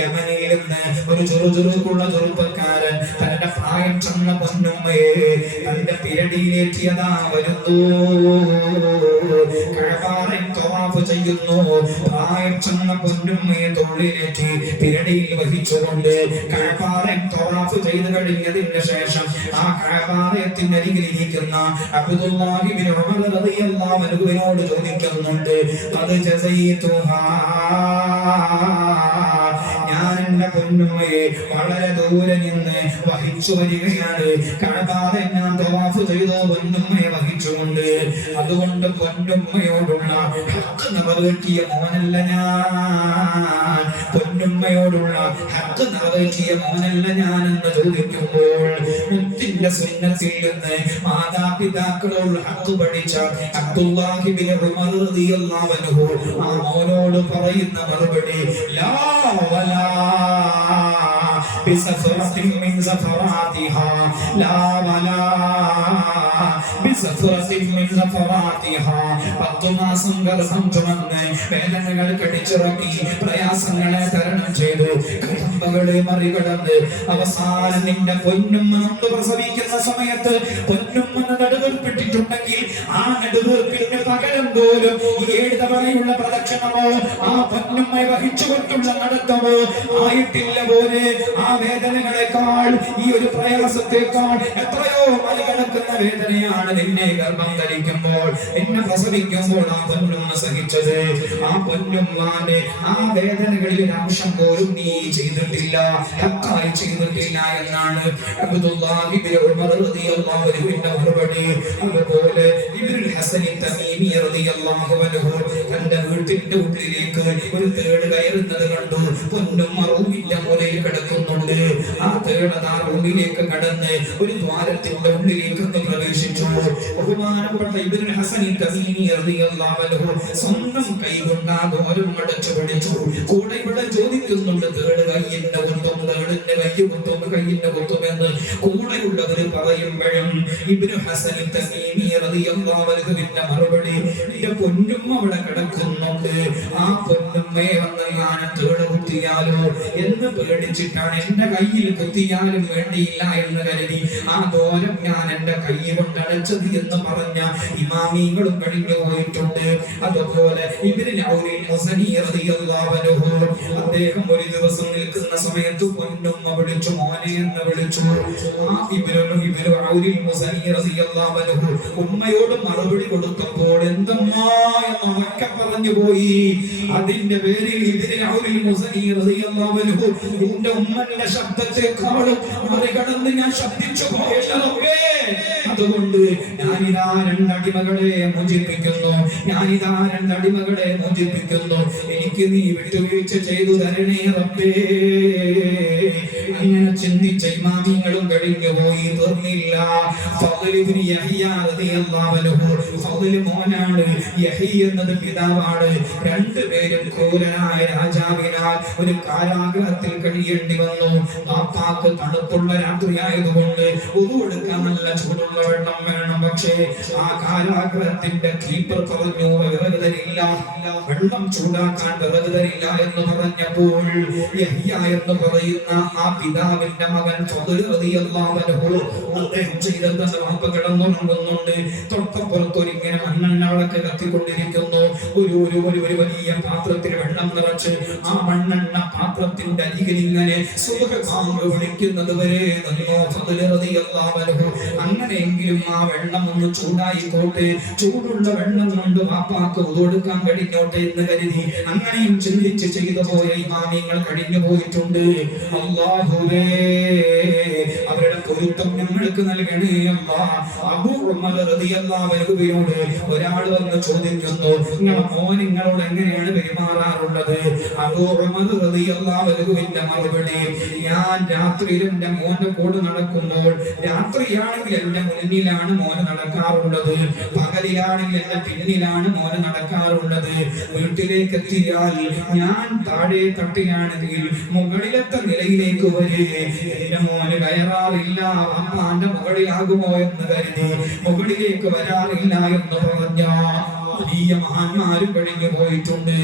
യമനിൽ നിന്ന് ഒരു ചെറുചെറുക്കുള്ള ചെറുപ്പക്കാരൻ തന്റെ പ്രായം ചെന്ന പൊന്നുമ്മയെ തന്റെ പിരടിയിലേറ്റിയതാ വരുന്നു. കഅബാലയം തവാഫ് ചെയ്യുന്നു. പ്രായം ചെന്ന പൊന്നുമ്മയെ തൊഴിലേറ്റി പിരടിയിൽ വഹിച്ചുകൊണ്ട് കഅബാലയം തവാഫ് ചെയ്തു കഴിഞ്ഞതിന് ശേഷം ആ കഅബാലയത്തിന്റെ അരികിലിരിക്കുന്ന അബ്ദുല്ലാഹി ഇബ്നു ഉമർ റളിയല്ലാഹു അൻഹുവിനോട് ചോദിക്കുന്നുണ്ട്, അത് ജസൈതുഹാ, ഞാൻ എന്റെ പൊന്നുമ്മയെ വളരെ ദൂരെ നിന്ന് വഹിച്ചു വരികയാണ്. കഅബാലയം ഞാൻ തവാഫ് ചെയ്തു പൊന്നുമ്മയെ വഹിച്ചുകൊണ്ട്. അതുകൊണ്ട് പൊന്നുമ്മയോടുള്ള ഹഖ് നിറവേറ്റിയ മോനല്ല ഞാൻ, പൊന്നുമ്മയോടുള്ള ഹഖ് നിറവേറ്റിയ മോനല്ല ഞാൻ എന്ന് ചോദിക്കുമ്പോൾ മുത്തിന്റെ സുന്നത്തിൽ നിന്ന് മാതാപിതാക്കളോട് ഹഖ് പഠിച്ച അബ്ദുല്ലാഹി ഇബ്നു ഉമർ റളിയല്ലാഹു അൻഹു ആ മോനോട് പറയുന്ന മറുപടി, ലാ വലാ ബിസഫറത്തിൻ മിൻ സഫറാതിഹാ, ലാ വലാ ബിസഫറത്തിൻ മിൻ സഫറാതിഹാ. 10 മാസം ഗർഭം ചുമന്ന് വേദനകൾ കടിച്ചിറക്കി പ്രയാസങ്ങളെ തരണം ചെയ്തു കടമ്പകളെ മറികടന്ന് അവസാനം നിന്റെ പൊന്നുമ്മ നൊന്ത് പ്രസവിക്കുന്ന സമയത്ത് പൊന്നുമ്മ നടുവേർപ്പെട്ടിട്ടുണ്ടെങ്കിൽ ആ നടുവേർപ്പിന് പകരം പോലും 7 തവണയുള്ള പ്രദക്ഷിണമോ ആ പൊന്നുമ്മയെ വഹിച്ചുകൊണ്ടുള്ള നടത്തമോ ആയിട്ടില്ല പോലെ ആ വേദനകളെക്കാൾ ഈ ഒരു പ്രയാസത്തെക്കാൾ എത്രയോ മറികടക്കുന്ന വേദനയാണ് നിന്നെ ഗർഭം ധരിക്കുമ്പോൾ നിന്നെ പ്രസവിക്കുമ്പോൾ ആ പൊന്നുമ്മ സഹിച്ചത്. ആ പൊന്നുമ്മാന്റെ ആ വേദനകളിൽ അംശം പോലും നീ ചെയ്തിട്ടില്ല, ഹഖായി ചെയ്തിട്ടില്ല എന്നാണ് അബ്ദുല്ലാഹി ഇബ്നു ഉമർ റളിയല്ലാഹു അൻഹുവിന്റെ മറുപടി. അതുപോലെ ഇബ്നുൽ ഹസൻ തമീമി റളിയല്ലാഹു അൻഹു തന്റെ വീട്ടിന്റെ ഉള്ളിലേക്ക് ഒരു തേട് കയറുന്നത് കണ്ടു. പൊന്നുമ്മ റൂമിന്റെ മൂലയിൽ കിടക്കുന്നുണ്ട്. ആ തേട് ആ റൂമിലേക്ക് കടന്ന് ഒരു ദ്വാരത്തിന്റെ ഉള്ളിലേക്ക് പ്രവേശിച്ചു. ബഹുമാനപ്പെട്ട ഇബ്നുൽ ഹസൻ തമീമി റളിയല്ലാഹു അൻഹു സ്വന്തം കൈകൊണ്ട് ആ ദ്വാരം അടച്ചു പിടിച്ചു. കൂടെ ഇവിടെ ചോദിക്കുന്നുണ്ട്, തേട് കയ്യിന്റെ കുത്തും, തേടിന്റെ കയ്യ് കുത്തും, കയ്യിന്റെ കുത്തും എന്ന് കൂടെയുള്ളവർ പറയുമ്പോഴും ഇബ്നു ഹസൻ തമീമി റളിയല്ലാഹു അൻഹുവിന്റെ മറുപടി, എന്റെ പൊന്നുമ്മ അവിടെ കിടക്കുന്നുണ്ട്, ആ പൊന്നുമ്മയെ വന്ന് ഞാൻ തേട് കുത്തിയാലോ എന്ന് പേടിച്ചിട്ടാണ്, എന്റെ കയ്യിൽ കുത്തിയാലും വേണ്ടിയില്ല എന്ന് കരുതി ആ ദോരം ഞാൻ എന്റെ കൈ കൊണ്ട് അടച്ചത് എന്ന് പറഞ്ഞ ഇമാമികളും കഴിഞ്ഞു പോയിട്ടുണ്ട്. അതുപോലെ ഇബ്നുൽ ഔലിൽ മുസനി റളിയല്ലാഹു അൻഹു അദ്ദേഹം ഒരു ദിവസം നിൽക്കുന്ന സമയത്ത് പൊന്നുമ്മ വിളിച്ചു, മോനെ എന്ന് വിളിച്ചു. ആ ഇബ്നുൽ ഔലിൽ മുസനി റളിയല്ലാഹു അൻഹു ഉമ്മയോട് മറുപടി കൊടുത്തപ്പോൾ എന്തെമ്മാ എന്ന് ഉറക്കെ പറഞ്ഞു പോയി. അതിന്റെ പേരിൽ ഇബ്നുൽ ഔലിൽ മുസനി റളിയല്ലാഹു അൻഹു എന്റെ ഉമ്മന്റെ ശബ്ദത്തെക്കാളും മറികടന്ന് ഞാൻ ശബ്ദിച്ചു പോയല്ലോ. അതുകൊണ്ട് ഞാനിതാ 2 അടിമകളെ മോചിപ്പിക്കുന്നു, ഞാനിതാ 2 അടിമകളെ മോചിപ്പിക്കുന്നു, എനിക്ക് നീ വിട്ടുവീഴ്ച ചെയ്തു തരണേ റബ്ബേ. അങ്ങനെ ചിന്തിച്ച ഇമാമിങ്ങളും കഴിഞ്ഞു പോയി, തീർന്നില്ല. ഫദ്ൽ ഇബ്നു യഹ്യ റളിയല്ലാഹു അൻഹു, ഫദ്ൽ മോനാണ്, യഹ്യ എന്നത് പിതാവാണ്. 2 പേരും ക്രൂരനായ രാജാവിനാൽ ഒരു കാരാഗൃഹത്തിൽ കഴിയേണ്ടി വന്നു. പാപ്പാക്ക് തണുപ്പുള്ള രാത്രിയായതുകൊണ്ട് ഉദു എടുക്കാൻ നല്ല ചൂടുള്ള വെള്ളം വേണം. പക്ഷേ ആ കാരാഗൃഹത്തിന്റെ കീപ്പർ പറഞ്ഞു, വിറക് തരില്ല, വെള്ളം ചൂടാക്കാൻ വിറക് തരില്ല എന്ന് പറഞ്ഞപ്പോൾ യഹ്യ എന്ന് പറയുന്ന ആ പിതാവിന്റെ മകൻ ഫദ്ൽ റളിയല്ലാഹു അൻഹു അദ്ദേഹം ചെയ്തെന്ന് വാപ്പ കിടന്നുറങ്ങുന്നുണ്ട്. തൊട്ടപ്പുറത്തൊരിങ്ങനെ മണ്ണെണ്ണ വിളക്ക് കത്തിക്കൊണ്ടിരിക്കുന്നു. ഒരു വലിയ പാത്രത്തിൽ വെള്ളം നിറച്ച് ആ മണ്ണെണ്ണ പാത്രത്തിന്റെ അരികിൽ ഇങ്ങനെ സുബ്ഹ് ബാങ്ക് വിളിക്കുന്നത് വരെ നിന്നു ഫദ്ൽ റളിയല്ലാഹു അൻഹു. അങ്ങനെയെങ്കിലും ആ വെള്ളം ഒന്ന് ചൂടായിക്കോട്ടെ, ചൂടുള്ള വെള്ളം കൊണ്ട് വാപ്പാക്ക് കൊടുക്കാൻ കഴിഞ്ഞോട്ടെ എന്ന് കരുതി അങ്ങനെയും ചിന്തിച്ച് ചെയ്തു പോയ ഇമാമിങ്ങൾ കഴിഞ്ഞു പോയിട്ടുണ്ട്. അല്ലാഹുവേ, അവരുടെ പൊരുത്തം ഞങ്ങൾക്ക് നൽകണേ അല്ലാഹ്. അബൂ ഉമർ റളിയല്ലാഹു അൻഹുവിനോട് ഒരാൾ വന്ന് ചോദിക്കുന്നു, നിങ്ങളുടെ മോൻ നിങ്ങളോട് എങ്ങനെയാണ് പെരുമാറാറുള്ളത്? അബൂ ഉമർ റളിയല്ലാഹു അൻഹുവിന്റെ മറുപടി, ഞാൻ രാത്രിയിൽ എന്റെ മോന്റെ കൂടെ നടക്കുമ്പോൾ രാത്രിയാണെങ്കിൽ എന്റെ മുന്നിലാണ് മോന് നടക്കാറുള്ളത്, പകലിലാണെങ്കിൽ എന്റെ പിന്നിലാണ് മോന് നടക്കാറുള്ളത്. വീട്ടിലേക്ക് എത്തിയാൽ ഞാൻ താഴെ തട്ടിലാണെങ്കിൽ മുകളിലത്തെ നിലയിലേക്ക് വരെ എന്റെ മോന് കയറാറില്ല. അമ്മാന്റെ മുകളിലാകുമോ എന്ന് കരുതി മുകളിലേക്ക് വരാറില്ല എന്ന് പറഞ്ഞ വലിയ മഹാന്മാരും കഴിഞ്ഞു പോയിട്ടുണ്ട്.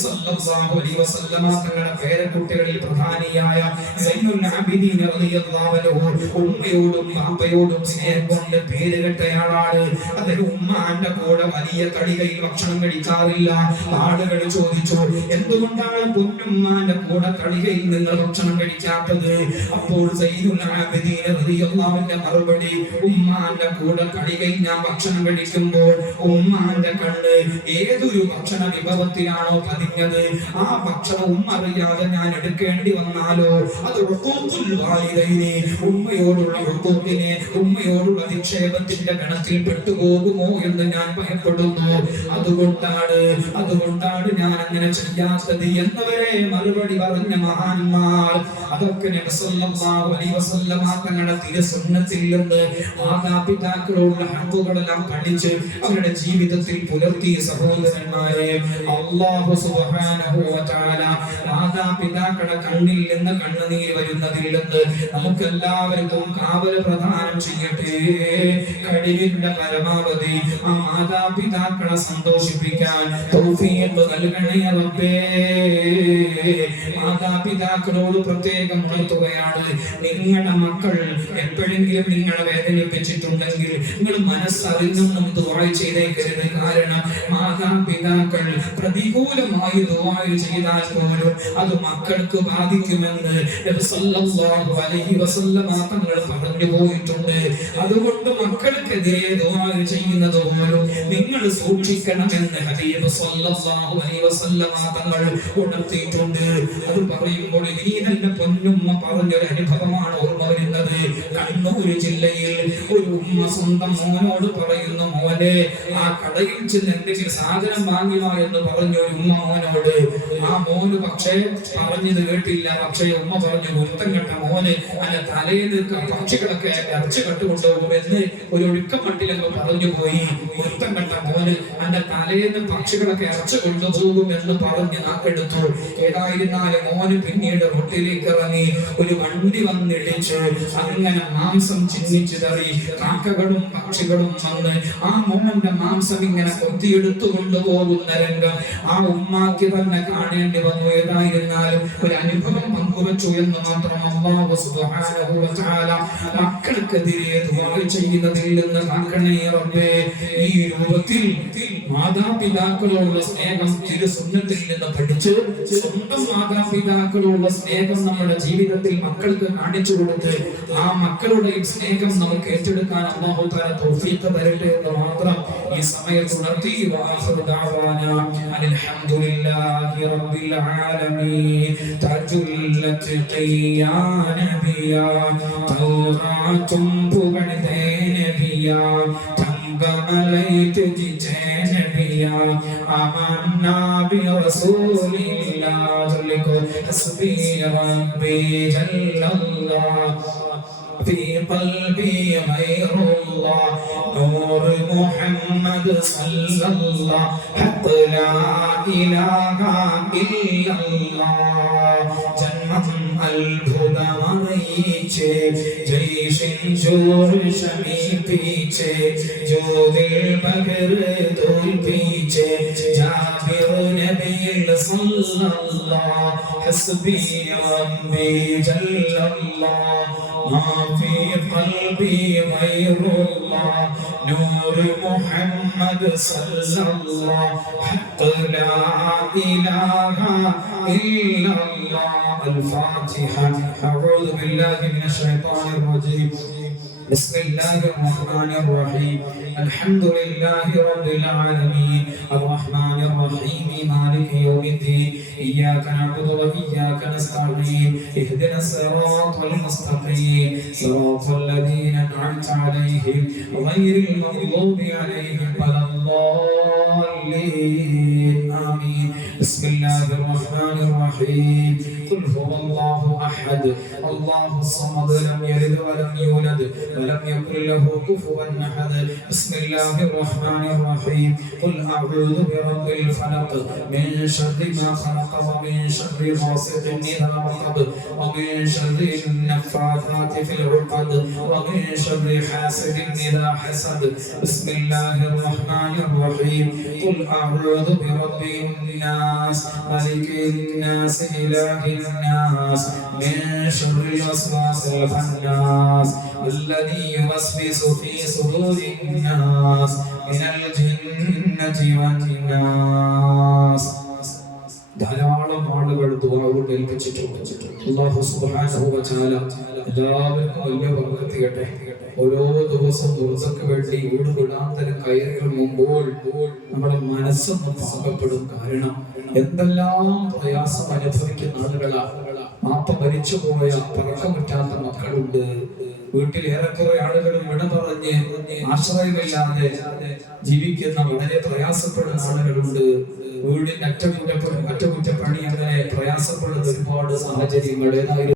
സല്ലല്ലാഹു അലൈഹി വസല്ലമ തങ്ങളുടെ പേരക്കുട്ടികളിൽ പ്രധാനിയായ സൈനുൽ ആബിദീൻ റളിയല്ലാഹു അൻഹു ഉമ്മയോടും ബാപ്പയോടും സ്നേഹം കൊണ്ട് പേര് കേട്ടയാളാണ്. അദ്ദേഹം ഉമ്മാന്റെ കൂടെ വലിയ കടികയിൽ ഭക്ഷണം കഴിക്കാറില്ല. ആളുകൾ ചോദിച്ചു, എന്തുകൊണ്ടാണ് പൊന്നുമ്മാന്റെ കൂടെ കടികയിൽ നിങ്ങൾ ഭക്ഷണം കഴിക്കാത്തത്? അപ്പോൾ സൈനുൽ ആബിദീൻ റളിയല്ലാഹു അൻഹു മറുപടി, ഉമ്മാന്റെ കൂടെ കടികയിൽ ഞാൻ ഭക്ഷണം കഴിക്കുമ്പോൾ ഉമ്മാന്റെ ഏതൊരു ഭക്ഷണ വിഭവത്തിലാണോ പതിഞ്ഞത് ആ ഭക്ഷണം ഉമ്മ അറിയാതെ ഞാൻ എടുക്കേണ്ടി വന്നാലോ അത് ഉമ്മയോടുള്ള ഹുക്കൂക്കിനെ, ഉമ്മയോടുള്ള നിക്ഷേപത്തിന്റെ ഗണത്തിൽ പെട്ടുപോകുമോ എന്ന് ഞാൻ ഭയപ്പെടുന്നു. അതുകൊണ്ടാണ് ഞാൻ അങ്ങനെ ചെയ്യാത്തത് എന്നവരെ മറുപടി പറഞ്ഞ മഹാന്മാർ. അതൊക്കെ നബി സല്ലല്ലാഹു അലൈഹി വസല്ലമ തങ്ങളുടെ തിരുസുന്നത്തിൽ നിന്ന് മാതാപിതാക്കളോടുള്ള ഹഖുകളെല്ലാം പഠിച്ച് അവരുടെ ജീവിതത്തിൽ പുലർത്തിയ സഹോദരന്മാരെ, അല്ലാഹു സുബ്ഹാനഹു വ തആല മാതാപിതാക്കളുടെ കണ്ണിൽ നിന്ന് കണ്ണുനീർ വരുന്നതിൽ നിന്ന് നമുക്ക് എല്ലാവർക്കും കാവൽ പ്രദാനം ചെയ്യട്ടെ. കഴിവിന്റെ പരമാവധി ആ മാതാപിതാക്കളെ സന്തോഷിപ്പിക്കാൻ തൗഫീഖ് നൽകണേ റബ്ബേ. മാതാപിതാക്കളോട് പ്രത്യേകം ഉണർത്തുകയാണ്, നിങ്ങളുടെ മക്കൾ എപ്പോഴെങ്കിലും നിങ്ങളെ വേദനിപ്പിച്ചിട്ടുണ്ടെങ്കിൽ നിങ്ങൾ മനസ്സറിഞ്ഞൊന്നും ദുആ ചെയ്തേക്കരുത്. കാരണം മാതാപിതാക്കൾ പ്രതികൂലമായി ദുആ ചെയ്താൽ പോലും അത് മക്കൾക്ക് ബാധിക്കുമെന്ന് നബി സല്ലല്ലാഹു അലൈഹി വസല്ലമ തങ്ങൾ പറഞ്ഞു പോയിട്ടുണ്ട്. അതുകൊണ്ട് മക്കൾക്കെതിരെ ദുആ ചെയ്യുന്നത് പോലും നിങ്ങൾ സൂക്ഷിക്കണമെന്ന് ഹബീബ് സല്ലല്ലാഹു അലൈഹി വസല്ലമ തങ്ങൾ ഉണർത്തിയിട്ടുണ്ട്. അത് പറയുമ്പോൾ ഇനിയുടെ പൊന്നുമ്മ പറഞ്ഞൊരു അനുഭവമാണ് ഓർമ്മ വരുന്നത്. കണ്ണൂർ ജില്ലയിൽ ഒരു ഉമ്മ സ്വന്തം മോനോട് പറയുന്നു, മോനെ ആ കടയിൽ ചെന്ന് എന്തെങ്കിലും സാധനം വാങ്ങിയോ എന്ന് പറഞ്ഞു ഒരു ഉമ്മ മോനോട്. ആ മോന് പക്ഷേ പറഞ്ഞത് കേട്ടില്ല. പക്ഷേ ഉമ്മ പറഞ്ഞു, ഒരുത്തം കെട്ട മോന് അന്റെ തലയിൽ പക്ഷികളൊക്കെ ഇറച്ചു കെട്ടുകൊണ്ടുപോകും എന്ന് ഒരു ഒഴുക്കമട്ടിലൊക്കെ പറഞ്ഞു പോയി. ഒരുത്തം കെട്ട മോന് അന്റെ തലേന്ന് പക്ഷികളൊക്കെ ഇറച്ചു കൊണ്ടുപോകും എന്ന് പറഞ്ഞ് നാക്കെടുത്തു. ഏതായിരുന്നാലും മോന് പിന്നീട് റോട്ടിലേക്ക് ഇറങ്ങി ഒരു വണ്ടി വന്നിടിച്ച് അങ്ങനെ മാംസം ചിഹ്നിച്ചു തറി. കാക്കകളും പക്ഷികളും വന്ന് ആ മോന്റെ മാംസം ഇങ്ങനെ കൊത്തിയെടുത്തു കൊണ്ടുപോകുന്ന രംഗം ആ ഉമ്മാക്ക് തന്നെ കാണേണ്ടി വന്നു. ഏതായിരുന്നാലും ഒരു അനുഭവം പങ്കുവച്ചു എന്ന് മാത്രം. അല്ലാഹു സുബ്ഹാനഹു വ തആല മക്കൾക്കെതിരെ ദുആ ചെയ്യുന്നതിൽ നിന്ന് കാക്കണേ റബ്ബേ. ഈ രൂപത്തിൽ മാതാപിതാക്കളോടുള്ള സ്നേഹം തിരുസുന്നത്തിൽ നിന്ന് പഠിച്ച് സ്വന്തം മാതാപിതാക്കളോടുള്ള സ്നേഹം നമ്മുടെ ജീവിതത്തിൽ മക്കൾക്ക് കാണിച്ചു കൊടുത്ത് ആ മക്കളുടെ സ്നേഹം നമുക്ക് ഏറ്റെടുക്കാൻ അല്ലാഹു തആല തൗഫീഖ് തരട്ടെ എന്ന് മാത്രം ഈ സമയത്ത് ഉണർത്തി. വആഖിറു ദഅവാനാ അൽഹംദുലില്ലാഹി റബ്ബിൽ ആലമീൻ. തജുല്ലത് ഖിയാ നബിയാ തൗറാത്തും പുകഴ്തേ നബിയാ തങ്കമലൈത് ജിജേ നബിയാ ആമന്നാ ബിറസൂലില്ലാഹി ഹസ്ബി റബ്ബി ജല്ലല്ലാഹ് في قلبي غير الله نور محمد صلى الله حق لا إله إلا الله جنم അത്ഭുതമറിയിച്ച് ജയ്ഷിൻ ശൂർഷമീപിച്ച് ജ്യോതിൽ ബഹർ തോൽപ്പിച്ച് ജാബിർ നബിയിൽ സല്ലല്ലാഹു ഹസ്ബി റബ്ബി ജല്ലല്ലാഹു ما في قلبي غير الله نور محمد صلى الله حتى لا إله إلا الله. الفاتحة. أعوذ بالله من الشيطان الرجيم. بسم الله الرحمن الرحيم الحمد لله رب العالمين الرحمن الرحيم مالك يوم الدين إياك نعبد وإياك نستعين اهدنا الصراط المستقيم صراط الذين أنعمت عليهم غير المغضوب عليهم ولا الضالين آمين بسم الله الرحمن الرحيم قل هو الله أحد الله الصمد لم يلد ولم يولد ولم يكن له كفوا أحد بسم الله الرحمن الرحيم قل أعوذ برب الفلق من شر ما خلق ومن شر غاسق إذا وقب ومن شر النفاثات في العقد ومن شر حاسد إذا حسد بسم الله الرحمن الرحيم قل أعوذ برب الناس ملك الناس إله الناس من شر الوسواس الخناس الذي يوسوس في صدور الناس من الجنة والناس ധാരാളം ആളുകൾ ദുആ കൊണ്ട് ഏൽപ്പിച്ചിട്ടുണ്ട്. അല്ലാഹു സുബ്ഹാനഹു വ തആല എല്ലാവർക്കും വലിയ ബർക്കത്ത് ചെയ്യട്ടെ. ഓരോ ദിവസവും ദുർസക്ക് വേണ്ടി വീട് വിടാന്തരം കയറിയിറങ്ങുമ്പോൾ നമ്മുടെ മനസ്സൊന്ന് പാകപ്പെടും. കാരണം എന്തെല്ലാം പ്രയാസം അനുഭവിക്കുന്ന ആളുകളാ. മാപ്പ മരിച്ചുപോയ പറക്കാൻ പറ്റാത്ത മക്കളുണ്ട്. വീട്ടിൽ ഏറെക്കുറെ ആളുകൾ വിട പറഞ്ഞ് ആശ്രയമില്ലാതെ ജീവിക്കുന്ന വളരെ പ്രയാസപ്പെടുന്ന ആളുകളുണ്ട്. വീടിന്റെ അറ്റകുറ്റപ്പണി അങ്ങനെ പ്രയാസപ്പെടുന്ന ഒരുപാട് സാഹചര്യങ്ങൾ